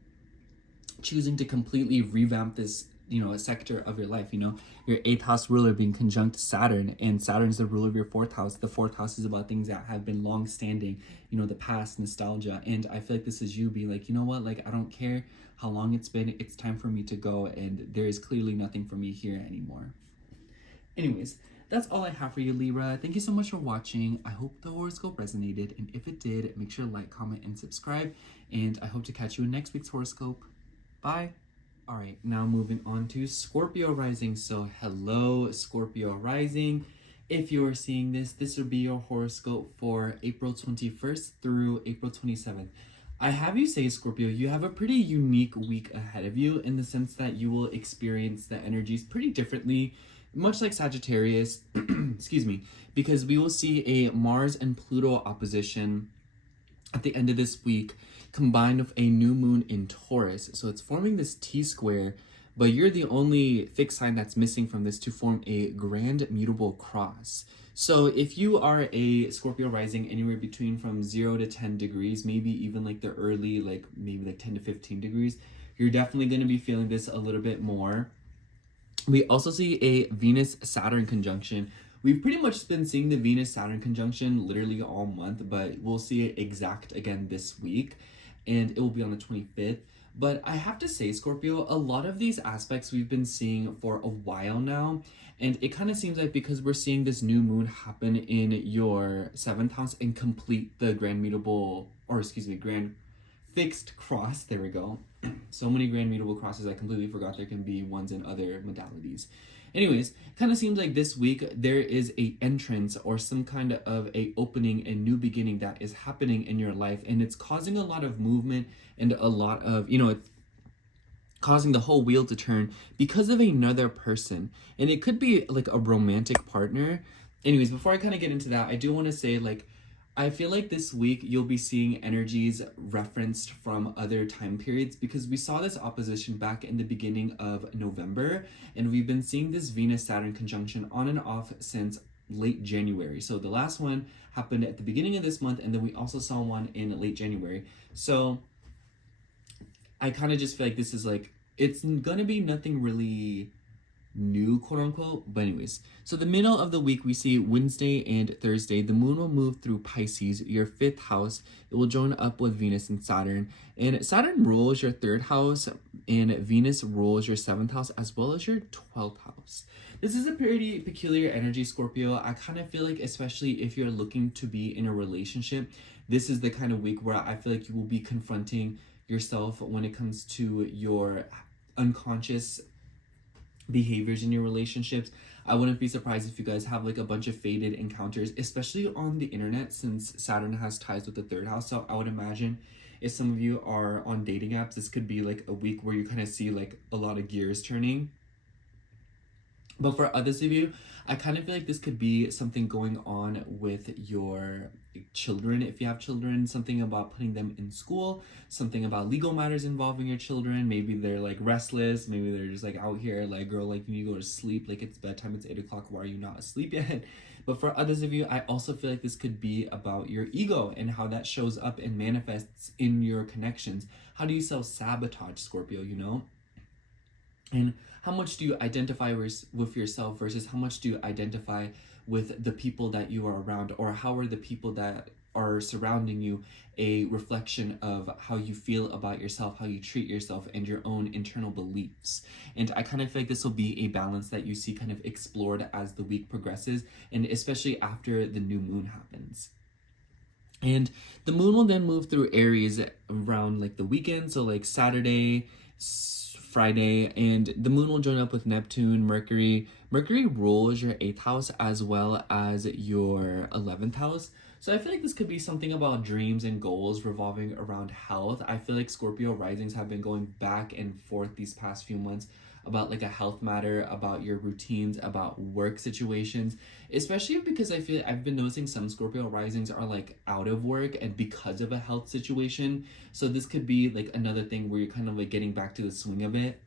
choosing to completely revamp this sector of your life. Your 8th house ruler being conjunct Saturn, and Saturn's the ruler of your 4th house. The 4th house is about things that have been long standing, the past, nostalgia. And I feel like this is you being like, you know what, like I don't care how long it's been, it's time for me to go, and there is clearly nothing for me here anymore. Anyways, that's all I have for you, Libra. Thank you so much for watching. I hope the horoscope resonated, and if it did, make sure to like, comment, and subscribe, and I hope to catch you in next week's horoscope. Bye. All right, now moving on to Scorpio rising. So hello, Scorpio rising. If you are seeing this, this would be your horoscope for April 21st through April 27th. I have you say, Scorpio, you have a pretty unique week ahead of you in the sense that you will experience the energies pretty differently, much like Sagittarius, excuse me, because we will see a Mars and Pluto opposition at the end of this week, combined with a new moon in Taurus. So it's forming this T-square, but you're the only fixed sign that's missing from this to form a grand mutable cross. So if you are a Scorpio rising anywhere between from 0 to 10 degrees, maybe even like the early, like maybe like 10 to 15 degrees, you're definitely going to be feeling this a little bit more. We also see a Venus-Saturn conjunction. We've pretty much been seeing the Venus-Saturn conjunction literally all month, but we'll see it exact again this week, and it will be on the 25th. But I have to say, Scorpio, a lot of these aspects we've been seeing for a while now, and it kind of seems like because we're seeing this new moon happen in your 7th house and complete the grand fixed cross, there we go. So many grand mutable crosses, I completely forgot there can be ones in other modalities. Anyways, kind of seems like this week there is a entrance or some kind of a opening and new beginning that is happening in your life, and it's causing a lot of movement and a lot of, it's causing the whole wheel to turn because of another person, and it could be like a romantic partner. Anyways, before I kind of get into that, I do want to say, like, I feel like this week you'll be seeing energies referenced from other time periods because we saw this opposition back in the beginning of November, and we've been seeing this Venus Saturn conjunction on and off since late January. So the last one happened at the beginning of this month, and then we also saw one in late January. So I kind of just feel like this is like, it's gonna be nothing really new, quote unquote. But anyways, so the middle of the week, we see Wednesday and Thursday. The moon will move through Pisces, your 5th house. It will join up with Venus and Saturn. And Saturn rules your 3rd house, and Venus rules your 7th house, as well as your 12th house. This is a pretty peculiar energy, Scorpio. I kind of feel like, especially if you're looking to be in a relationship, this is the kind of week where I feel like you will be confronting yourself when it comes to your unconscious behaviors in your relationships. I wouldn't be surprised if you guys have like a bunch of faded encounters, especially on the internet, since Saturn has ties with the 3rd house. So I would imagine if some of you are on dating apps, this could be like a week where you kind of see like a lot of gears turning. But for others of you, I kind of feel like this could be something going on with your children. If you have children, something about putting them in school, something about legal matters involving your children. Maybe they're like restless. Maybe they're just like out here like, girl, like you need to go to sleep. Like it's bedtime, it's 8 o'clock. Why are you not asleep yet? But for others of you, I also feel like this could be about your ego and how that shows up and manifests in your connections. How do you self-sabotage, Scorpio, you know? And how much do you identify with yourself versus how much do you identify with the people that you are around, or how are the people that are surrounding you a reflection of how you feel about yourself, how you treat yourself, and your own internal beliefs. And I kind of feel like this will be a balance that you see kind of explored as the week progresses, and especially after the new moon happens. And the moon will then move through Aries around like the weekend, so like Saturday, Friday, and the moon will join up with Neptune, Mercury. Mercury rules your 8th house as well as your 11th house. So I feel like this could be something about dreams and goals revolving around health. I feel like Scorpio risings have been going back and forth these past few months about like a health matter, about your routines, about work situations, especially because I feel like I've been noticing some Scorpio risings are like out of work and because of a health situation. So this could be like another thing where you're kind of like getting back to the swing of it,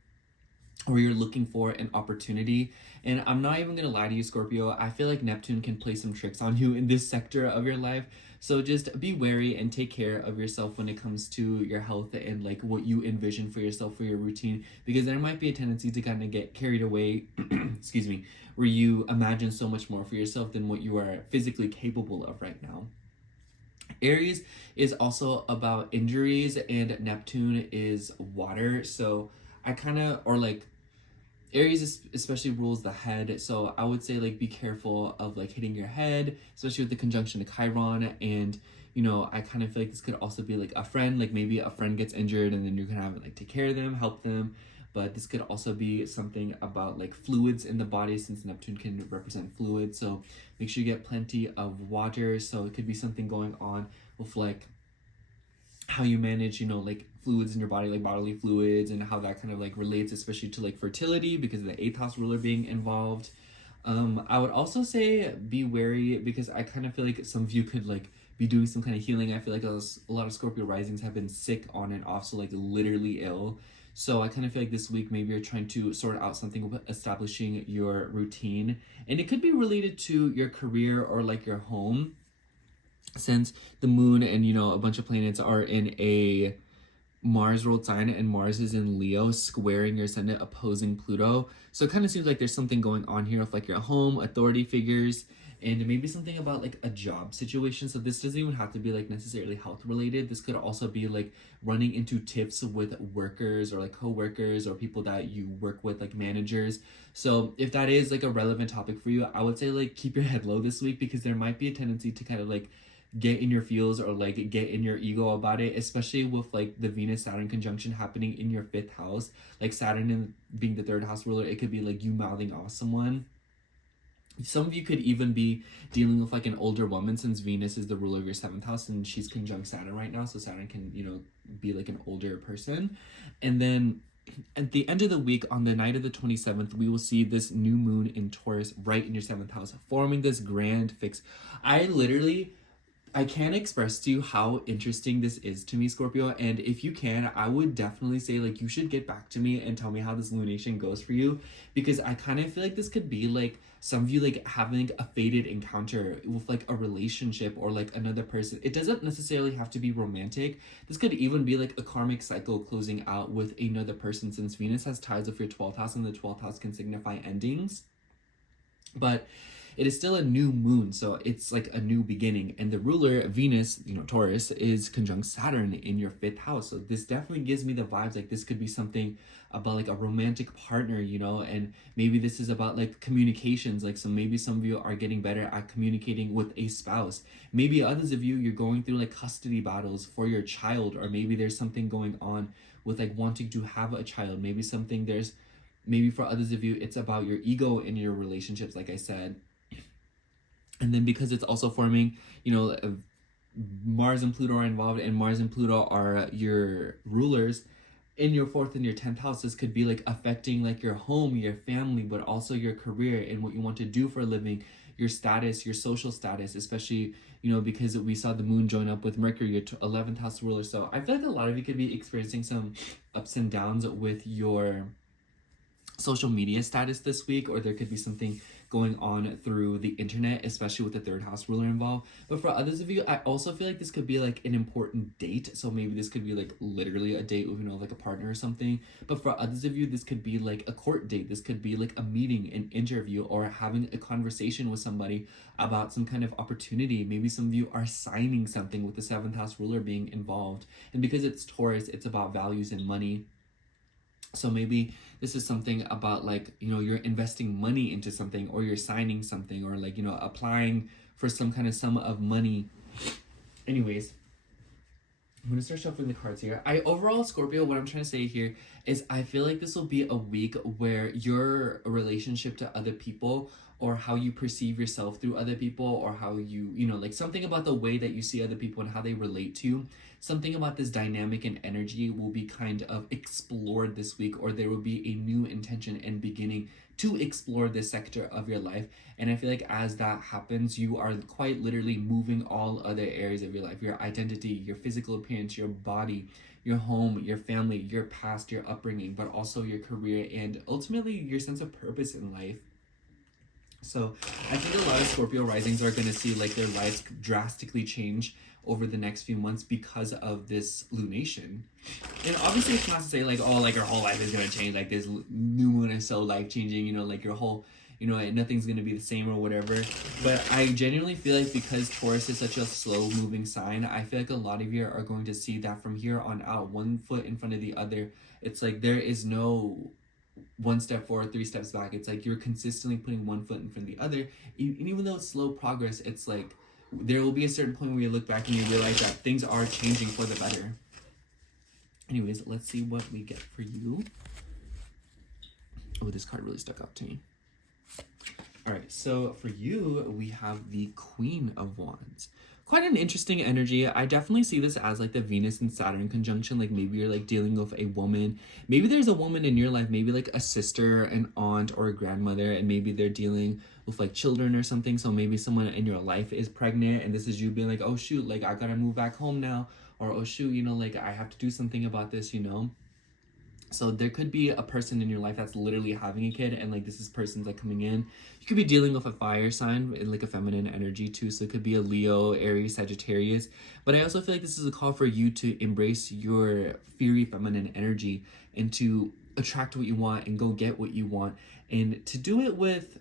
or you're looking for an opportunity. And I'm not even gonna lie to you, Scorpio, I feel like Neptune can play some tricks on you in this sector of your life. So just be wary and take care of yourself when it comes to your health and like what you envision for yourself for your routine, because there might be a tendency to kind of get carried away, excuse me, where you imagine so much more for yourself than what you are physically capable of right now. Aries is also about injuries, and Neptune is water. So I kind of, or like Aries especially rules the head, so I would say like be careful of like hitting your head, especially with the conjunction to Chiron. And you know, I kind of feel like this could also be like a friend, like maybe a friend gets injured and then you can have like take care of them, help them. But this could also be something about like fluids in the body, since Neptune can represent fluid. So make sure you get plenty of water. So it could be something going on with like how you manage, you know, like fluids in your body, like bodily fluids, and how that kind of like relates, especially to like fertility, because of the 8th house ruler being involved. I would also say be wary, because I kind of feel like some of you could like be doing some kind of healing. I feel like a lot of Scorpio risings have been sick on and off, so like literally ill. So I kind of feel like this week maybe you're trying to sort out something with establishing your routine, and it could be related to your career or like your home, since the moon and, you know, a bunch of planets are in a Mars ruled sign, and Mars is in Leo, squaring your ascendant, opposing Pluto. So it kind of seems like there's something going on here with like your home, authority figures, and maybe something about like a job situation. So this doesn't even have to be like necessarily health related. This could also be like running into tiffs with workers or like co-workers or people that you work with, like managers. So if that is like a relevant topic for you, I would say like keep your head low this week, because there might be a tendency to kind of like get in your feels or like get in your ego about it, especially with like the Venus Saturn conjunction happening in your 5th house. Like Saturn and being the 3rd house ruler, it could be like you mouthing off someone. Some of you could even be dealing with like an older woman, since Venus is the ruler of your 7th house and she's conjunct Saturn right now. So Saturn can, you know, be like an older person. And then at the end of the week, on the night of the 27th, we will see this new moon in Taurus right in your 7th house, forming this grand fix. I can't express to you how interesting this is to me, Scorpio. And if you can, I would definitely say like you should get back to me and tell me how this lunation goes for you, because I kind of feel like this could be like some of you like having a fated encounter with like a relationship or like another person. It doesn't necessarily have to be romantic. This could even be like a karmic cycle closing out with another person, since Venus has ties with your 12th house, and the 12th house can signify endings. But it is still a new moon, so it's like a new beginning. And the ruler, Venus, Taurus, is conjunct Saturn in your 5th house. So this definitely gives me the vibes like this could be something about like a romantic partner, and maybe this is about like communications. Like, so maybe some of you are getting better at communicating with a spouse. Maybe others of you, you're going through like custody battles for your child, or maybe there's something going on with like wanting to have a child. Maybe for others of you, it's about your ego in your relationships, like I said. And then because it's also forming, Mars and Pluto are involved, and Mars and Pluto are your rulers in your 4th and your 10th house. This could be like affecting like your home, your family, but also your career and what you want to do for a living, your status, your social status, especially, because we saw the moon join up with Mercury, your 11th house ruler. So I feel like a lot of you could be experiencing some ups and downs with your social media status this week, or there could be something going on through the internet, especially with the 3rd house ruler involved. But for others of you, I also feel like this could be like an important date. So maybe this could be like literally a date with, like a partner or something. But for others of you, this could be like a court date. This could be like a meeting, an interview, or having a conversation with somebody about some kind of opportunity. Maybe some of you are signing something with the 7th house ruler being involved. And because it's Taurus, it's about values and money. So maybe this is something about like, you're investing money into something, or you're signing something, or like, applying for some kind of sum of money. Anyways, I'm going to start shuffling the cards here. Overall, Scorpio, what I'm trying to say here is I feel like this will be a week where your relationship to other people, or how you perceive yourself through other people, or how you, like something about the way that you see other people and how they relate to you, something about this dynamic and energy will be kind of explored this week, or there will be a new intention and beginning to explore this sector of your life. And I feel like as that happens, you are quite literally moving all other areas of your life, your identity, your physical appearance, your body, your home, your family, your past, your upbringing, but also your career, and ultimately your sense of purpose in life. So I think a lot of Scorpio risings are going to see like their lives drastically change over the next few months because of this lunation. And obviously it's not to say like, oh, like your whole life is going to change, like this new moon is so life changing, like your whole, nothing's going to be the same or whatever. But I genuinely feel like because Taurus is such a slow moving sign, I feel like a lot of you are going to see that from here on out, one foot in front of the other. It's like there is no one step forward, 3 steps back. It's like you're consistently putting one foot in front of the other. And even though it's slow progress, it's like there will be a certain point where you look back and you realize that things are changing for the better. Anyways, let's see what we get for you. Oh, this card really stuck out to me. All right, so for you, we have the Queen of Wands. Quite an interesting energy. I definitely see this as like the Venus and Saturn conjunction. Like maybe you're like dealing with a woman. Maybe there's a woman in your life, maybe like a sister, an aunt, or a grandmother, and maybe they're dealing with like children or something. So maybe someone in your life is pregnant, and this is you being like, oh shoot, like I gotta move back home now. Or oh shoot, like I have to do something about this, So there could be a person in your life that's literally having a kid, and like this is person's like coming in. You could be dealing with a fire sign, like a feminine energy too. So it could be a Leo, Aries, Sagittarius. But I also feel like this is a call for you to embrace your fiery feminine energy and to attract what you want and go get what you want, and to do it with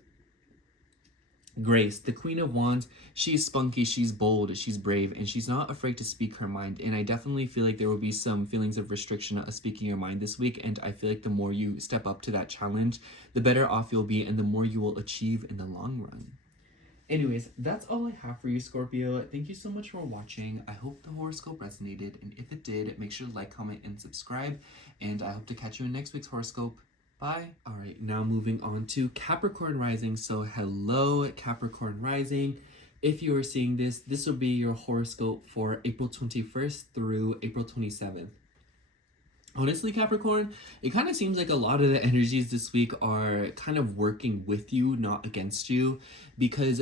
grace. The Queen of Wands, she's spunky, she's bold, she's brave, and she's not afraid to speak her mind. And I definitely feel like there will be some feelings of restriction of speaking your mind this week. And I feel like the more you step up to that challenge, the better off you'll be, and the more you will achieve in the long run. Anyways, that's all I have for you, Scorpio. Thank you so much for watching. I hope the horoscope resonated, and if it did, make sure to like, comment, and subscribe. And I hope to catch you in next week's horoscope. Bye. All right, now moving on to Capricorn rising. So hello, Capricorn rising. If you are seeing this, this will be your horoscope for April 21st through April 27th. Honestly, Capricorn, it kind of seems like a lot of the energies this week are kind of working with you, not against you, because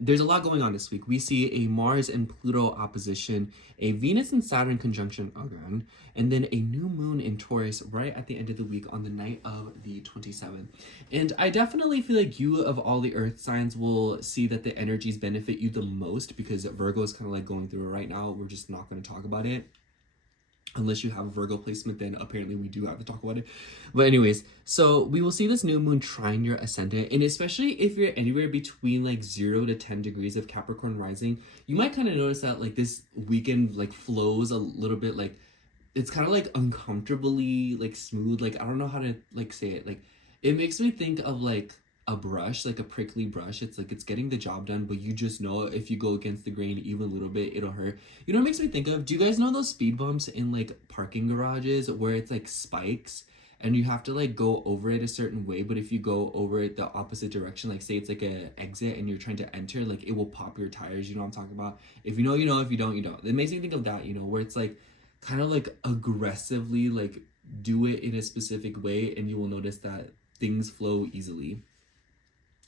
there's a lot going on this week. We see a Mars and Pluto opposition, a Venus and Saturn conjunction again, and then a new moon in Taurus right at the end of the week on the night of the 27th. And I definitely feel like you, of all the earth signs, will see that the energies benefit you the most, because Virgo is kind of like going through it right now. We're just not going to talk about it. Unless you have a Virgo placement, then apparently we do have to talk about it. But anyways, so we will see this new moon trine your ascendant. And especially if you're anywhere between like 0 to 10 degrees of Capricorn rising, you might kind of notice that like this weekend like flows a little bit, like it's kind of like uncomfortably like smooth. Like I don't know how to like say it. Like it makes me think of like a brush, like a prickly brush. It's like it's getting the job done, but you just know if you go against the grain even a little bit, it'll hurt. You know what it makes me think of? Do you guys know those speed bumps in like parking garages where it's like spikes and you have to like go over it a certain way, but if you go over it the opposite direction, like say it's like a exit and you're trying to enter, like it will pop your tires. You know what I'm talking about? If you know, you know. If you don't, you don't. It makes me think of that, you know, where it's like kind of like aggressively like do it in a specific way and you will notice that things flow easily.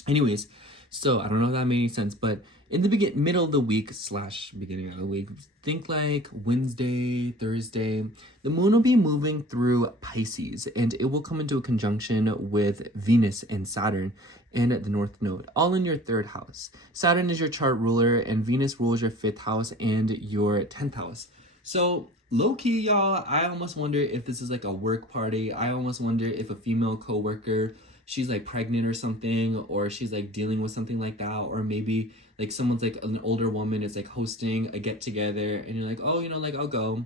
Anyways, so I don't know if that made any sense, but in the middle of the week slash beginning of the week, think like Wednesday, Thursday, the moon will be moving through Pisces and it will come into a conjunction with Venus and Saturn in the North Node, all in your 3rd house. Saturn is your chart ruler and Venus rules your 5th house and your 10th house. So low key, y'all, I almost wonder if this is like a work party. I almost wonder if a female coworker, she's like pregnant or something, or she's like dealing with something like that, or maybe like someone's like an older woman is like hosting a get together and you're like, oh, you know, like I'll go.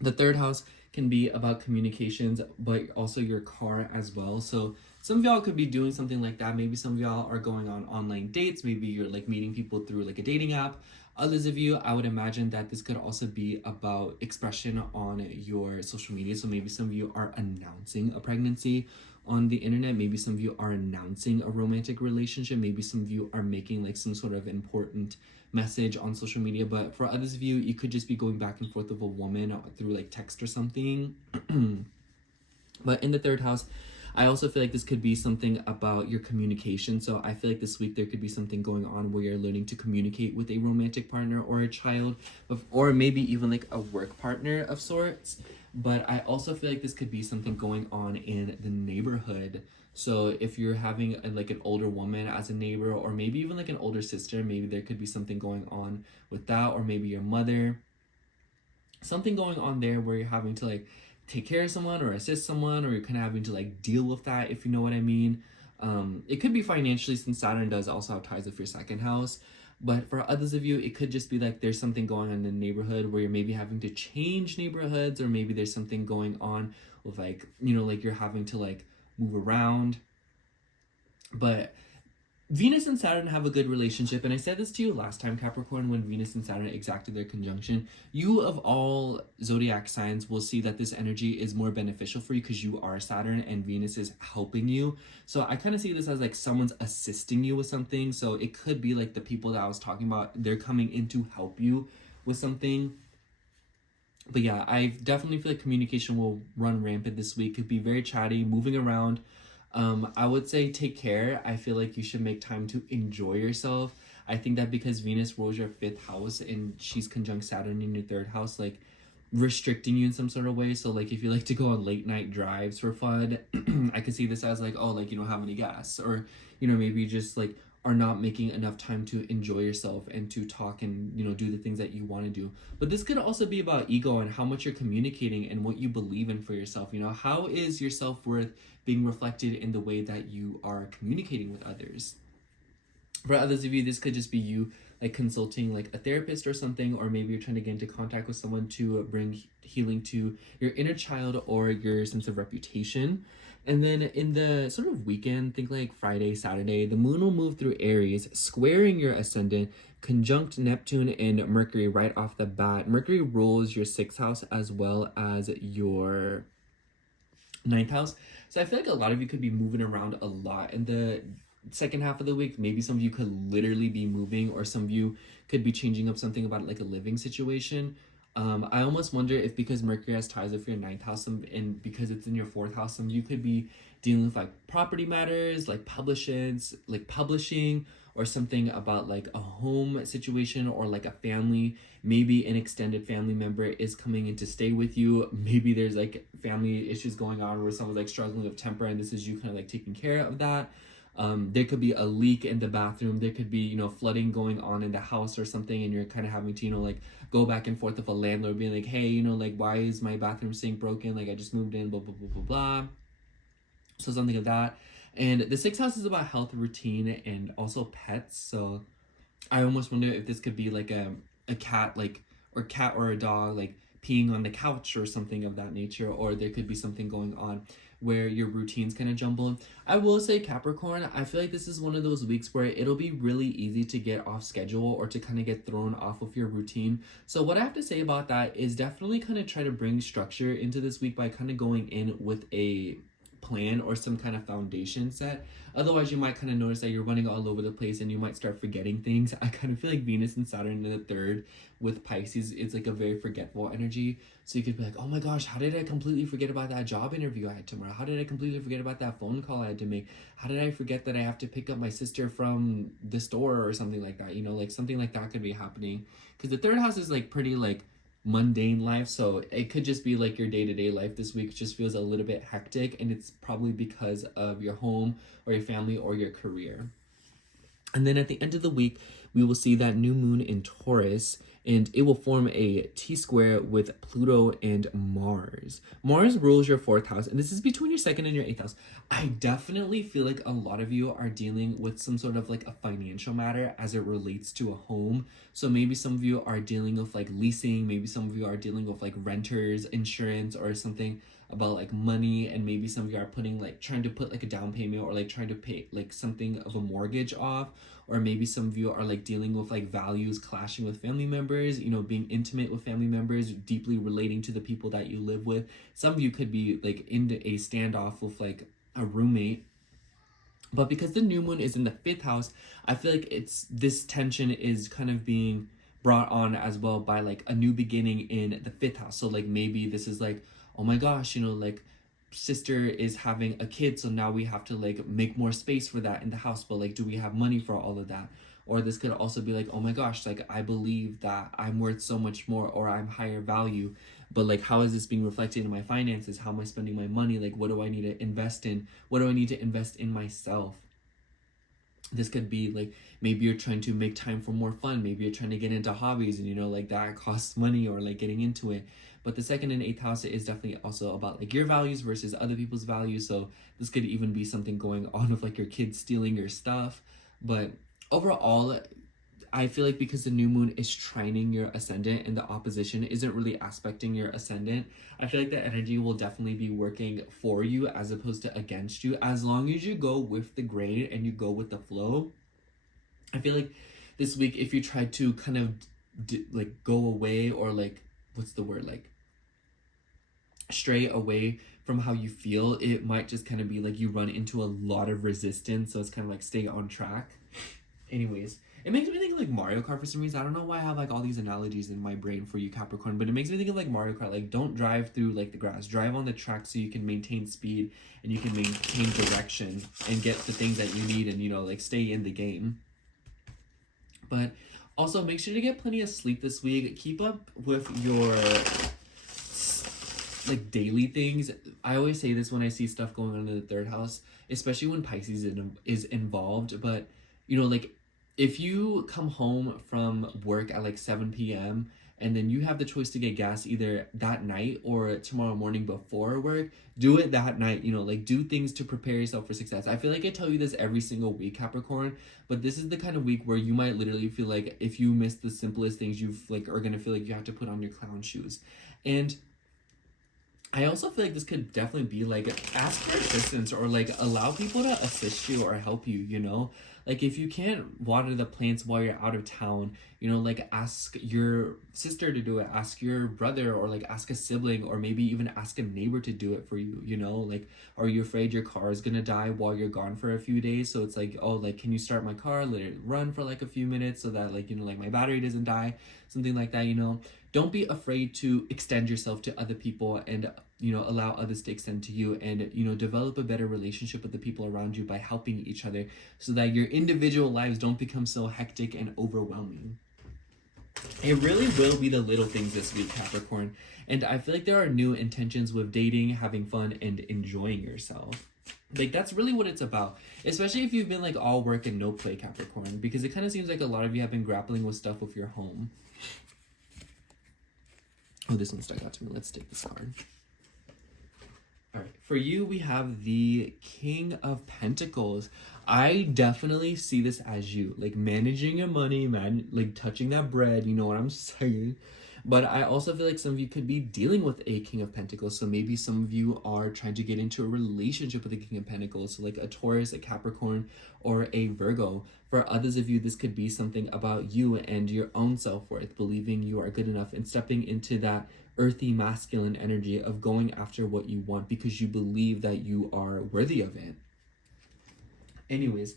The 3rd house can be about communications, but also your car as well. So some of y'all could be doing something like that. Maybe some of y'all are going on online dates. Maybe you're like meeting people through like a dating app. Others of you, I would imagine that this could also be about expression on your social media. So maybe some of you are announcing a pregnancy on the internet. Maybe some of you are announcing a romantic relationship. Maybe some of you are making like some sort of important message on social media. But for others of you, you could just be going back and forth with a woman through like text or something. But in the 3rd house, I also feel like this could be something about your communication. So I feel like this week there could be something going on where you're learning to communicate with a romantic partner or a child, or maybe even like a work partner of sorts. But I also feel like this could be something going on in the neighborhood. So if you're having like an older woman as a neighbor, or maybe even like an older sister, maybe there could be something going on with that, or maybe your mother. Something going on there where you're having to like take care of someone or assist someone, or you're kind of having to like deal with that, if you know what I mean. It could be financially, since Saturn does also have ties with your 2nd house. But for others of you, it could just be like there's something going on in the neighborhood where you're maybe having to change neighborhoods, or maybe there's something going on with like, you know, like you're having to like move around. But Venus and Saturn have a good relationship, and I said this to you last time, Capricorn, when Venus and Saturn exacted their conjunction. You, of all zodiac signs, will see that this energy is more beneficial for you because you are Saturn and Venus is helping you. So I kind of see this as like someone's assisting you with something. So it could be like the people that I was talking about, they're coming in to help you with something. But yeah, I definitely feel like communication will run rampant this week. Could be very chatty, moving around. I would say take care. I feel like you should make time to enjoy yourself. I think that because Venus rules your 5th house and she's conjunct Saturn in your 3rd house, like restricting you in some sort of way. So like if you like to go on late night drives for fun, I could see this as like, oh, like you don't have any gas, or you know, maybe you just like are not making enough time to enjoy yourself and to talk and, you know, do the things that you want to do. But this could also be about ego and how much you're communicating and what you believe in for yourself. You know, how is your self-worth being reflected in the way that you are communicating with others? For others of you, this could just be you like consulting like a therapist or something, or maybe you're trying to get into contact with someone to bring healing to your inner child or your sense of reputation. And then in the sort of weekend, think like Friday, Saturday, the moon will move through Aries, squaring your ascendant, conjunct Neptune and Mercury right off the bat. Mercury rules your 6th house as well as your 9th house. So I feel like a lot of you could be moving around a lot in the 2nd half of the week. Maybe some of you could literally be moving, or some of you could be changing up something about like a living situation. I almost wonder if because Mercury has ties with your ninth house and because it's in your fourth house, some of you could be dealing with like property matters, like publishing, or something about like a home situation or like a family. Maybe an extended family member is coming in to stay with you. Maybe there's like family issues going on where someone's like struggling with temper, and this is you kind of like taking care of that. There could be a leak in the bathroom. There could be, flooding going on in the house or something, and you're kind of having to, like go back and forth with a landlord, being like, hey, like why is my bathroom sink broken? Like I just moved in, blah blah blah blah blah. So something like that. And the sixth house is about health, routine, and also pets. So I almost wonder if this could be like a cat, like, or cat or a dog, like peeing on the couch or something of that nature, or there could be something going on where your routines kind of jumble. I will say, Capricorn, I feel like this is one of those weeks where it'll be really easy to get off schedule or to kind of get thrown off of your routine. So what I have to say about that is definitely kind of try to bring structure into this week by kind of going in with a plan or some kind of foundation set. Otherwise, you might kind of notice that you're running all over the place and you might start forgetting things. I kind of feel like Venus and Saturn in the third with Pisces, it's like a very forgetful energy. So you could be like, oh my gosh, how did I completely forget about that job interview I had tomorrow? How did I completely forget about that phone call I had to make? How did I forget that I have to pick up my sister from the store or something like that? Like something like that could be happening. Because the third house is like pretty like mundane life, so it could just be like your day-to-day life this week just feels a little bit hectic, and it's probably because of your home or your family or your career. And then at the end of the week, we will see that new moon in Taurus, and it will form a T-square with Pluto and Mars. Mars rules your fourth house, and this is between your second and your eighth house. I definitely feel like a lot of you are dealing with some sort of like a financial matter as it relates to a home. So maybe some of you are dealing with like leasing, maybe some of you are dealing with like renters insurance or something about like money, and maybe some of you are trying to put like a down payment or like trying to pay like something of a mortgage off, or maybe some of you are like dealing with like values clashing with family members, being intimate with family members, deeply relating to the people that you live with. Some of you could be like into a standoff with like a roommate. But because the new moon is in the fifth house, I feel like this tension is kind of being brought on as well by like a new beginning in the fifth house. So like maybe this is like, oh my gosh, like sister is having a kid, so now we have to like make more space for that in the house, but like do we have money for all of that? Or this could also be like, oh my gosh, like I believe that I'm worth so much more or I'm higher value, but like how is this being reflected in my finances? How am I spending my money? Like what do I need to invest in? What do I need to invest in myself? This could be like maybe you're trying to make time for more fun, maybe you're trying to get into hobbies, and like that costs money, or like getting into it. But the second and eighth house is definitely also about like your values versus other people's values. So this could even be something going on with like your kids stealing your stuff. But overall, I feel like because the new moon is trining your ascendant and the opposition isn't really aspecting your ascendant, I feel like the energy will definitely be working for you as opposed to against you. As long as you go with the grain and you go with the flow, I feel like this week, if you try to kind of like go away, or like, what's the word, like stray away from how you feel, it might just kind of be like you run into a lot of resistance. So it's kind of like stay on track. Anyways, it makes me think of like Mario Kart for some reason. I don't know why I have like all these analogies in my brain for you, Capricorn, but it makes me think of like Mario Kart. Like, don't drive through like the grass. Drive on the track so you can maintain speed and you can maintain direction and get the things that you need, and like stay in the game. But also make sure to get plenty of sleep this week. Keep up with your like daily things. I always say this when I see stuff going on in the third house, especially when Pisces is involved. But like if you come home from work at like 7 p.m. and then you have the choice to get gas either that night or tomorrow morning before work, do it that night. Like do things to prepare yourself for success. I feel like I tell you this every single week, Capricorn, but this is the kind of week where you might literally feel like if you miss the simplest things, you've like are gonna feel like you have to put on your clown shoes. And I also feel like this could definitely be like ask for assistance or like allow people to assist you or help you, Like if you can't water the plants while you're out of town, you know, like ask your sister to do it, ask your brother, or like ask a sibling, or maybe even ask a neighbor to do it for you, you know? Like, are you afraid your car is gonna die while you're gone for a few days? So it's like, oh, like, can you start my car, let it run for like a few minutes so that, like, you know, like my battery doesn't die, something like that, you know? Don't be afraid to extend yourself to other people, and you know, allow others to extend to you, and you know, develop a better relationship with the people around you by helping each other, so that your individual lives don't become so hectic and overwhelming. It really will be the little things this week, Capricorn. And I feel like there are new intentions with dating, having fun, and enjoying yourself. Like, that's really what it's about. Especially if you've been like all work and no play, Capricorn. Because it kind of seems like a lot of you have been grappling with stuff with your home. Oh, this one stuck out to me. Let's take this card. All right, for you, we have the King of Pentacles. I definitely see this as you, like managing your money, like touching that bread, you know what I'm saying? But I also feel like some of you could be dealing with a King of Pentacles. So maybe some of you are trying to get into a relationship with a King of Pentacles. So like a Taurus, a Capricorn, or a Virgo. For others of you, this could be something about you and your own self-worth, believing you are good enough and stepping into that earthy masculine energy of going after what you want because you believe that you are worthy of it. Anyways,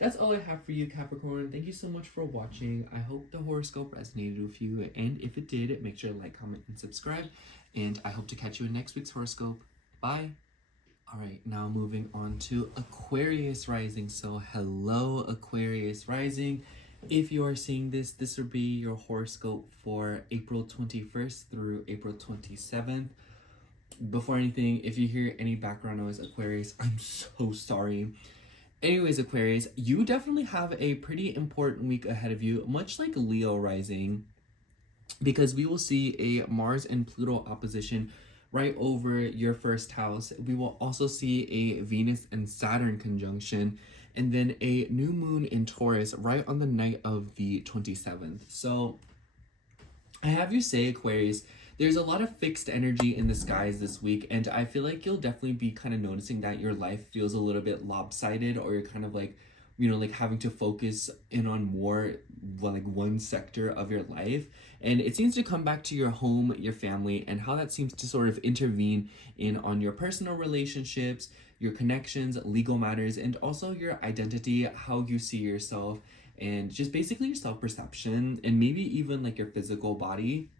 that's all I have for you, Capricorn. Thank you so much for watching. I hope the horoscope resonated with you, and if it did, make sure to like, comment, and subscribe, and I hope to catch you in next week's horoscope. Bye. All right, now moving on to Aquarius rising. So hello, Aquarius rising. If you are seeing this, this will be your horoscope for April 21st through April 27th. Before anything, if you hear any background noise, Aquarius, I'm so sorry. Anyways, Aquarius, you definitely have a pretty important week ahead of you, much like Leo rising, because we will see a Mars and Pluto opposition right over your first house. We will also see a Venus and Saturn conjunction, and then a new moon in Taurus right on the night of the 27th. So I have you say, Aquarius, there's a lot of fixed energy in the skies this week, and I feel like you'll definitely be kind of noticing that your life feels a little bit lopsided, or you're kind of like, you know, like having to focus in on more, well, like one sector of your life. And it seems to come back to your home, your family, and how that seems to sort of intervene in on your personal relationships, your connections, legal matters, and also your identity, how you see yourself, and just basically your self-perception, and maybe even like your physical body.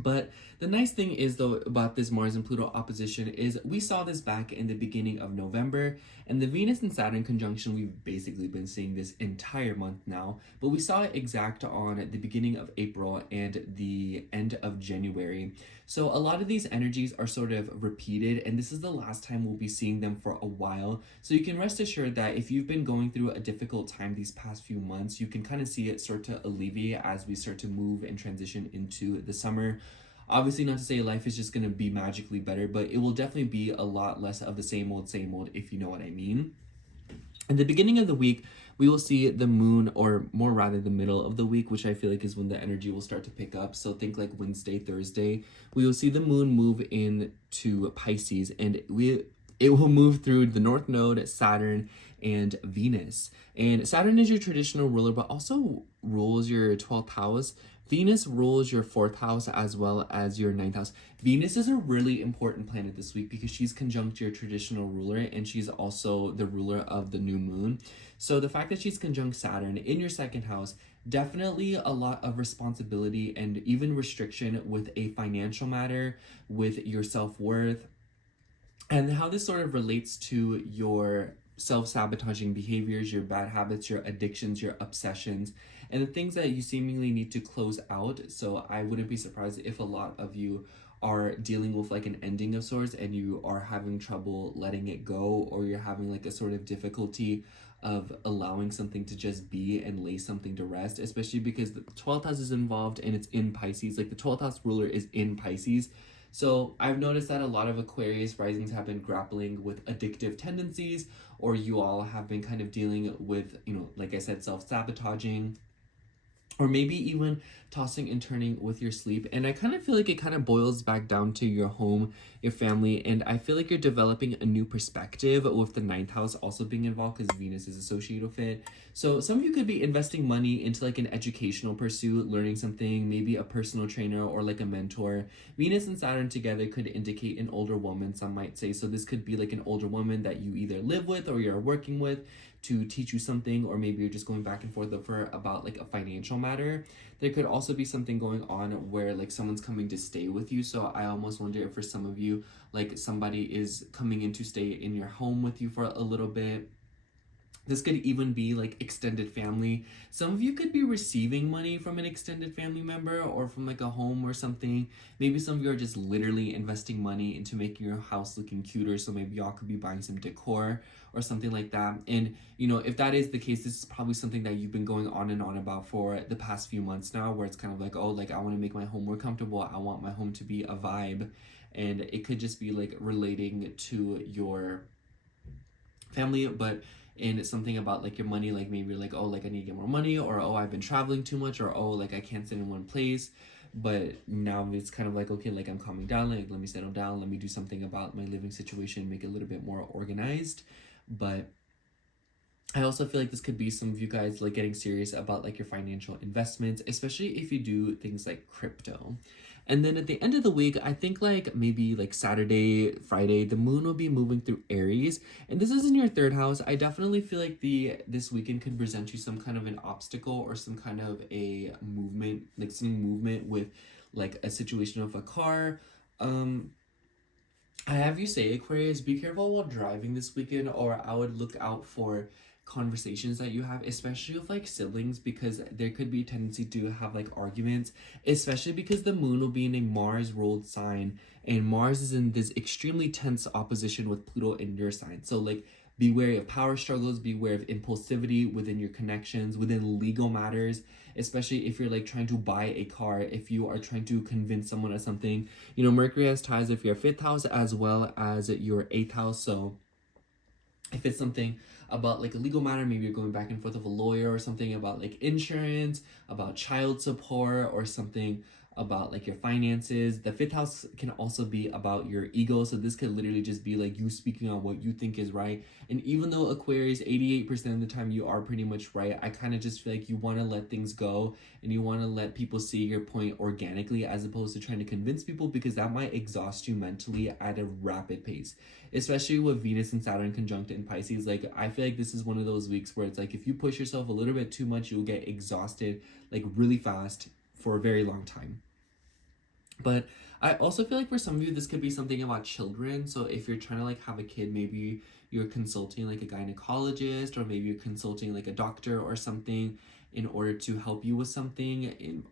But the nice thing is, though, about this Mars and Pluto opposition is we saw this back in the beginning of November, and the Venus and Saturn conjunction, we've basically been seeing this entire month now, but we saw it exact on the beginning of April and the end of January. So a lot of these energies are sort of repeated, and this is the last time we'll be seeing them for a while. So you can rest assured that if you've been going through a difficult time these past few months, you can kind of see it start to alleviate as we start to move and transition into the summer. Obviously, not to say life is just going to be magically better, but it will definitely be a lot less of the same old, if you know what I mean. In the beginning of the week, we will see the moon, or more rather the middle of the week, which I feel like is when the energy will start to pick up. So think like Wednesday, Thursday. We will see the moon move into Pisces, and it will move through the North Node, Saturn, and Venus. And Saturn is your traditional ruler, but also rules your 12th house. Venus rules your 4th house as well as your 9th house. Venus is a really important planet this week because she's conjunct your traditional ruler, and she's also the ruler of the new moon. So the fact that she's conjunct Saturn in your 2nd house, definitely a lot of responsibility and even restriction with a financial matter, with your self-worth, and how this sort of relates to your self-sabotaging behaviors, your bad habits, your addictions, your obsessions, and the things that you seemingly need to close out. So I wouldn't be surprised if a lot of you are dealing with like an ending of sorts, and you are having trouble letting it go, or you're having like a sort of difficulty of allowing something to just be and lay something to rest, especially because the 12th house is involved and it's in Pisces. Like the 12th house ruler is in Pisces. So I've noticed that a lot of Aquarius risings have been grappling with addictive tendencies, or you all have been kind of dealing with, you know, like I said, self-sabotaging, or maybe even tossing and turning with your sleep. And I kind of feel like it kind of boils back down to your home, your family, and I feel like you're developing a new perspective with the ninth house also being involved because Venus is associated with it. So some of you could be investing money into like an educational pursuit, learning something, maybe a personal trainer or like a mentor. Venus and Saturn together could indicate an older woman, some might say. So this could be like an older woman that you either live with or you're working with to teach you something, or maybe you're just going back and forth over about like a financial matter. There could also be something going on where like someone's coming to stay with you. So I almost wonder if for some of you, like somebody is coming in to stay in your home with you for a little bit. This could even be like extended family. Some of you could be receiving money from an extended family member or from like a home or something. Maybe some of you are just literally investing money into making your house looking cuter. So maybe y'all could be buying some decor or something like that. And, you know, if that is the case, this is probably something that you've been going on and on about for the past few months now, where it's kind of like, oh, like I want to make my home more comfortable. I want my home to be a vibe. And it could just be like relating to your family, but and it's something about like your money, like maybe you're like, oh, like I need to get more money, or oh, I've been traveling too much, or oh, like I can't sit in one place. But now it's kind of like, okay, like I'm calming down, like let me settle down, let me do something about my living situation, make it a little bit more organized. But I also feel like this could be some of you guys like getting serious about like your financial investments, especially if you do things like crypto. And then at the end of the week, I think like maybe like Saturday, Friday, the moon will be moving through Aries. And this is in your third house. I definitely feel like this weekend could present you some kind of an obstacle or some kind of a movement, like some movement with like a situation of a car. I have you say, Aquarius, be careful while driving this weekend, or I would look out for conversations that you have, especially with like siblings, because there could be a tendency to have like arguments, especially because the moon will be in a Mars ruled sign, and Mars is in this extremely tense opposition with Pluto in your sign. So like be wary of power struggles, be aware of impulsivity within your connections, within legal matters, especially if you're like trying to buy a car, if you are trying to convince someone of something. You know, Mercury has ties with your fifth house as well as your eighth house. So if it's something about like a legal matter, maybe you're going back and forth with a lawyer, or something about like insurance, about child support, or something about like your finances. The fifth house can also be about your ego. So this could literally just be like you speaking on what you think is right. And even though Aquarius, 88% of the time you are pretty much right, I kind of just feel like you want to let things go and you want to let people see your point organically, as opposed to trying to convince people, because that might exhaust you mentally at a rapid pace, especially with Venus and Saturn conjunct in Pisces. Like I feel like this is one of those weeks where it's like if you push yourself a little bit too much, you'll get exhausted like really fast for a very long time. But I also feel like for some of you, this could be something about children. So if you're trying to like have a kid, maybe you're consulting like a gynecologist, or maybe you're consulting like a doctor or something in order to help you with something.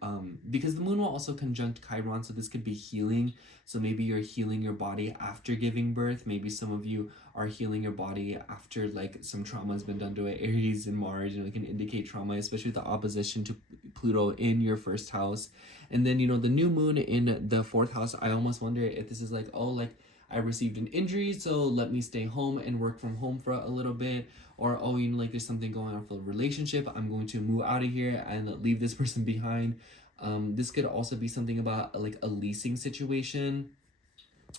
Because the moon will also conjunct Chiron, so this could be healing. So maybe you're healing your body after giving birth. Maybe some of you are healing your body after like some trauma has been done to it. Aries and Mars, you know, it can indicate trauma, especially with the opposition to Pluto in your first house. And then, you know, the new moon in the fourth house, I almost wonder if this is like, oh, like I received an injury, so let me stay home and work from home for a little bit. Or, oh, you know, like there's something going on for a relationship, I'm going to move out of here and leave this person behind. This could also be something about like a leasing situation.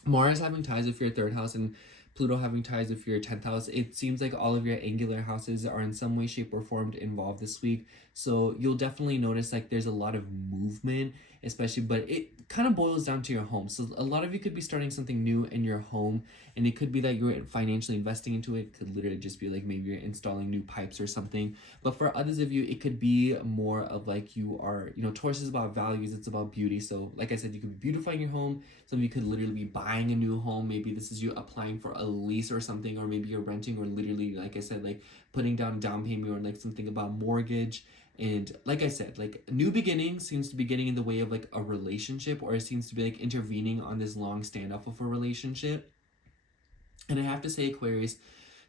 Mars having ties with your third house and Pluto having ties with your 10th house. It seems like all of your angular houses are in some way, shape, or form involved this week. So you'll definitely notice like there's a lot of movement, especially, but it kind of boils down to your home. So a lot of you could be starting something new in your home, and it could be that you're financially investing into it. It could literally just be like maybe you're installing new pipes or something. But for others of you, it could be more of like you are, you know, Taurus is about values, it's about beauty. So like I said, you could be beautifying your home. Some of you could literally be buying a new home. Maybe this is you applying for a lease or something, or maybe you're renting, or literally, like I said, like putting down payment, or like something about mortgage. And like I said, like new beginning seems to be getting in the way of like a relationship, or it seems to be like intervening on this long standoff of a relationship. And I have to say, Aquarius,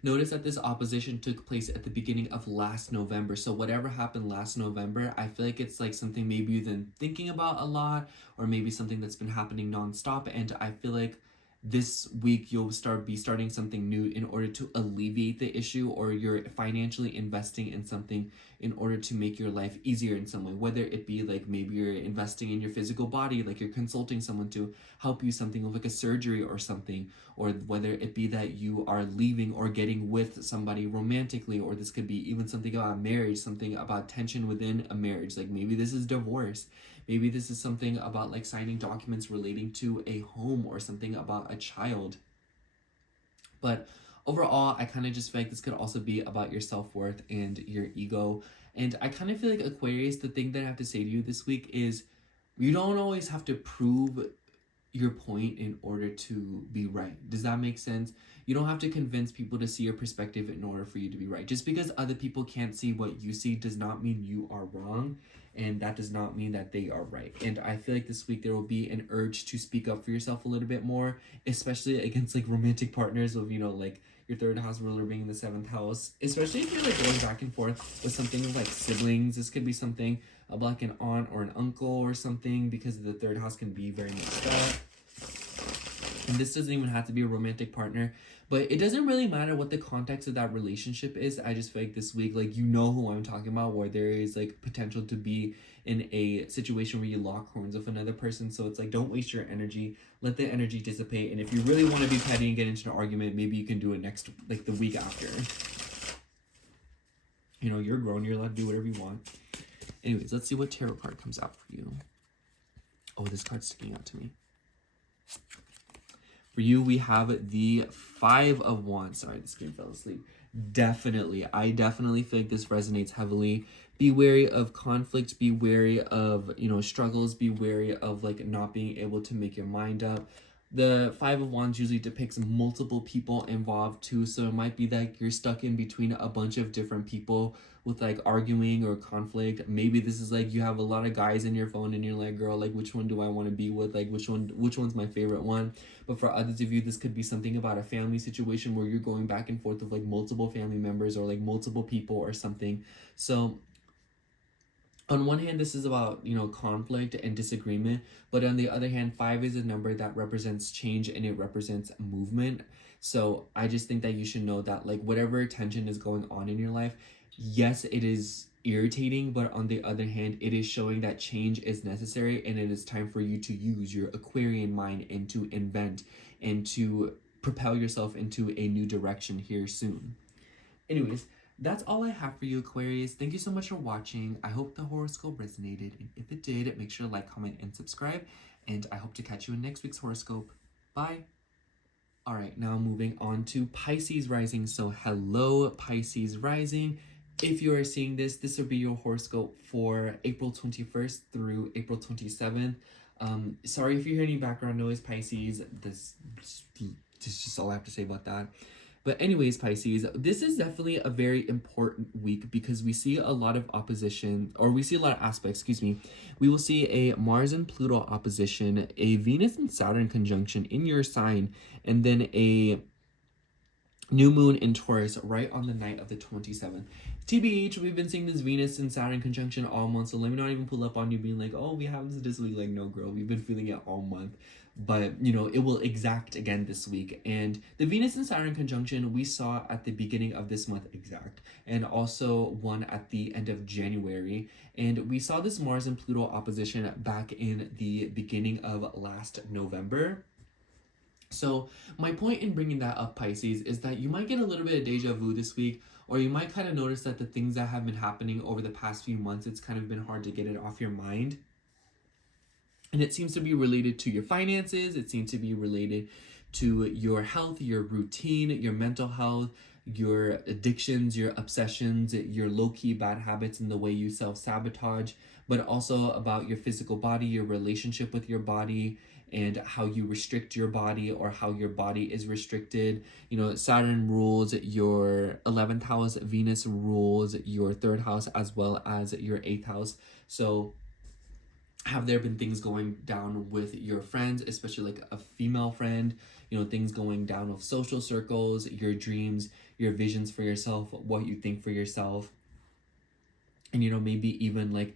notice that this opposition took place at the beginning of last November. So whatever happened last November, I feel like it's like something maybe you've been thinking about a lot, or maybe something that's been happening nonstop. And I feel like this week you'll be starting something new in order to alleviate the issue, or you're financially investing in something in order to make your life easier in some way, whether it be like maybe you're investing in your physical body, like you're consulting someone to help you something with like a surgery or something, or whether it be that you are leaving or getting with somebody romantically, or this could be even something about marriage, something about tension within a marriage, like maybe this is divorce. Maybe this is something about like signing documents relating to a home or something about a child. But overall, I kind of just feel like this could also be about your self-worth and your ego. And I kind of feel like Aquarius, the thing that I have to say to you this week is you don't always have to prove your point in order to be right. Does that make sense? You don't have to convince people to see your perspective in order for you to be right. Just because other people can't see what you see does not mean you are wrong, and that does not mean that they are right. And I feel like this week there will be an urge to speak up for yourself a little bit more, especially against like romantic partners of, you know, like your third house ruler being in the seventh house, especially if you're like going back and forth with something with like siblings. This could be something of like an aunt or an uncle or something, because the third house can be very messed up. And this doesn't even have to be a romantic partner, but it doesn't really matter what the context of that relationship is. I just feel like this week, like, you know who I'm talking about, where there is like potential to be in a situation where you lock horns with another person. So it's like, don't waste your energy, let the energy dissipate. And if you really want to be petty and get into an argument, maybe you can do it next, like the week after. You know, you're grown, you're allowed to do whatever you want. Anyways, let's see what tarot card comes out for you. Oh, this card's sticking out to me. For you, we have the Five of Wands. Sorry, the screen fell asleep. I definitely feel like this resonates heavily. Be wary of conflict. Be wary of, you know, struggles. Be wary of like not being able to make your mind up. The Five of Wands usually depicts multiple people involved too, so it might be that you're stuck in between a bunch of different people with like arguing or conflict. Maybe this is like you have a lot of guys in your phone and you're like, girl, like which one do I want to be with? Like which one's my favorite one? But for others of you, this could be something about a family situation where you're going back and forth with like multiple family members or like multiple people or something. So on one hand, this is about, you know, conflict and disagreement, but on the other hand, 5 is a number that represents change and it represents movement. So I just think that you should know that like whatever tension is going on in your life, yes, it is irritating, but on the other hand, it is showing that change is necessary and it is time for you to use your Aquarian mind and to invent and to propel yourself into a new direction here soon. Anyways, that's all I have for you, Aquarius. Thank you so much for watching. I hope the horoscope resonated, and if it did, make sure to like, comment, and subscribe, and I hope to catch you in next week's horoscope. Bye! Alright, now moving on to Pisces rising. So hello, Pisces rising. If you are seeing this, this will be your horoscope for April 21st through April 27th. Sorry if you hear any background noise, Pisces. This is just all I have to say about that. But anyways, Pisces, this is definitely a very important week because we see a lot of opposition, or we see a lot of aspects, We will see a Mars and Pluto opposition, a Venus and Saturn conjunction in your sign, and then a new moon in Taurus right on the night of the 27th. TBH, we've been seeing this Venus and Saturn conjunction all month, so let me not even pull up on you being like, oh, we have this week. Like, no, girl, we've been feeling it all month. But, you know, it will exact again this week. And the Venus and Saturn conjunction we saw at the beginning of this month exact, and also one at the end of January. And we saw this Mars and Pluto opposition back in the beginning of last November. So my point in bringing that up, Pisces, is that you might get a little bit of deja vu this week, or you might kind of notice that the things that have been happening over the past few months, it's kind of been hard to get it off your mind. And it seems to be related to your finances. It seems to be related to your health, your routine, your mental health, your addictions, your obsessions, your low-key bad habits and the way you self-sabotage, but also about your physical body, your relationship with your body, and how you restrict your body or how your body is restricted. You know, Saturn rules your 11th house, Venus rules your 3rd house as well as your 8th house. So have there been things going down with your friends, especially like a female friend, you know, things going down with social circles, your dreams, your visions for yourself, what you think for yourself, and, you know, maybe even like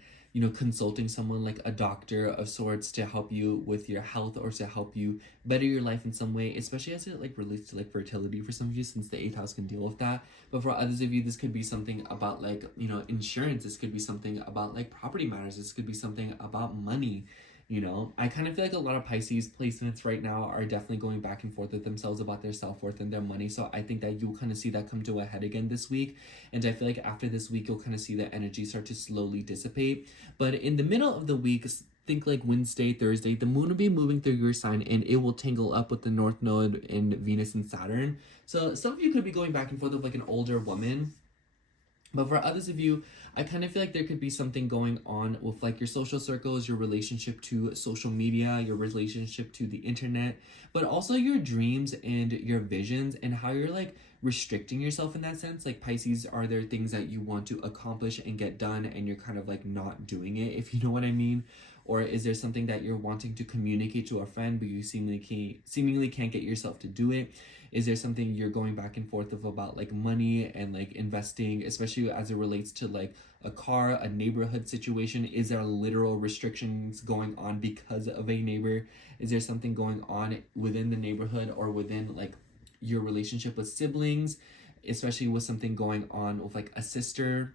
consulting someone like a doctor of sorts to help you with your health or to help you better your life in some way, especially as it like relates to like fertility for some of you, since the eighth house can deal with that. But for others of you, this could be something about like, insurance. This could be something about like property matters. This could be something about money. I kind of feel like a lot of Pisces placements right now are definitely going back and forth with themselves about their self-worth and their money. So I think that you'll kind of see that come to a head again this week. And I feel like after this week, you'll kind of see the energy start to slowly dissipate. But in the middle of the week, think like Wednesday, Thursday, the moon will be moving through your sign and it will tangle up with the North Node in Venus and Saturn. So some of you could be going back and forth with like an older woman. But for others of you, I kind of feel like there could be something going on with like your social circles, your relationship to social media, your relationship to the internet, but also your dreams and your visions and how you're like restricting yourself in that sense. Like Pisces, are there things that you want to accomplish and get done and you're kind of like not doing it, if you know what I mean? Or is there something that you're wanting to communicate to a friend but you seemingly can't get yourself to do it? Is there something you're going back and forth of about like money and like investing, especially as it relates to like a car, a neighborhood situation? Is there literal restrictions going on because of a neighbor? Is there something going on within the neighborhood or within like your relationship with siblings, especially with something going on with like a sister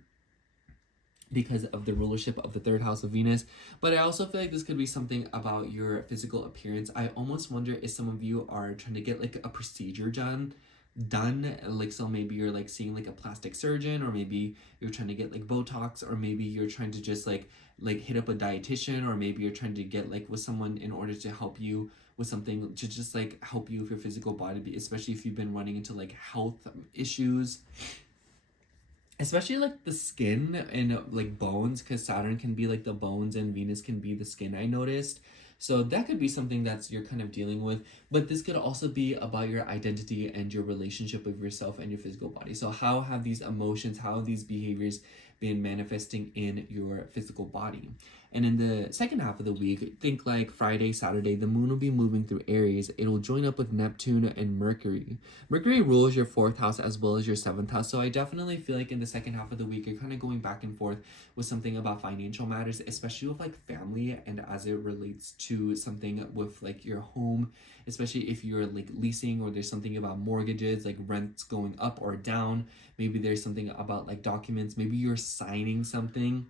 because of the rulership of the third house of Venus? But I also feel like this could be something about your physical appearance. I almost wonder if some of you are trying to get like a procedure done, like, so maybe you're like seeing like a plastic surgeon, or maybe you're trying to get like Botox, or maybe you're trying to just like hit up a dietitian, or maybe you're trying to get like with someone in order to help you with something to just like help you with your physical body, especially if you've been running into like health issues, especially like the skin and like bones, because Saturn can be like the bones and Venus can be the skin, I noticed. So that could be something that's you're kind of dealing with. But this could also be about your identity and your relationship with yourself and your physical body. So how have these emotions, how have these behaviors been manifesting in your physical body? And in the second half of the week, think like Friday, Saturday, the moon will be moving through Aries. It'll join up with Neptune and Mercury. Mercury rules your fourth house as well as your seventh house. So I definitely feel like in the second half of the week, you're kind of going back and forth with something about financial matters, especially with like family and as it relates to something with like your home, especially if you're like leasing, or there's something about mortgages, like rents going up or down. Maybe there's something about like documents. Maybe you're signing something.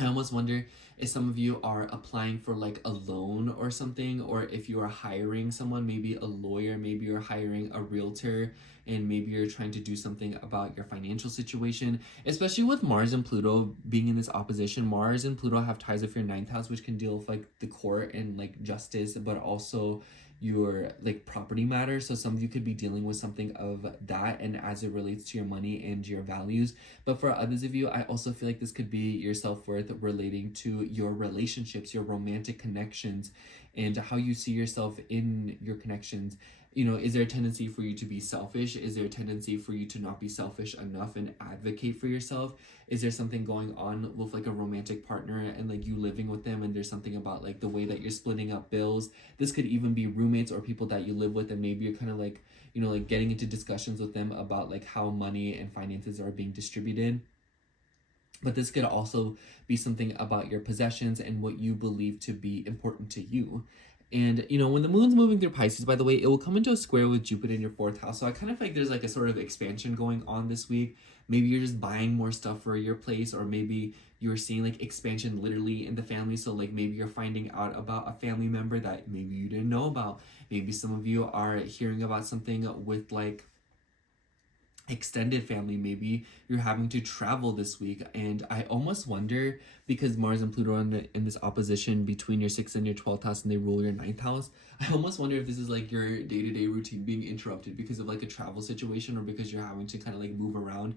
I almost wonder if some of you are applying for like a loan or something, or if you are hiring someone, maybe a lawyer, maybe you're hiring a realtor, and maybe you're trying to do something about your financial situation, especially with Mars and Pluto being in this opposition. Mars and Pluto have ties with your ninth house, which can deal with like the court and like justice, but also your like property matters. So some of you could be dealing with something of that, and as it relates to your money and your values. But for others of you, I also feel like this could be your self-worth relating to your relationships, your romantic connections, and how you see yourself in your connections. Is there a tendency for you to be selfish? Is there a tendency for you to not be selfish enough and advocate for yourself? Is there something going on with like a romantic partner and like you living with them, and there's something about like the way that you're splitting up bills? This could even be roommates or people that you live with, and maybe you're kind of like, like getting into discussions with them about like how money and finances are being distributed. But this could also be something about your possessions and what you believe to be important to you. And, when the moon's moving through Pisces, by the way, it will come into a square with Jupiter in your fourth house. So I kind of feel like there's like a sort of expansion going on this week. Maybe you're just buying more stuff for your place, or maybe you're seeing like expansion literally in the family. So like maybe you're finding out about a family member that maybe you didn't know about. Maybe some of you are hearing about something with like extended family. Maybe you're having to travel this week, and I almost wonder, because Mars and Pluto are in this opposition between your 6th and your 12th house, and they rule your 9th house. I almost wonder if this is like your day-to-day routine being interrupted because of like a travel situation, or because you're having to kind of like move around.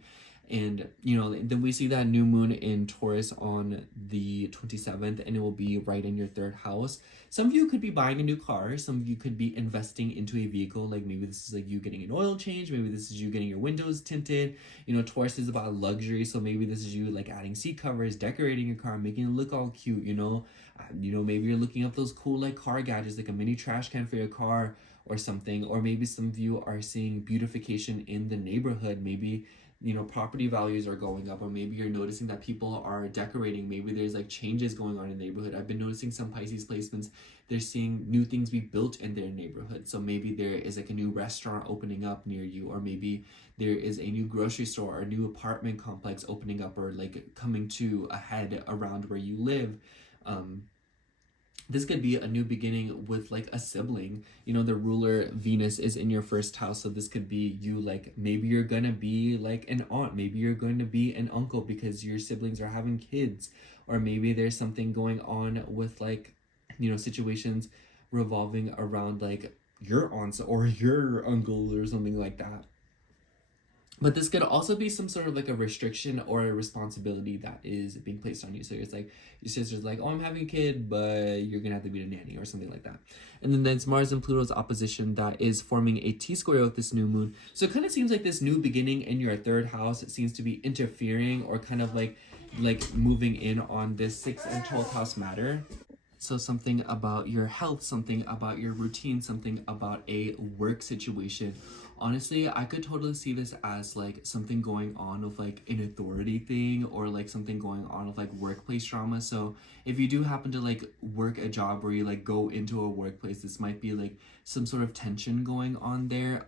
And then we see that new moon in Taurus on the 27th, and it will be right in your 3rd house. Some of you could be buying a new car. Some of you could be investing into a vehicle. Like maybe this is like you getting an oil change. Maybe this is you getting your windows tinted. Taurus is about luxury. So maybe this is you like adding seat covers, decorating your car, making it look all cute, maybe you're looking up those cool like car gadgets, like a mini trash can for your car or something. Or maybe some of you are seeing beautification in the neighborhood. Maybe you know, property values are going up, or maybe you're noticing that people are decorating. Maybe there's like changes going on in the neighborhood. I've been noticing some Pisces placements, they're seeing new things be built in their neighborhood. So maybe there is like a new restaurant opening up near you, or maybe there is a new grocery store or a new apartment complex opening up, or like coming to a head around where you live. This could be a new beginning with like a sibling. You know, the ruler Venus is in your first house, so this could be you, like maybe you're gonna be like an aunt, maybe you're going to be an uncle because your siblings are having kids, or maybe there's something going on with like, you know, situations revolving around like your aunts or your uncle or something like that. But this could also be some sort of like a restriction or a responsibility that is being placed on you. So it's like your sister's like, oh, I'm having a kid, but you're gonna have to be the nanny or something like that. And then there's Mars and Pluto's opposition that is forming a T-square with this new moon. So it kind of seems like this new beginning in your third house, it seems to be interfering or kind of like moving in on this 6th and 12th house matter. So something about your health, something about your routine, something about a work situation. Honestly, I could totally see this as like something going on with like an authority thing, or like something going on with like workplace drama. So if you do happen to like work a job where you like go into a workplace, this might be like some sort of tension going on there.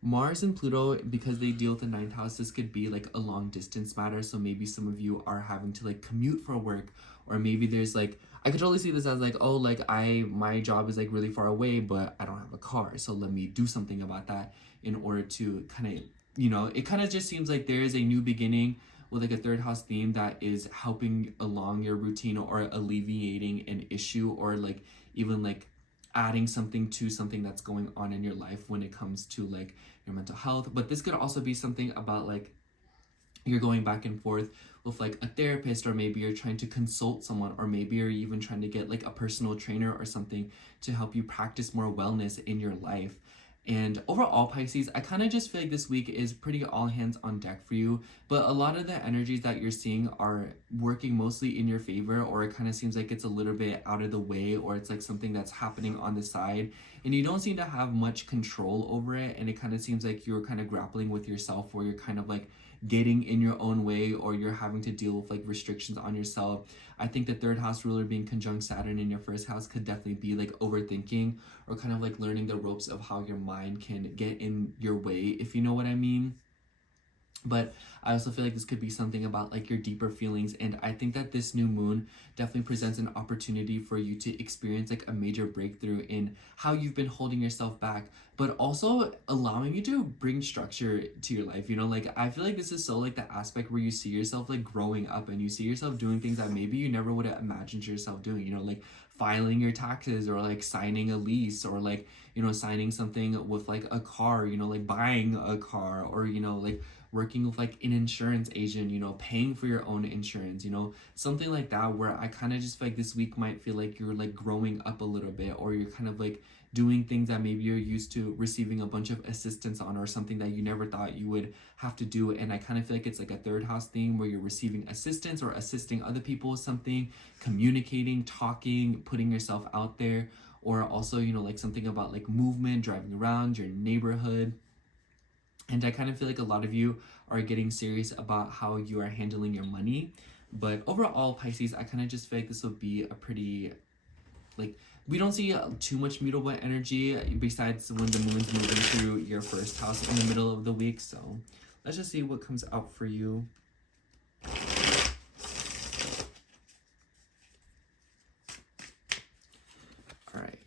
Mars and Pluto, because they deal with the 9th house, this could be like a long distance matter. So maybe some of you are having to like commute for work, or maybe there's like, I could totally see this as like, oh, like my job is like really far away, but I don't have a car, so let me do something about that in order to kind of, you know, it kind of just seems like there is a new beginning with like a third house theme that is helping along your routine, or alleviating an issue, or like even like adding something to something that's going on in your life when it comes to like your mental health. But this could also be something about like you're going back and forth with like a therapist, or maybe you're trying to consult someone, or maybe you're even trying to get like a personal trainer or something to help you practice more wellness in your life. And overall, Pisces, I kind of just feel like this week is pretty all hands on deck for you, but a lot of the energies that you're seeing are working mostly in your favor, or it kind of seems like it's a little bit out of the way, or it's like something that's happening on the side, and you don't seem to have much control over it, and it kind of seems like you're kind of grappling with yourself, or you're kind of like getting in your own way, or you're having to deal with like restrictions on yourself. I think the third house ruler being conjunct Saturn in your first house could definitely be like overthinking, or kind of like learning the ropes of how your mind can get in your way, if you know what I mean. But I also feel like this could be something about like your deeper feelings, and I think that this new moon definitely presents an opportunity for you to experience like a major breakthrough in how you've been holding yourself back, but also allowing you to bring structure to your life. You know, like I feel like this is so like the aspect where you see yourself like growing up, and you see yourself doing things that maybe you never would have imagined yourself doing, you know, like filing your taxes, or like signing a lease, or like, you know, signing something with like a car, you know, like buying a car, or, you know, like working with like an insurance agent, you know, paying for your own insurance, you know, something like that, where I kind of just feel like this week might feel like you're like growing up a little bit, or you're kind of like doing things that maybe you're used to receiving a bunch of assistance on, or something that you never thought you would have to do. And I kind of feel like it's like a third house theme where you're receiving assistance or assisting other people with something, communicating, talking, putting yourself out there, or also, you know, like something about like movement, driving around your neighborhood. And I kind of feel like a lot of you are getting serious about how you are handling your money. But overall, Pisces, I kind of just feel like this will be a pretty, like, we don't see too much mutable energy besides when the moon's moving through your first house in the middle of the week. So let's just see what comes out for you. All right.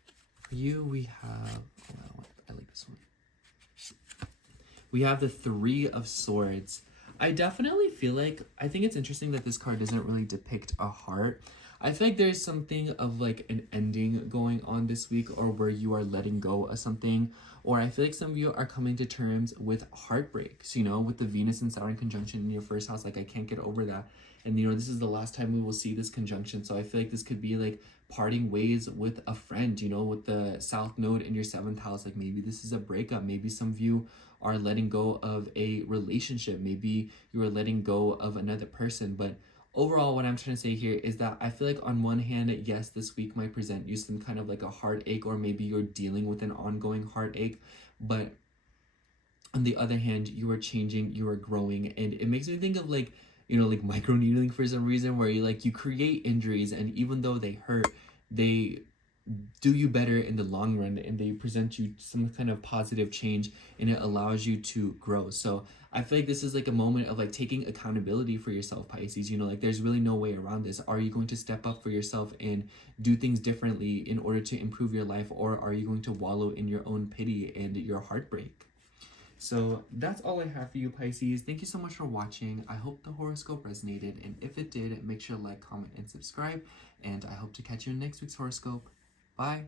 For you, we have, oh, I like this one. We have the Three of Swords. I definitely feel like, I think it's interesting that this card doesn't really depict a heart. I feel like there's something of like an ending going on this week, or where you are letting go of something, or I feel like some of you are coming to terms with heartbreaks, you know, with the Venus and Saturn conjunction in your first house. Like, I can't get over that. And, you know, this is the last time we will see this conjunction. So I feel like this could be like parting ways with a friend, you know, with the South Node in your 7th house. Like, maybe this is a breakup. Maybe some of you are letting go of a relationship. Maybe you are letting go of another person. But overall, what I'm trying to say here is that I feel like on one hand, yes, this week might present you some kind of like a heartache, or maybe you're dealing with an ongoing heartache, but On the other hand, you are changing, you are growing, and it makes me think of like, like micro needling for some reason, where you create injuries, and even though they hurt, they do you better in the long run, and they present you some kind of positive change, and it allows you to grow. So I feel like this is like a moment of like taking accountability for yourself, Pisces. Like there's really no way around this. Are you going to step up for yourself and do things differently in order to improve your life, or are you going to wallow in your own pity and your heartbreak? So that's all I have for you, Pisces. Thank you so much for watching. I hope the horoscope resonated, and if it did, make sure to like, comment, and subscribe, and I hope to catch you in next week's horoscope. Bye!